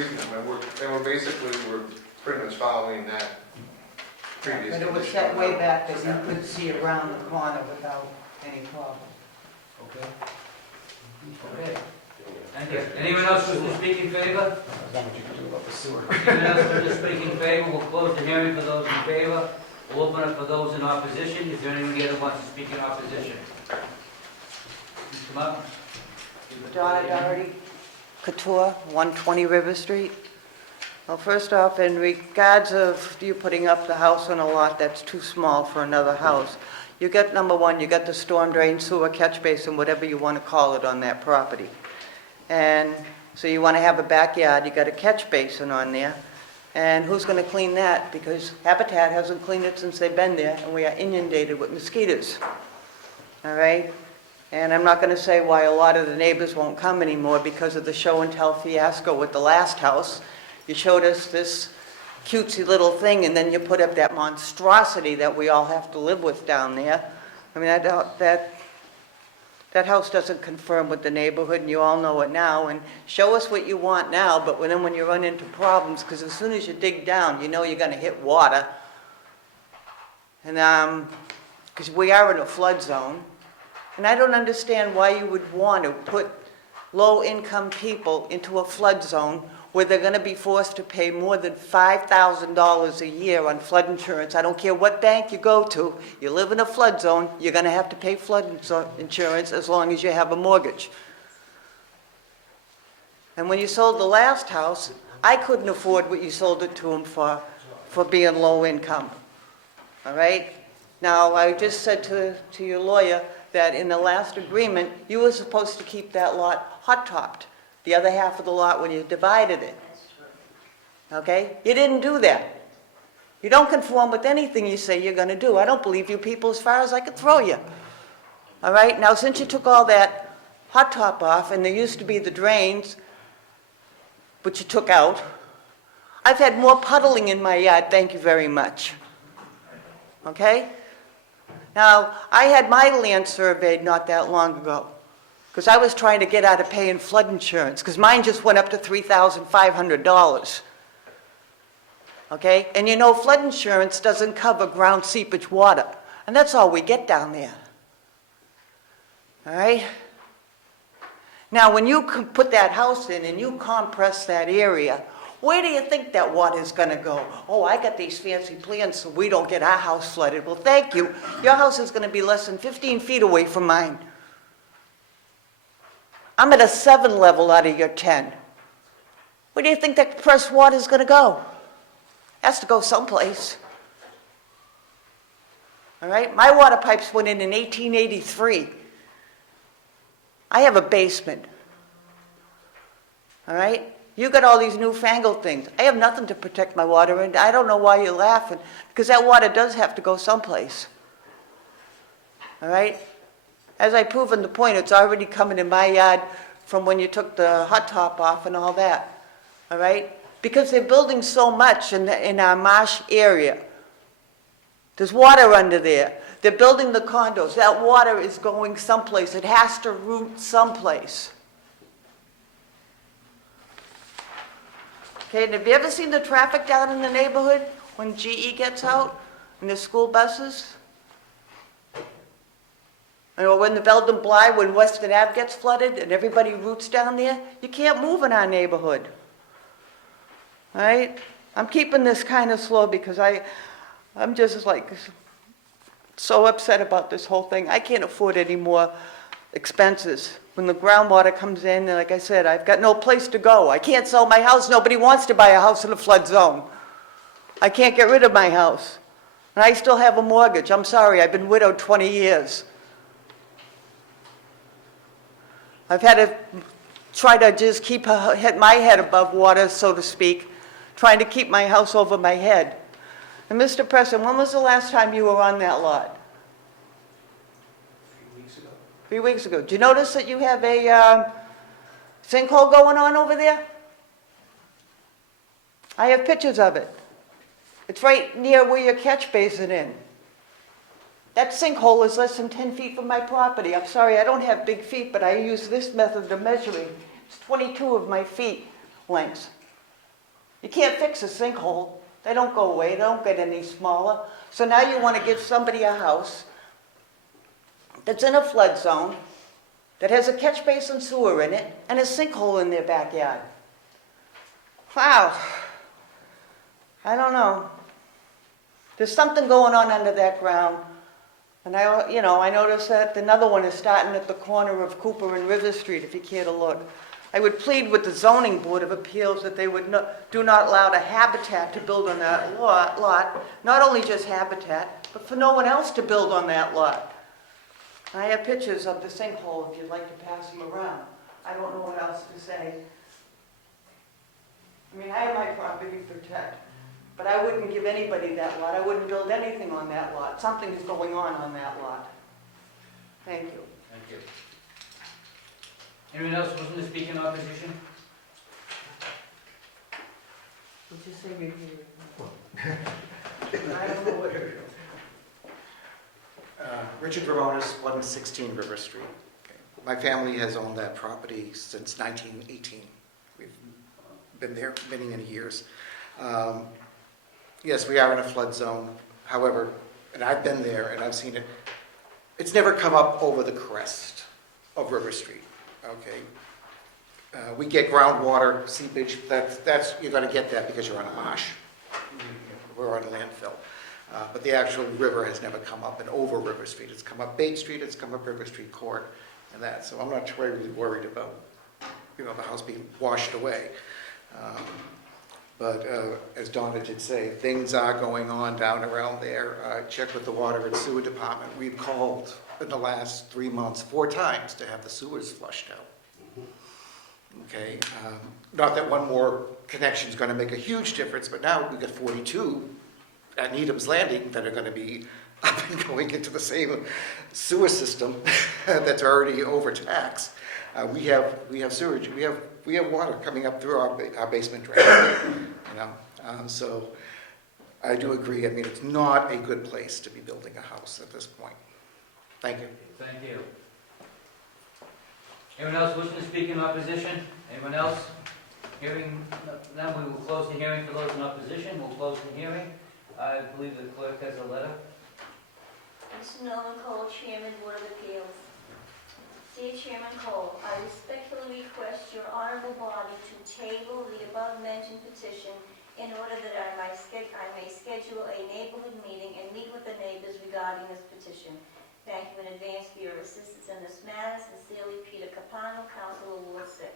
reason. We're pretty much following that previous But it was condition. set way back that you could see around the corner without any problem. Okay. Okay. Thank you. Anyone else wish to speak in favor? Not much you can do about the sewer. Anyone else wish to speak in favor? We'll close the hearing for those in favor. We'll open it for those in opposition. Is there anyone here that wants to speak in opposition? Please come up. Donna Doherty, Couture, 120 River Street. Well, first off, in regards of you putting up the house on a lot that's too small for another house, you got, number one, you got the storm drain, sewer, catch basin, whatever you want to call it on that property. And so you want to have a backyard, you got a catch basin on there. And who's going to clean that? Because Habitat hasn't cleaned it since they've been there, and we are inundated with mosquitoes. All right? And I'm not going to say why a lot of the neighbors won't come anymore because of the show and tell fiasco with the last house. You showed us this cutesy little thing, and then you put up that monstrosity that we all have to live with down there. I mean, that house doesn't confirm with the neighborhood, and you all know it now. And show us what you want now, but then when you run into problems, because as soon as you dig down, you know you're going to hit water. And because we are in a flood zone, and I don't understand why you would want to put low-income people into a flood zone where they're going to be forced to pay more than $5,000 a year on flood insurance. I don't care what bank you go to. You live in a flood zone, you're going to have to pay flood insurance as long as you have a mortgage. And when you sold the last house, I couldn't afford what you sold it to them for being low income. All right? Now, I just said to your lawyer that in the last agreement, you were supposed to keep that lot hot-topped. The other half of the lot when you divided it. Okay? You didn't do that. You don't conform with anything you say you're going to do. I don't believe you people as far as I could throw you. All right? Now, since you took all that hot top off, and there used to be the drains, which you took out, I've had more puddling in my yard, thank you very much. Okay? Now, I had my land surveyed not that long ago. Because I was trying to get out of paying flood insurance, because mine just went up to $3,500. Okay? And you know, flood insurance doesn't cover ground seepage water. And that's all we get down there. All right? Now, when you put that house in and you compress that area, where do you think that water is going to go? Oh, I got these fancy plans so we don't get our house flooded. Well, thank you. Your house is going to be less than 15 feet away from mine. I'm at a 7 level out of your 10. Where do you think that compressed water is going to go? It has to go someplace. All right? My water pipes went in 1883. I have a basement. all right? You got all these newfangled things. I have nothing to protect my water, and I don't know why you're laughing, because that water does have to go someplace. All right? As I've proven the point, it's already coming in my yard from when you took the hot top off and all that. All right? Because they're building so much in our marsh area. There's water under there. They're building the condos. That water is going someplace. It has to root someplace. Okay, and have you ever seen the traffic down in the neighborhood when GE gets out and the school buses? Or when the Belden Bly, when Western Ave gets flooded and everybody roots down there? You can't move in our neighborhood. All right? I'm keeping this kind of slow because I'm just like so upset about this whole thing. I can't afford any more expenses. When the groundwater comes in, and like I said, I've got no place to go. I can't sell my house. Nobody wants to buy a house in a flood zone. I can't get rid of my house. And I still have a mortgage. I'm sorry, I've been widowed 20 years. I've had to try to just keep my head above water, so to speak, trying to keep my house over my head. And Mr. Preston, when was the last time you were on that lot? 3 weeks ago. 3 weeks ago. Did you notice that you have a sinkhole going on over there? I have pictures of it. It's right near where your catch basin is. That sinkhole is less than 10 feet from my property. I'm sorry, I don't have big feet, but I use this method of measuring. It's 22 of my feet lengths. You can't fix a sinkhole. They don't go away. They don't get any smaller. So now you want to give somebody a house that's in a flood zone, that has a catch basin sewer in it, and a sinkhole in their backyard. Wow. I don't know. There's something going on under that ground. And I noticed that another one is starting at the corner of Cooper and River Street, if you care to look. I would plead with the Zoning Board of Appeals that they would do not allow the Habitat to build on that lot, not only just Habitat, but for no one else to build on that lot. I have pictures of the sinkhole if you'd like to pass them around. I don't know what else to say. I mean, I have my property to protect, but I wouldn't give anybody that lot. I wouldn't build anything on that lot. Something is going on that lot. Thank you. Thank you. Anyone else wishing to speak in opposition? Would you say review? I don't know what to do. Richard Veronis, 116 River Street. Okay. My family has owned that property since 1918. We've been there many, many years. Yes, we are in a flood zone. However, and I've been there and I've seen it, it's never come up over the crest of River Street. Okay. We get groundwater seepage. That's you're going to get that because you're on a marsh. We're on a landfill. But the actual river has never come up and over River Street. It's come up Bate Street, it's come up River Street Court, and that. So I'm not really worried about, the house being washed away. But as Donna did say, things are going on down around there. I checked with the Water and Sewer Department. We've called in the last 3 months 4 times to have the sewers flushed out. Okay, not that one more connection is going to make a huge difference, but now we've got 42 at Needham's Landing that are going to be up and going into the same sewer system that's already overtaxed. We have sewage. We have water coming up through our basement drain. So I do agree. I mean, it's not a good place to be building a house at this point. Thank you. Thank you. Anyone else wishing to speak in opposition? Anyone else? Hearing none, we will close the hearing for those in opposition. We'll close the hearing. I believe the clerk has a letter. Mr. Norman Cole, Chairman, Board of Appeals. Dear Chairman Cole, I respectfully request your honorable body to table the above-mentioned petition in order that I may schedule a neighborhood meeting and meet with the neighbors regarding this petition. Thank you in advance for your assistance in this matter. Sincerely, Peter Capano, Councilor Ward 6.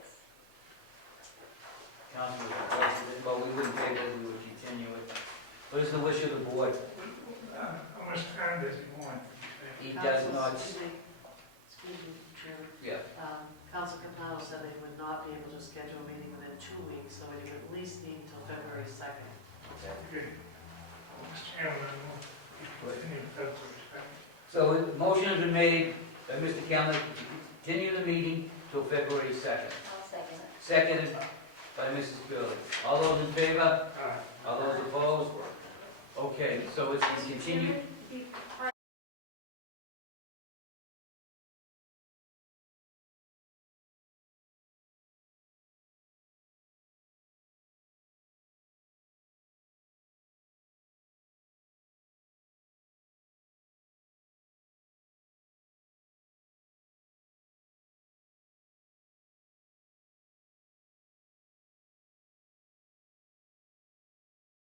Councilor, well, we wouldn't table it, we would continue it. What is the wish of the board? How much time does he want? He does not. Excuse me, Chairman. Yeah. Council Capano said they would not be able to schedule a meeting with Okay. Mr. Chairman, I move we continue February 2nd. So a motion has been made by Mr. Cameron to continue the meeting till February 2nd. I'll second it. Seconded by Mrs. Curley. All those in favor? Aye. All those opposed? Okay, so it's been continued. Chairman,